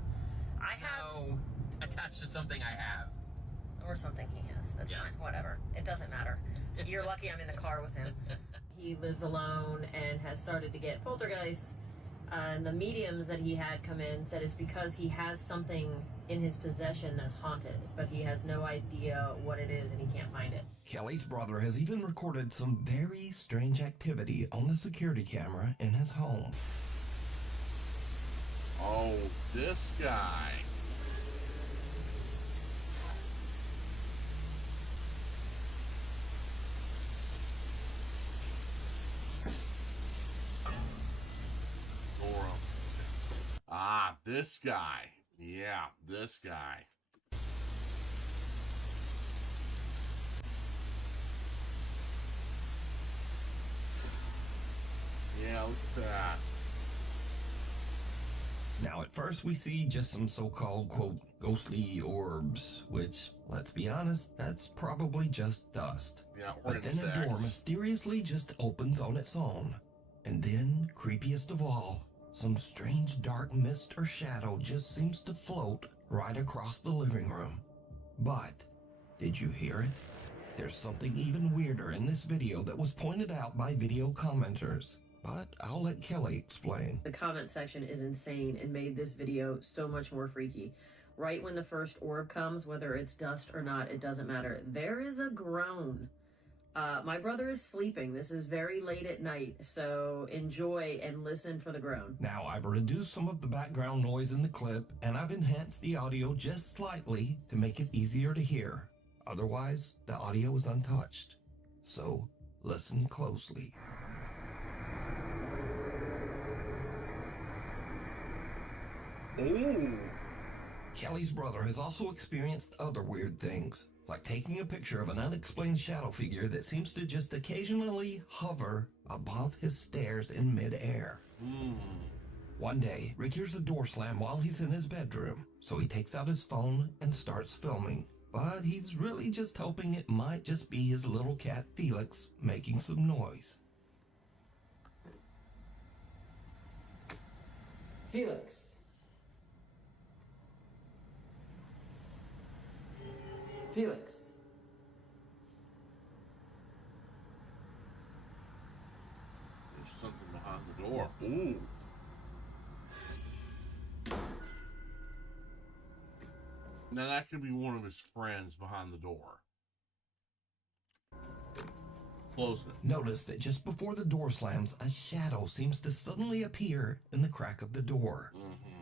I have... No, attached to something I have. Or something he has. That's fine, whatever. It doesn't matter. You're lucky I'm in the car with him. He lives alone and has started to get poltergeists. And the mediums that he had come in said it's because he has something in his possession that's haunted, but he has no idea what it is and he can't find it. Kelly's brother has even recorded some very strange activity on the security camera in his home. Oh, this guy. Ah, this guy. Yeah, this guy. Yeah, look at that. Now, at first we see just some so-called, quote, ghostly orbs, which, let's be honest, that's probably just dust. Yeah, but then a door mysteriously just opens on its own. And then, creepiest of all, some strange dark mist or shadow just seems to float right across the living room. But, did you hear it? There's something even weirder in this video that was pointed out by video commenters. But I'll let Kelly explain. The comment section is insane and made this video so much more freaky. Right when the first orb comes, whether it's dust or not, it doesn't matter. There is a groan. My brother is sleeping. This is very late at night, so enjoy and listen for the groan. Now, I've reduced some of the background noise in the clip, and I've enhanced the audio just slightly to make it easier to hear. Otherwise, the audio is untouched. So, listen closely. Ooh. Kelly's brother has also experienced other weird things, like taking a picture of an unexplained shadow figure that seems to just occasionally hover above his stairs in midair. One day, Rick hears a door slam while he's in his bedroom, so he takes out his phone and starts filming. But he's really just hoping it might just be his little cat Felix making some noise. Felix. Felix. There's something behind the door. Ooh. Now that could be one of his friends behind the door. Close it. Notice that just before the door slams, a shadow seems to suddenly appear in the crack of the door.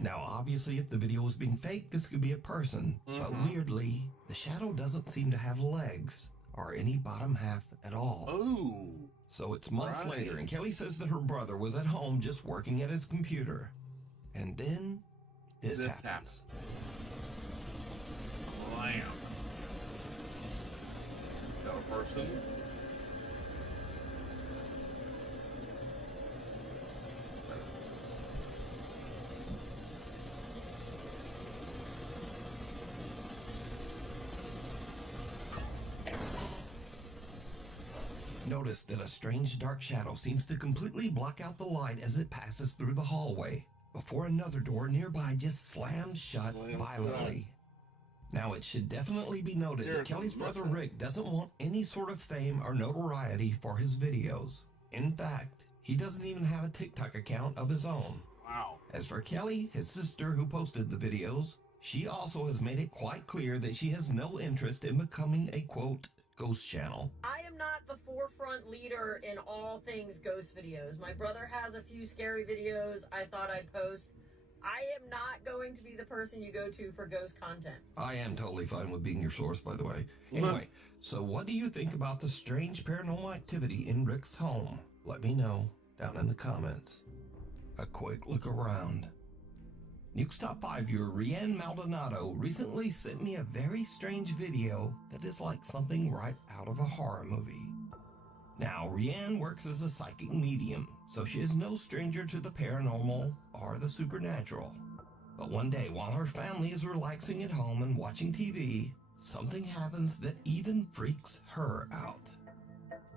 Now, obviously, if the video was being faked, this could be a person. But weirdly, the shadow doesn't seem to have legs or any bottom half at all. Ooh. So it's months later, and Kelly says that her brother was at home just working at his computer. And then this happens. Slam. Shadow person. Notice that a strange dark shadow seems to completely block out the light as it passes through the hallway, before another door nearby just slams shut violently. Now, it should definitely be noted that Kelly's brother Rick doesn't want any sort of fame or notoriety for his videos. In fact, he doesn't even have a TikTok account of his own. Wow. As for Kelly, his sister who posted the videos, she also has made it quite clear that she has no interest in becoming a, quote, ghost channel. I am not the forefront leader in all things ghost videos. My brother has a few scary videos I thought I'd post. I am not going to be the person you go to for ghost content. I am totally fine with being your source, by the way. Anyway, so what do you think about the strange paranormal activity in Rick's home? Let me know down in the comments. A quick look around. Nuke's Top 5 viewer Rianne Maldonado recently sent me a very strange video that is like something right out of a horror movie. Now, Rianne works as a psychic medium, so she is no stranger to the paranormal or the supernatural. But one day, while her family is relaxing at home and watching TV, something happens that even freaks her out.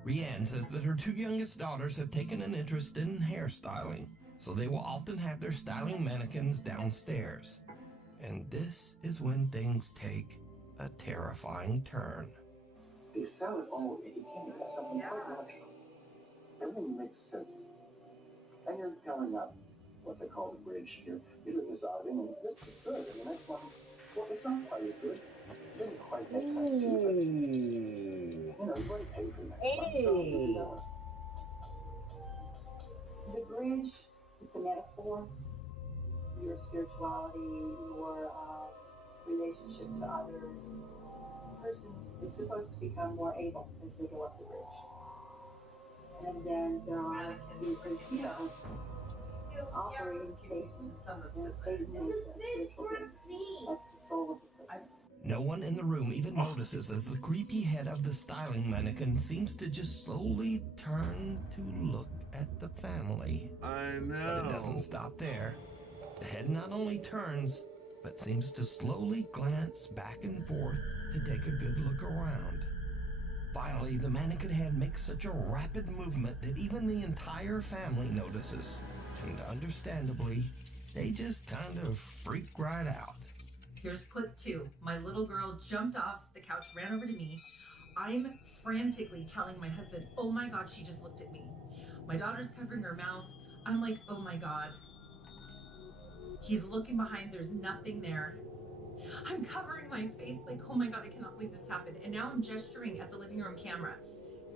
Rianne says that her two youngest daughters have taken an interest in hairstyling, so they will often have their styling mannequins downstairs. And this is when things take a terrifying turn. They sell it all independent as something quite logical. Everything makes sense. And you're going up what they call the bridge. You're deciding, and this is good. And the next one, well, it's not quite as good. It didn't quite make sense to you, but you know, you've already paid for the next one, so you know it. The bridge, it's a metaphor. Your spirituality, your relationship to others. The person is supposed to become more able as they go up the bridge. And then there are the bridge heroes operating faith, and faith is a spiritual being. That's the soul of the person. No one in the room even notices as the creepy head of the styling mannequin seems to just slowly turn to look at the family. I know. But it doesn't stop there. The head not only turns, but seems to slowly glance back and forth to take a good look around. Finally, the mannequin head makes such a rapid movement that even the entire family notices. And understandably, they just kind of freak right out. Here's clip 2. My little girl jumped off the couch, ran over to me. I'm frantically telling my husband, oh my God, she just looked at me. My daughter's covering her mouth. I'm like, oh my God. He's looking behind, there's nothing there. I'm covering my face like, oh my God, I cannot believe this happened. And now I'm gesturing at the living room camera,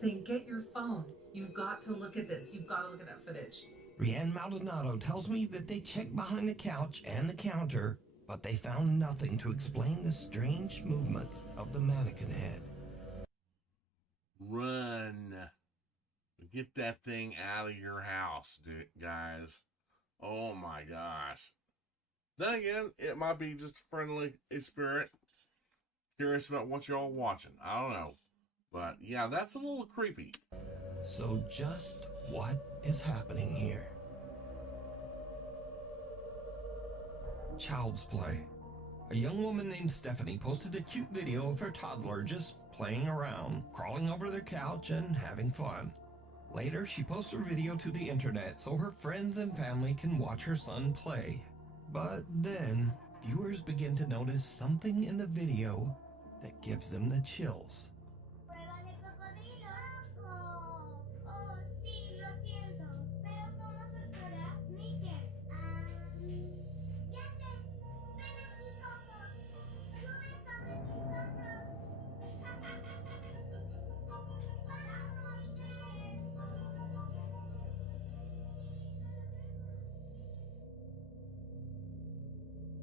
saying, get your phone. You've got to look at this. You've got to look at that footage. Rianne Maldonado tells me that they checked behind the couch and the counter, but they found nothing to explain the strange movements of the mannequin head. Run. Get that thing out of your house, guys. Oh my gosh. Then again, it might be just a friendly spirit. Curious about what y'all watching. I don't know. But yeah, that's a little creepy. So just what is happening here? child's play. A young woman named Stephanie posted a cute video of her toddler just playing around, crawling over their couch and having fun. Later, she posts her video to the internet so her friends and family can watch her son play. But then, viewers begin to notice something in the video that gives them the chills.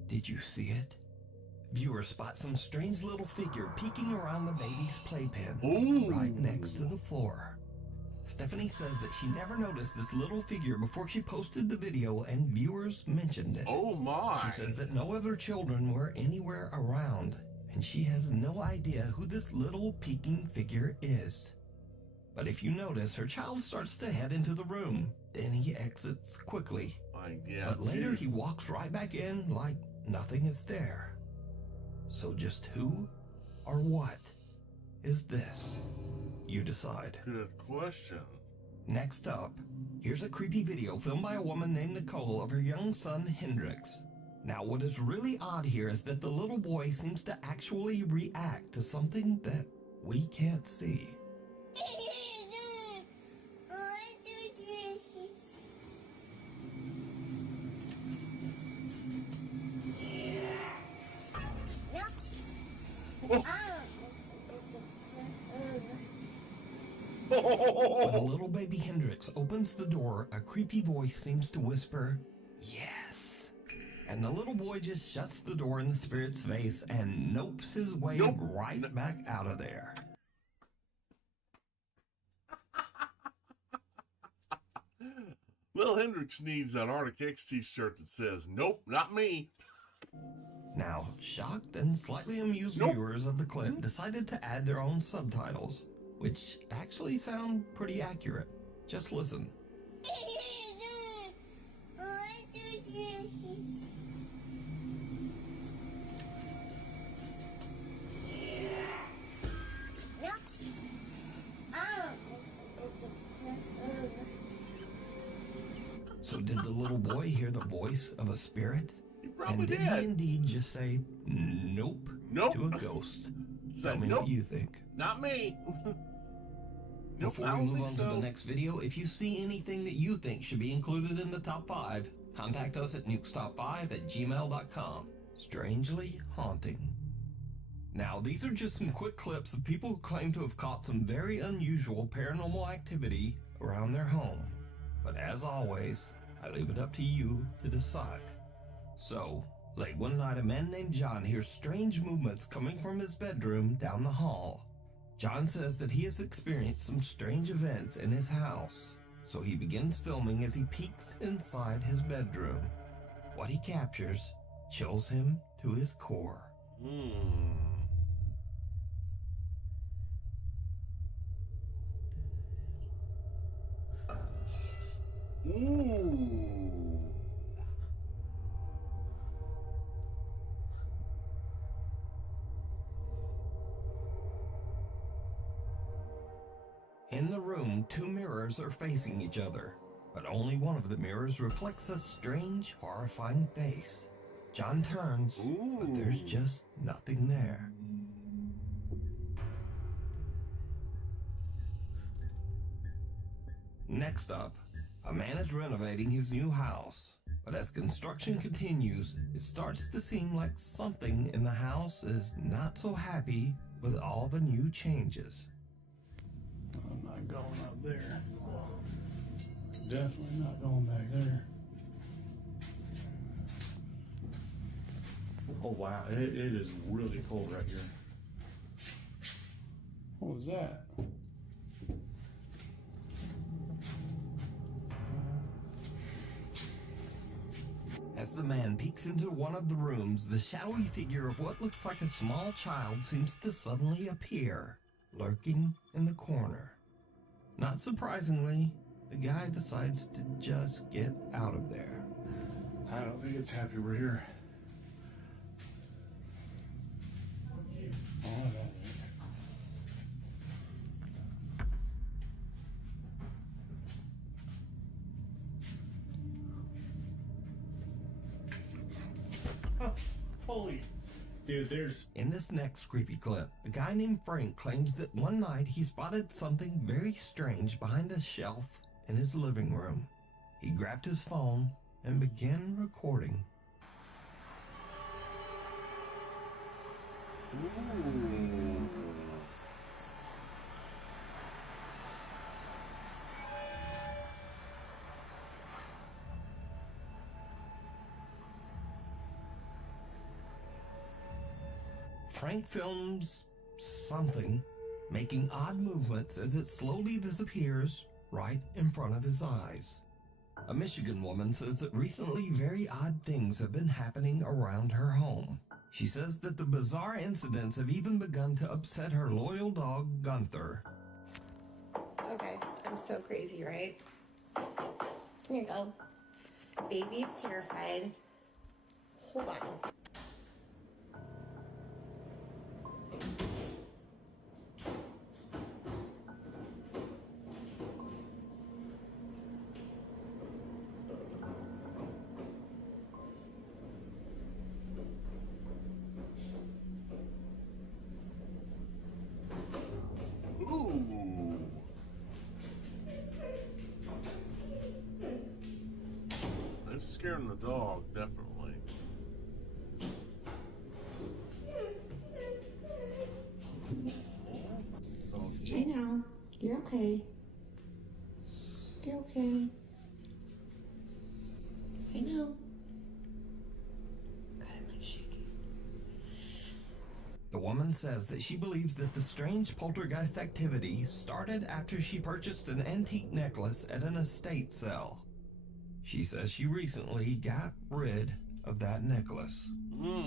Did you see it? Viewers spot some strange little figure peeking around the baby's playpen, right next to the floor. Stephanie says that she never noticed this little figure before she posted the video and viewers mentioned it. Oh my! She says that no other children were anywhere around, and she has no idea who this little peeking figure is. But if you notice, her child starts to head into the room, then he exits quickly. But later he walks right back in like nothing is there. So just who or what is this? You decide. Good question. Next up, here's a creepy video filmed by a woman named Nicole of her young son Hendrix. Now what is really odd here is that the little boy seems to actually react to something that we can't see. When little baby Hendrix opens the door, a creepy voice seems to whisper, "Yes." And the little boy just shuts the door in the spirit's face and nopes his way right back out of there. Lil Hendrix needs an Arctic X t-shirt that says, "Nope, not me." Now, shocked and slightly amused viewers of the clip decided to add their own subtitles, which actually sound pretty accurate. Just listen. So did the little boy hear the voice of a spirit? And did he indeed just say nope to a ghost? Tell me what you think. Not me. Before we move on to the next video, if you see anything that you think should be included in the top 5, contact us at nukestop5@gmail.com. Strangely haunting. Now, these are just some quick clips of people who claim to have caught some very unusual paranormal activity around their home. But as always, I leave it up to you to decide. So, late one night, a man named John hears strange movements coming from his bedroom down the hall. John says that he has experienced some strange events in his house, so he begins filming as he peeks inside his bedroom. What he captures chills him to his core. In the room, 2 mirrors are facing each other, but only one of the mirrors reflects a strange, horrifying face. John turns, but there's just nothing there. Next up, a man is renovating his new house, but as construction continues, it starts to seem like something in the house is not so happy with all the new changes. I'm not going up there. Definitely not going back there. Oh wow, it is really cold right here. What was that? As the man peeks into one of the rooms, the shadowy figure of what looks like a small child seems to suddenly appear, lurking in the corner. Not surprisingly, the guy decides to just get out of there. I don't think it's happy we're here. Holy. Dude, there's... In this next creepy clip, a guy named Frank claims that one night he spotted something very strange behind a shelf in his living room. He grabbed his phone and began recording. Ooh. Frank films something, making odd movements as it slowly disappears right in front of his eyes. A Michigan woman says that recently very odd things have been happening around her home. She says that the bizarre incidents have even begun to upset her loyal dog, Gunther. Okay, I'm so crazy, right? Here you go. Baby is terrified. Hold on. Ooh. That's scaring the dog, definitely. I know. You're okay. You're okay. I know. God, I'm like shaking. The woman says that she believes that the strange poltergeist activity started after she purchased an antique necklace at an estate sale. She says she recently got rid of that necklace.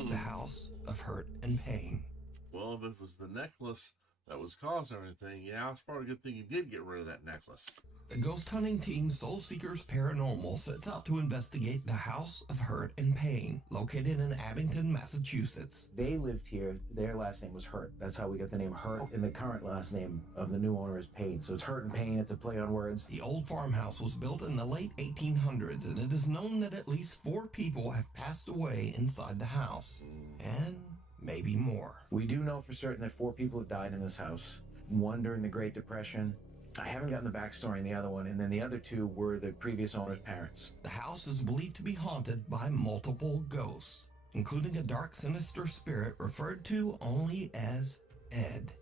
The house of hurt and pain. Well, if it was the necklace that was causing everything, yeah, it's probably a good thing you did get rid of that necklace. The ghost hunting team Soul Seekers Paranormal sets out to investigate the House of Hurt and Pain, located in Abington, Massachusetts. They lived here. Their last name was Hurt. That's how we got the name Hurt, and the current last name of the new owner is Pain. So it's Hurt and Pain. It's a play on words. The old farmhouse was built in the late 1800s, and it is known that at least 4 people have passed away inside the house, and maybe more. We do know for certain that 4 people have died in this house. 1 during the Great Depression. I haven't gotten the backstory on the other one, and then the other 2 were the previous owner's parents. The house is believed to be haunted by multiple ghosts, including a dark, sinister spirit referred to only as Ed.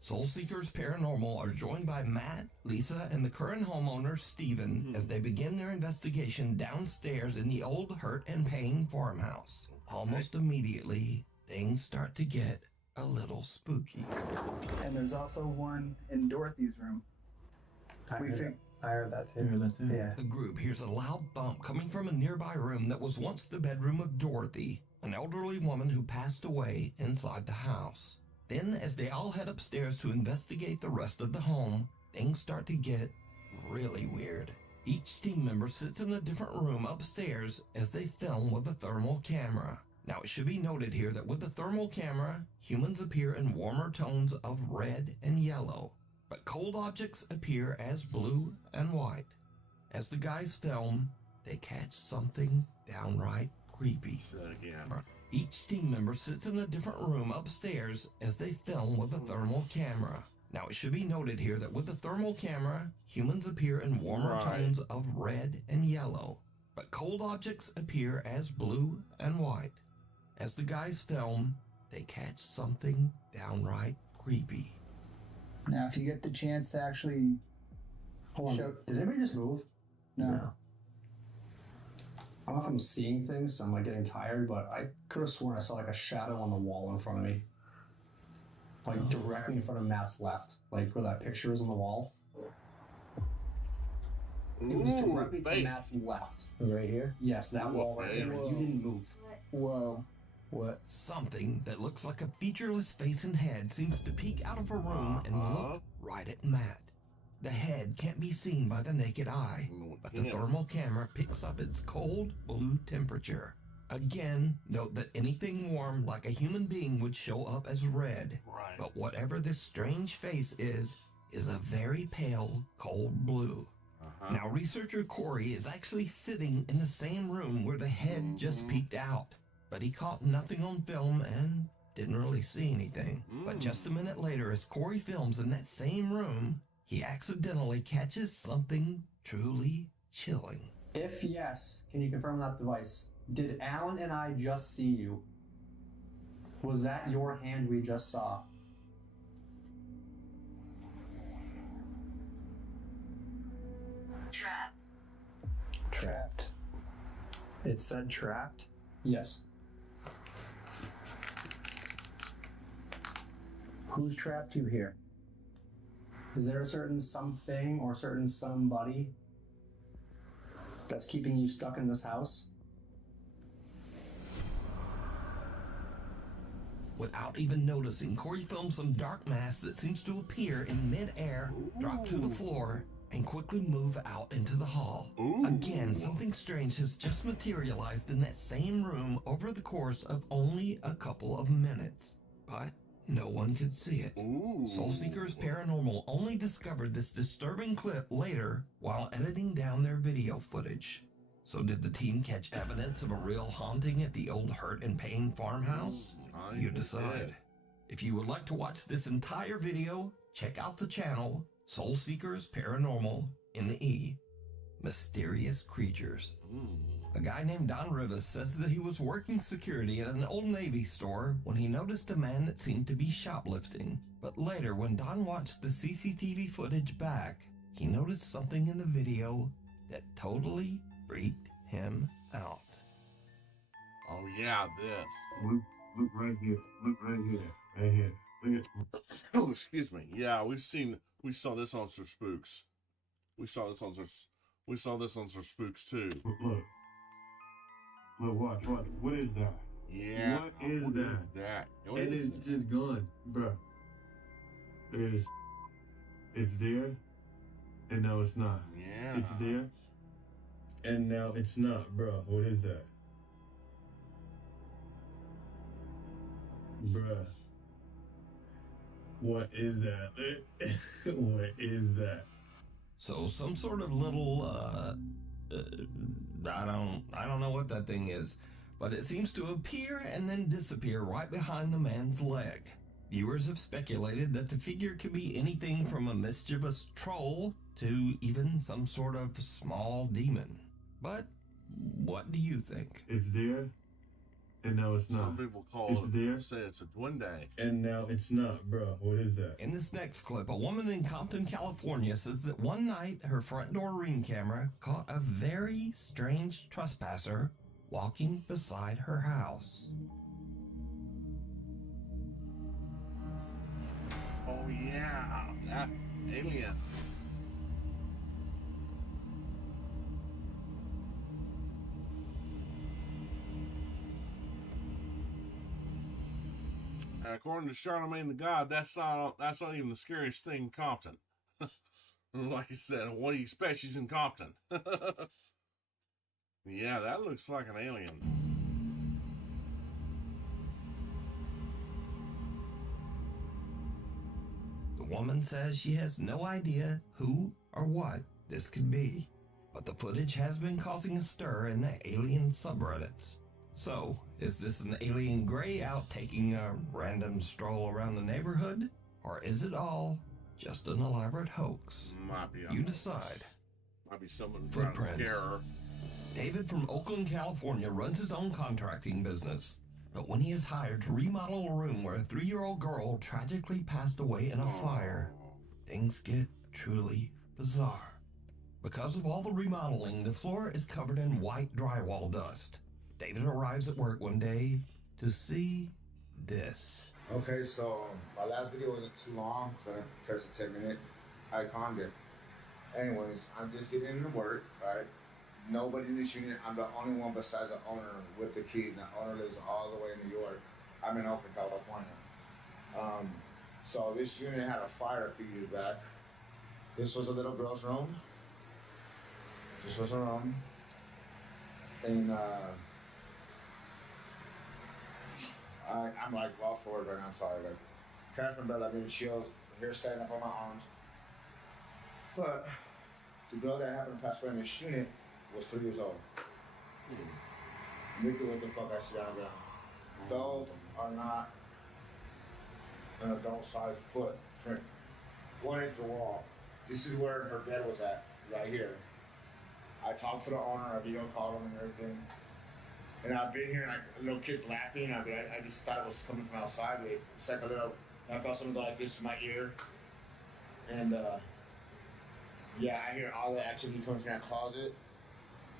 Soul Seekers Paranormal are joined by Matt, Lisa, and the current homeowner, Steven, as they begin their investigation downstairs in the old Hurt and Pain farmhouse. Almost immediately, things start to get a little spooky. And there's also one in Dorothy's room. I heard that too. Yeah. The group hears a loud thump coming from a nearby room that was once the bedroom of Dorothy, an elderly woman who passed away inside the house. Then, as they all head upstairs to investigate the rest of the home, things start to get really weird. Each team member sits in a different room upstairs as they film with a thermal camera. Now, it should be noted here that with the thermal camera, humans appear in warmer tones of red and yellow, but cold objects appear as blue and white. As the guys film, they catch something downright creepy. Each team member sits in a different room upstairs as they film with a thermal camera. Now, it should be noted here that with the thermal camera, humans appear in warmer tones of red and yellow, but cold objects appear as blue and white. As the guys film, they catch something downright creepy. Now, if you get the chance to actually Hold on. Did anybody just move? No. I don't know if I'm seeing things, I'm like getting tired, but I could have sworn I saw like a shadow on the wall in front of me. Like directly in front of Matt's left. Like where that picture is on the wall. It was directly to Matt's left. Right here? Yes, that wall right there. You didn't move. Whoa. What? Something that looks like a featureless face and head seems to peek out of a room and look right at Matt. The head can't be seen by the naked eye, but the thermal camera picks up its cold blue temperature. Again, note that anything warm like a human being would show up as red, but whatever this strange face is a very pale, cold blue. Now, researcher Corey is actually sitting in the same room where the head just peeked out, but he caught nothing on film and didn't really see anything. But just a minute later, as Corey films in that same room, he accidentally catches something truly chilling. If yes, can you confirm that device? Did Alan and I just see you? Was that your hand we just saw? Trapped. It said trapped? Yes. Who's trapped you here? Is there a certain something or certain somebody that's keeping you stuck in this house? Without even noticing, Corey films some dark mass that seems to appear in mid-air, drop to the floor, and quickly move out into the hall. Again, something strange has just materialized in that same room over the course of only a couple of minutes. But no one could see it. Soul Seekers Paranormal only discovered this disturbing clip later while editing down their video footage. So did the team catch evidence of a real haunting at the old Hurt and Pain farmhouse? You decide. If you would like to watch this entire video, check out the channel Soul Seekers Paranormal NE. Mysterious Creatures. A guy named Don Rivas says that he was working security at an Old Navy store when he noticed a man that seemed to be shoplifting. But later, when Don watched the CCTV footage back, he noticed something in the video that totally freaked him out. Oh yeah, this. Look right here. Look right here. Right here. Look at. Oh, excuse me. Yeah, we saw this on Sir Spooks. We saw this on Sir Spooks too. Look, watch. What is that? Yeah. What is that? And it's just gone, bruh. It's there, and now it's not. Yeah. It's there, and now it's not, bruh. What is that? Bruh. What is that? What is that? So some sort of little, I don't know what that thing is, but it seems to appear and then disappear right behind the man's leg. Viewers have speculated that the figure could be anything from a mischievous troll to even some sort of small demon. But what do you think? It's there, and now it's not. Some people call it's it, there, say it's a duende. and now it's not, bro. What is that? In this next clip, a woman in Compton, California says that one night her front door ring camera caught a very strange trespasser walking beside her house. Oh yeah, that alien. And according to Charlemagne the God, that's not even the scariest thing in Compton. Like I said, what do you expect? She's in Compton. Yeah, that looks like an alien. The woman says she has no idea who or what this could be, but the footage has been causing a stir in the alien subreddits. So, is this an alien gray out taking a random stroll around the neighborhood? Or is it all just an elaborate hoax? Might be. You decide. Might be someone Footprints. David from Oakland, California runs his own contracting business. But when he is hired to remodel a room where a 3-year-old girl tragically passed away in a fire, things get truly bizarre. Because of all the remodeling, the floor is covered in white drywall dust. David arrives at work one day to see this. Okay, so my last video wasn't too long, so I pressed the 10-minute icon there. Anyways, I'm just getting into work, right? Nobody in this unit. I'm the only one besides the owner with the key. The owner lives all the way in New York. I'm in Oakland, California. So this unit had a fire a few years back. This was a little girl's room. This was her room. And I'm like off forward right now, I'm sorry. Like, Catherine Bell, I've been chilled, hair standing up on my arms. But the girl that happened to pass away in this unit was 3 years old. Look at what the fuck I see on the ground. Those are not an adult-sized footprint. 1 inch of wall. This is where her bed was at, right here. I talked to the owner, I video called him and everything. And I've been here, and little kids laughing. I just thought it was coming from outside. It's like a little, I felt something go like this in my ear. And yeah, I hear all the activity coming from that closet.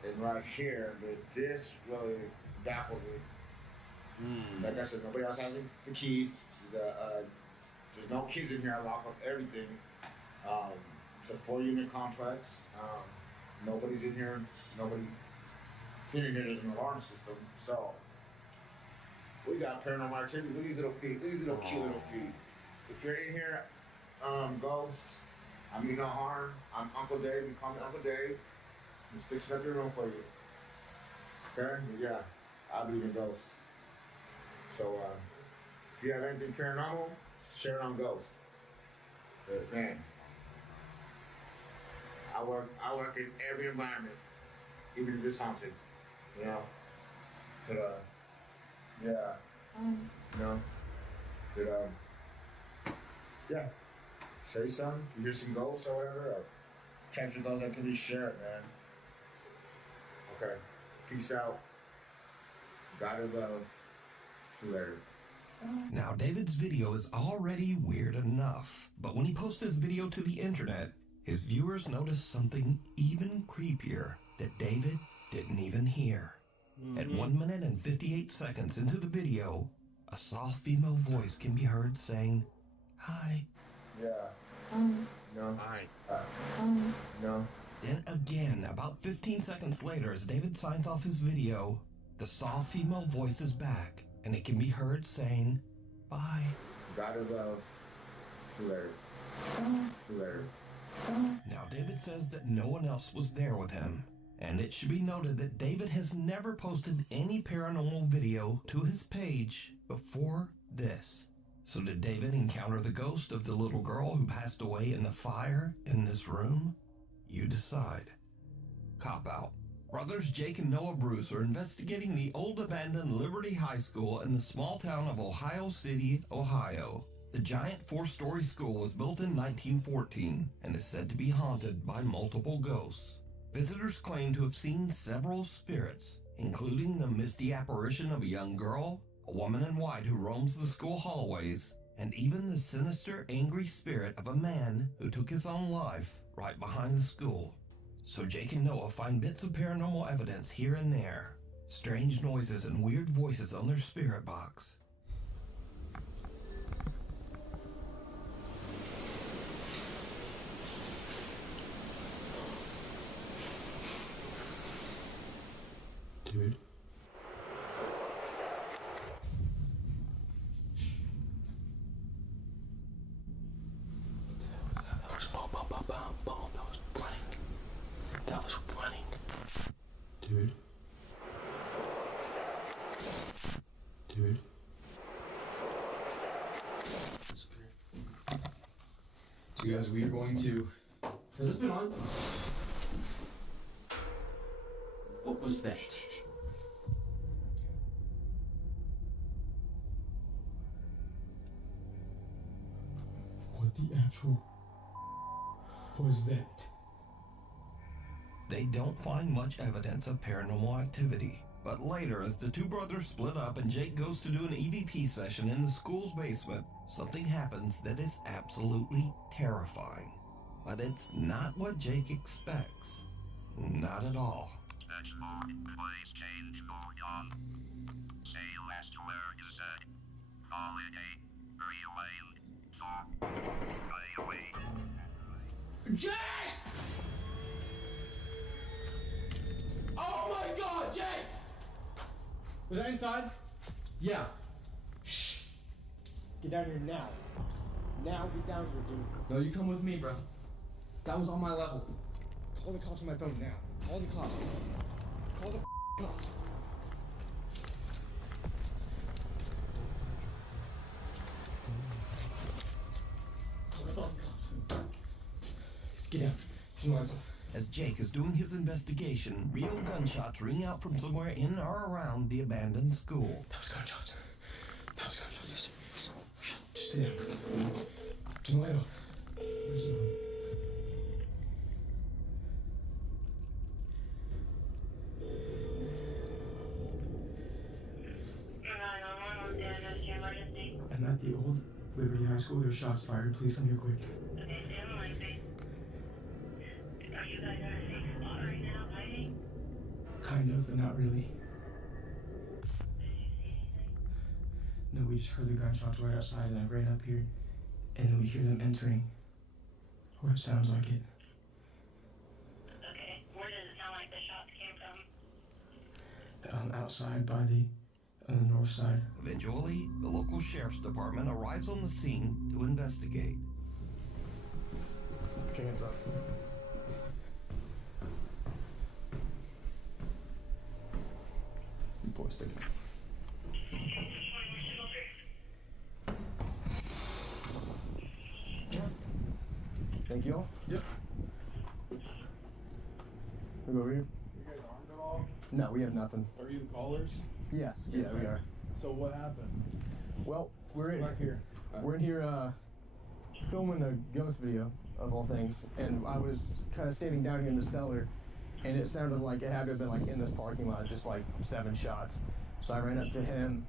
And right here, but this really baffled me. Like I said, nobody else has the keys. There's no kids in here. I lock up everything. It's a 4-unit complex. Nobody's in here. Nobody in here. There's an alarm system. So we got paranormal activity. Look at these little feet. Look at these little cute little feet. If you're in here, ghosts, I mean no harm. I'm Uncle Dave. You call me Uncle Dave. Just fixing up your room for you. Okay? Yeah, I believe in ghosts. So if you have anything paranormal, share it on ghosts. But man, I work in every environment, even if it's haunted, you know. But yeah, you know. But yeah, say something. You hear some ghosts or whatever, or capture ghost activity, share it, man. Okay, peace out. God is love. See you later. Now, David's video is already weird enough, but when he posts his video to the internet, his viewers noticed something even creepier that David didn't even hear. At 1 minute and 58 seconds into the video, a soft female voice can be heard saying, "Hi." Yeah. No. Hi. No. Then again, about 15 seconds later, as David signs off his video, the soft female voice is back, and it can be heard saying, "Bye." God is love. See you later. See you later. Now, David says that no one else was there with him, and it should be noted that David has never posted any paranormal video to his page before this. So did David encounter the ghost of the little girl who passed away in the fire in this room? You decide. Cop out. Brothers Jake and Noah Bruce are investigating the old abandoned Liberty High School in the small town of Ohio City, Ohio. The giant 4-story school was built in 1914 and is said to be haunted by multiple ghosts. Visitors claim to have seen several spirits, including the misty apparition of a young girl, a woman in white who roams the school hallways, and even the sinister, angry spirit of a man who took his own life right behind the school. So Jake and Noah find bits of paranormal evidence here and there, strange noises and weird voices on their spirit box. Dude. That was running. Dude. Dude. So you guys, we are going to... Has this been on? What was that? What the actual was that? They don't find much evidence of paranormal activity. But later, as the two brothers split up and Jake goes to do an EVP session in the school's basement, something happens that is absolutely terrifying. But it's not what Jake expects. Not at all. Please change for John. Say last word you said. Holiday. Rewind. So. Fly away. Jake! Oh my God, Jake! Was that inside? Yeah. Shh. Get down here now. Now get down here, dude. No, you come with me, bro. That was on my level. Call the cops on my phone now. Call the cops. Call the cops. Call the cops. Get down. Turn the lights off. As Jake is doing his investigation, real gunshots ring out from somewhere in or around the abandoned school. That was gunshots. Sit down. Turn the light off. Where's it on? I'm at the old Liberty High School. There's shots fired. Please come here quick. Are you guys at a safe spot right now, hiding? Kind of, but not really. No, we just heard the gunshots right outside, and I ran up here, and then we hear them entering. Or it sounds like it. Okay, where does it sound like the shots came from? Outside by on the north side. Eventually, the local sheriff's department arrives on the scene to investigate. Put your hands up. Boy, stick it. Thank you all. Yep. We go over here. You guys armed at all? No, we have nothing. Are you the callers? Yes. Yeah, we are. So what happened? Well, we're in here. We're in here filming a ghost video of all things, and I was kind of standing down here in the cellar, and it sounded like it had to have been like in this parking lot, just like 7 shots. So I ran up to him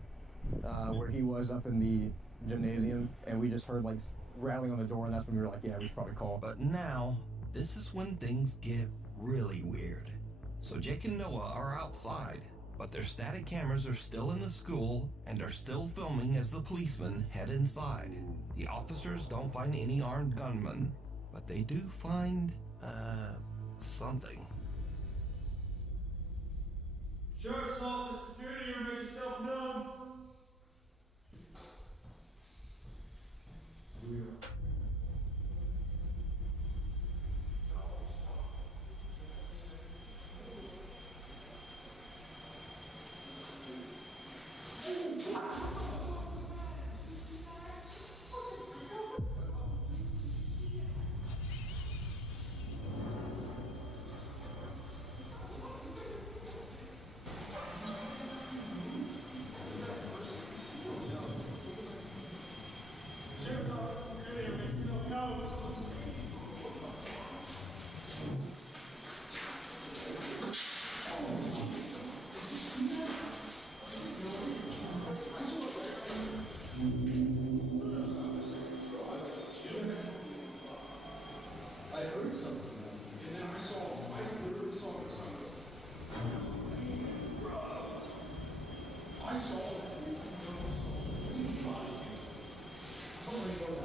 where he was up in the gymnasium, and we just heard like rattling on the door, and that's when we were like, yeah, we should probably call. But now, this is when things get really weird. So Jake and Noah are outside, but their static cameras are still in the school and are still filming as the policemen head inside. The officers don't find any armed gunmen, but they do find, something. Sheriff's Office Security, or make yourself known.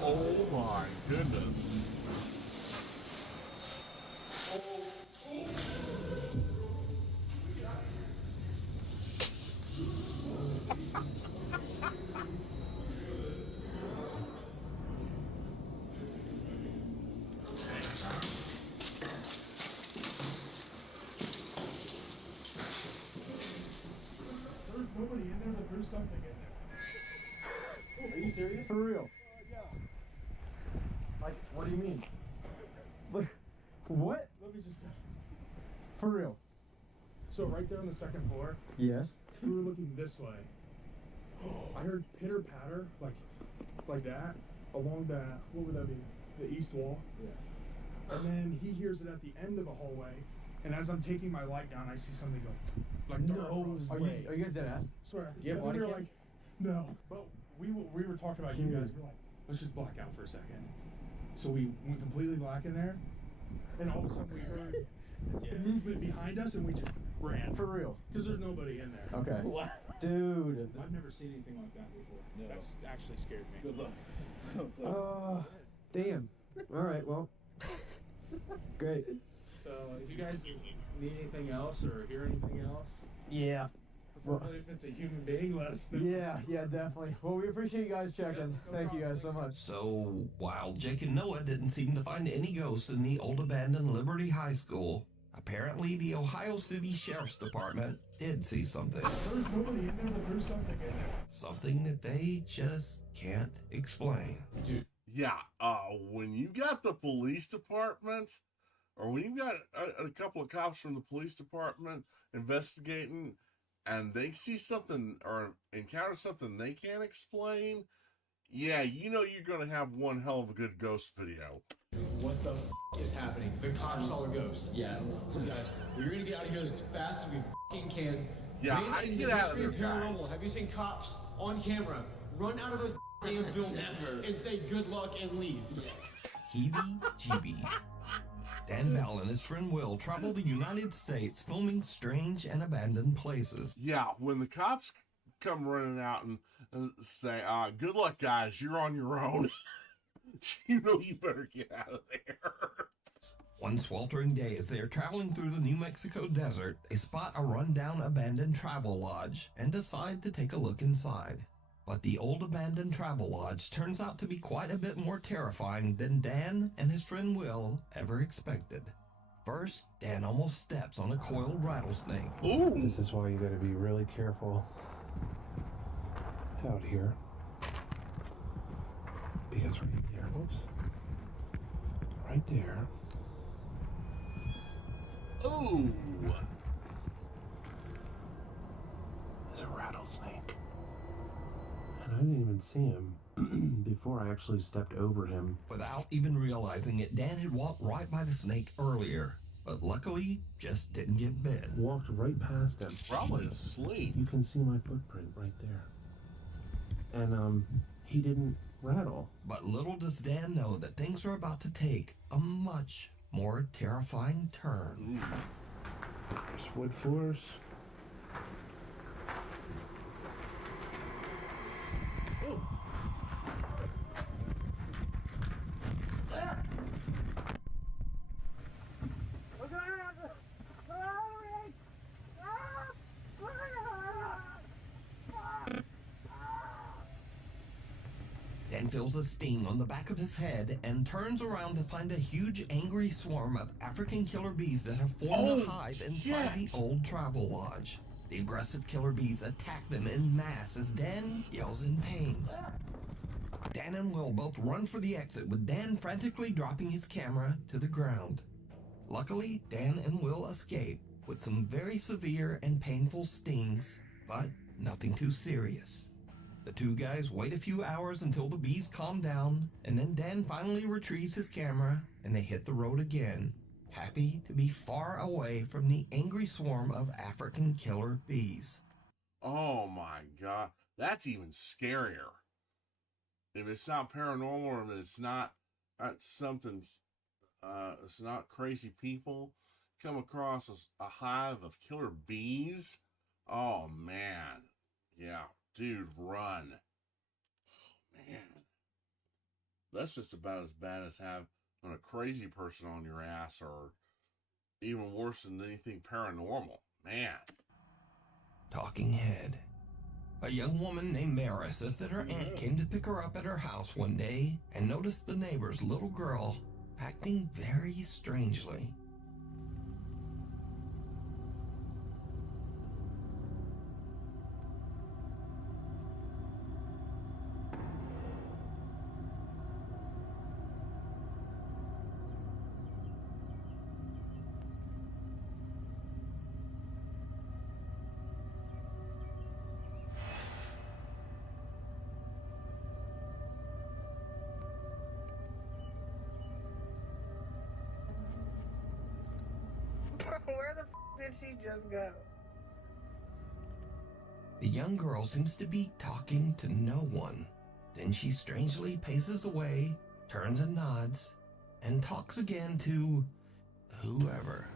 Oh my goodness. There's nobody in there, but there's something in there. Are you serious? For real? Yeah. Like, what do you mean? Like, what? Let me just. For real? So right there on the second floor, Yes. we were looking this way. I heard pitter patter, like that, along that. What would that be? The east wall. Yeah. And then he hears it at the end of the hallway. And as I'm taking my light down, I see something go like dark across the way. Are you guys dead ass? Swear. Yeah, And body we were cam? like, no. But we were talking about you Dude. guys. We're like, let's just black out for a second. So we went completely black in there, and all of a sudden we heard movement behind us, and we just ran. For real? Because there's nobody in there. Okay. Dude. I've never seen anything like that before. No. That's actually scared me. Good luck. Damn. All right. Well. Great. So if you guys need anything else or hear anything else, Yeah. preferably if it's a human being, let us know. Yeah, definitely. Well, we appreciate you guys checking. Thank you guys so much. So, while Jake and Noah didn't seem to find any ghosts in the old abandoned Liberty High School, apparently the Ohio City Sheriff's Department did see something. There's nobody in there, but there's something in there. Something that they just can't explain. Yeah, when you got the police department, or when you got a couple of cops from the police department investigating, and they see something or encounter something they can't explain, Yeah, you know you're gonna have one hell of a good ghost video. What the is happening? The cops saw a ghost. Yeah, guys, we're gonna get out of here as fast as we can. Yeah, I get out of there, Paranormal. guys. Have you seen cops on camera run out of a damn building and say good luck and leave? Heebie-jeebies. Dan Bell and his friend Will travel the United States filming strange and abandoned places. Yeah, when the cops come running out and say, good luck, guys, you're on your own. You know you better get out of there. One sweltering day, as they are traveling through the New Mexico desert, they spot a rundown abandoned travel lodge and decide to take a look inside. But the old abandoned travel lodge turns out to be quite a bit more terrifying than Dan and his friend Will ever expected. First, Dan almost steps on a coiled rattlesnake. Ooh! This is why you gotta be really careful out here. Because right there, whoops, right there. Ooh! There's a rattlesnake. And I didn't even see him before I actually stepped over him. Without even realizing it, Dan had walked right by the snake earlier, but luckily just didn't get bit. Walked right past him. Probably asleep. You can see my footprint right there. And he didn't rattle. But little does Dan know that things are about to take a much more terrifying turn. There's wood floors. Dan feels a sting on the back of his head and turns around to find a huge angry swarm of African killer bees that have formed a hive inside the old travel lodge. The aggressive killer bees attack them en masse as Dan yells in pain. Dan and Will both run for the exit, with Dan frantically dropping his camera to the ground. Luckily, Dan and Will escape with some very severe and painful stings, but nothing too serious. The two guys wait a few hours until the bees calm down, and then Dan finally retrieves his camera and they hit the road again, happy to be far away from the angry swarm of African killer bees. Oh my god, that's even scarier. If it's not paranormal, or if it's not something, it's not crazy people, come across a hive of killer bees. Oh man, yeah. Dude, run. Oh, man. That's just about as bad as having a crazy person on your ass, or even worse than anything paranormal. Man. Talking head. A young woman named Mara says that her aunt came to pick her up at her house one day and noticed the neighbor's little girl acting very strangely. Where the f did she just go? The young girl seems to be talking to no one. Then she strangely paces away, turns and nods, and talks again to whoever.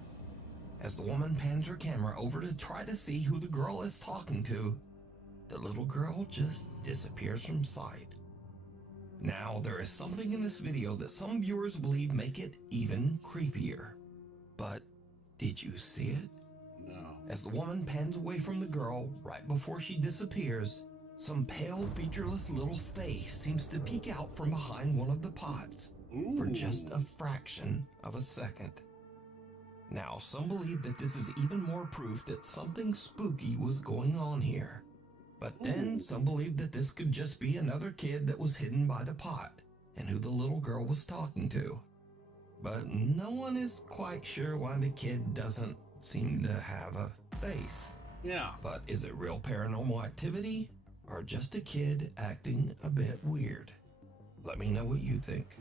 As the woman pans her camera over to try to see who the girl is talking to, the little girl just disappears from sight. Now, there is something in this video that some viewers believe make it even creepier. But did you see it? No. As the woman pans away from the girl right before she disappears, some pale, featureless little face seems to peek out from behind one of the pots for just a fraction of a second. Now, some believe that this is even more proof that something spooky was going on here. But then some believe that this could just be another kid that was hidden by the pot and who the little girl was talking to. But no one is quite sure why the kid doesn't seem to have a face. Yeah. But is it real paranormal activity? or just a kid acting a bit weird? Let me know what you think.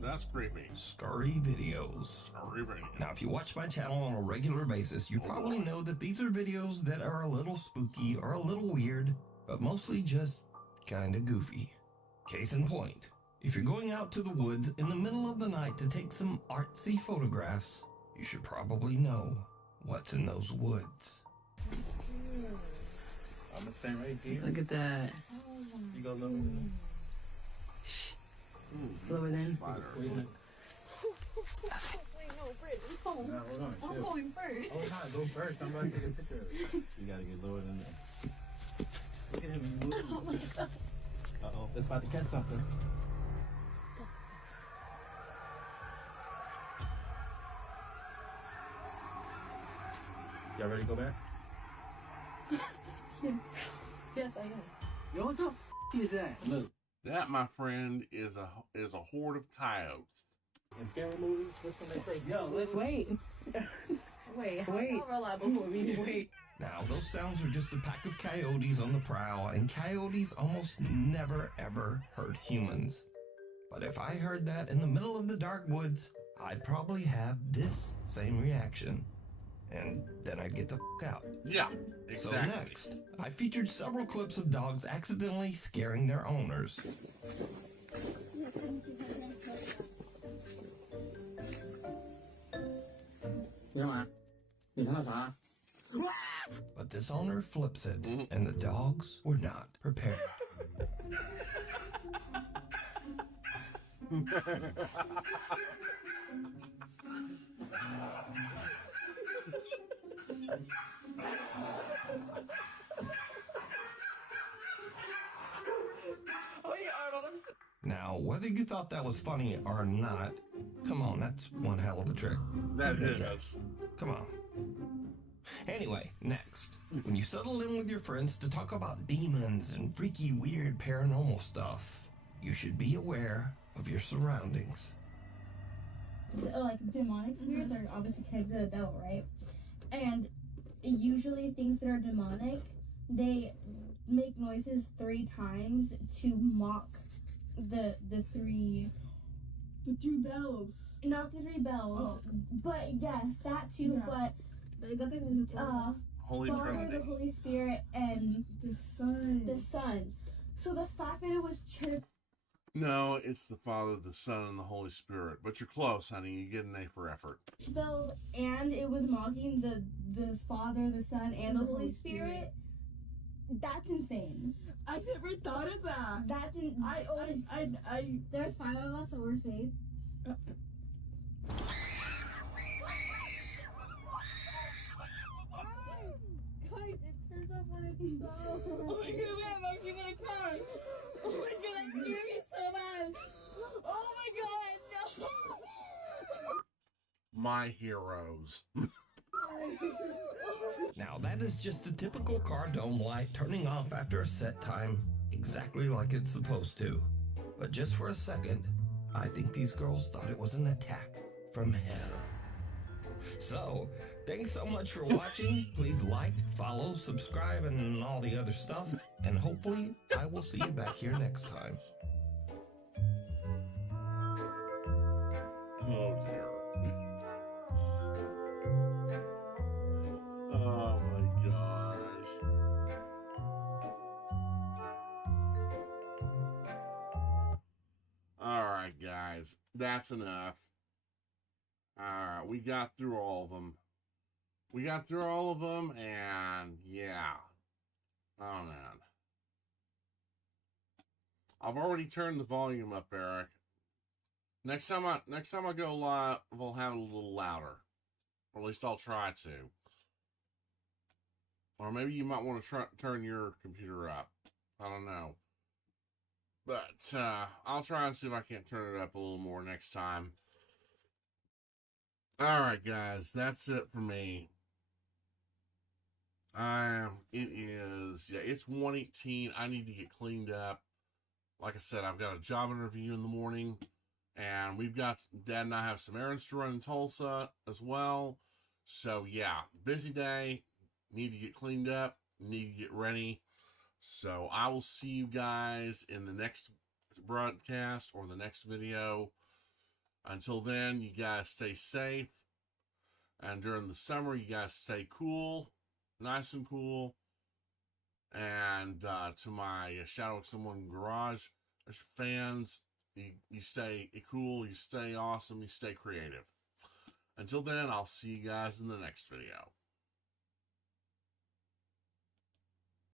That's creepy. Scary videos. Scary videos. Now, if you watch my channel on a regular basis, you probably know that these are videos that are a little spooky or a little weird, but mostly just kinda goofy. Case in point, if you're going out to the woods in the middle of the night to take some artsy photographs, you should probably know what's in those woods. I'm the same right here. Look at that. You go lower. Slower then. Wait, no, Britt. I'm going first. Oh, no, go first. I'm about to take a picture of it. You gotta get lower than that. Look at him move. Oh my god. Uh-oh, it's about to catch something. Y'all ready to go back? Yes, I am. Yo, what the f is that? Look. That, my friend, is a horde of coyotes. In scary movies, that's when they say, yo, let's wait. Wait, how reliable before we do? Wait. Now, those sounds are just a pack of coyotes on the prowl, and coyotes almost never ever hurt humans. But if I heard that in the middle of the dark woods, I'd probably have this same reaction. And then I'd get the f out. Yeah, exactly. So next, I featured several clips of dogs accidentally scaring their owners. But this owner flips it, and the dogs were not prepared. Now, whether you thought that was funny or not, come on, that's one hell of a trick. That is. Come on. Anyway, next, when you settle in with your friends to talk about demons and freaky, weird paranormal stuff, you should be aware of your surroundings. Like, demonic spirits are obviously connected to the devil, right? And usually things that are demonic, they make noises 3 times to mock the three bells. Not the 3 bells, but yes, that too. Yeah. But Holy Father, Trinity. the Holy Spirit, and the Son. The Son. So the fact that it was No, it's the Father, the Son, and the Holy Spirit. But you're close, honey. You get an A for effort. bells, and it was mocking the Father, the Son, and the Holy Spirit. That's insane. I never thought of that. That's There's 5 of us, so we're safe. Guys, it turns off when it's so. Oh my god, wait, I'm actually gonna cry. Oh my god, that scared me so bad. Oh my god, no. My heroes. Now, that is just a typical car dome light turning off after a set time, exactly like it's supposed to. But just for a second, I think these girls thought it was an attack from hell. So, thanks so much for watching. Please like, follow, subscribe, and all the other stuff. And hopefully, I will see you back here next time. Oh, dear. Oh, my gosh. All right, guys. That's enough. All right, we got through all of them. And yeah. Oh, man. I've already turned the volume up, Eric. Next time I go live, we'll have it a little louder. Or at least I'll try to. Or maybe you might want to turn your computer up. I don't know. But I'll try and see if I can't turn it up a little more next time. Alright, guys. That's it for me. It's 1:18. I need to get cleaned up. Like I said, I've got a job interview in the morning. And Dad and I have some errands to run in Tulsa as well. So, yeah, busy day. Need to get cleaned up. Need to get ready. So I will see you guys in the next broadcast or the next video. Until then, you guys stay safe. And during the summer, you guys stay cool, nice and cool. And to my Shadow of Someone Garage fans, you stay cool, you stay awesome, you stay creative. Until then, I'll see you guys in the next video.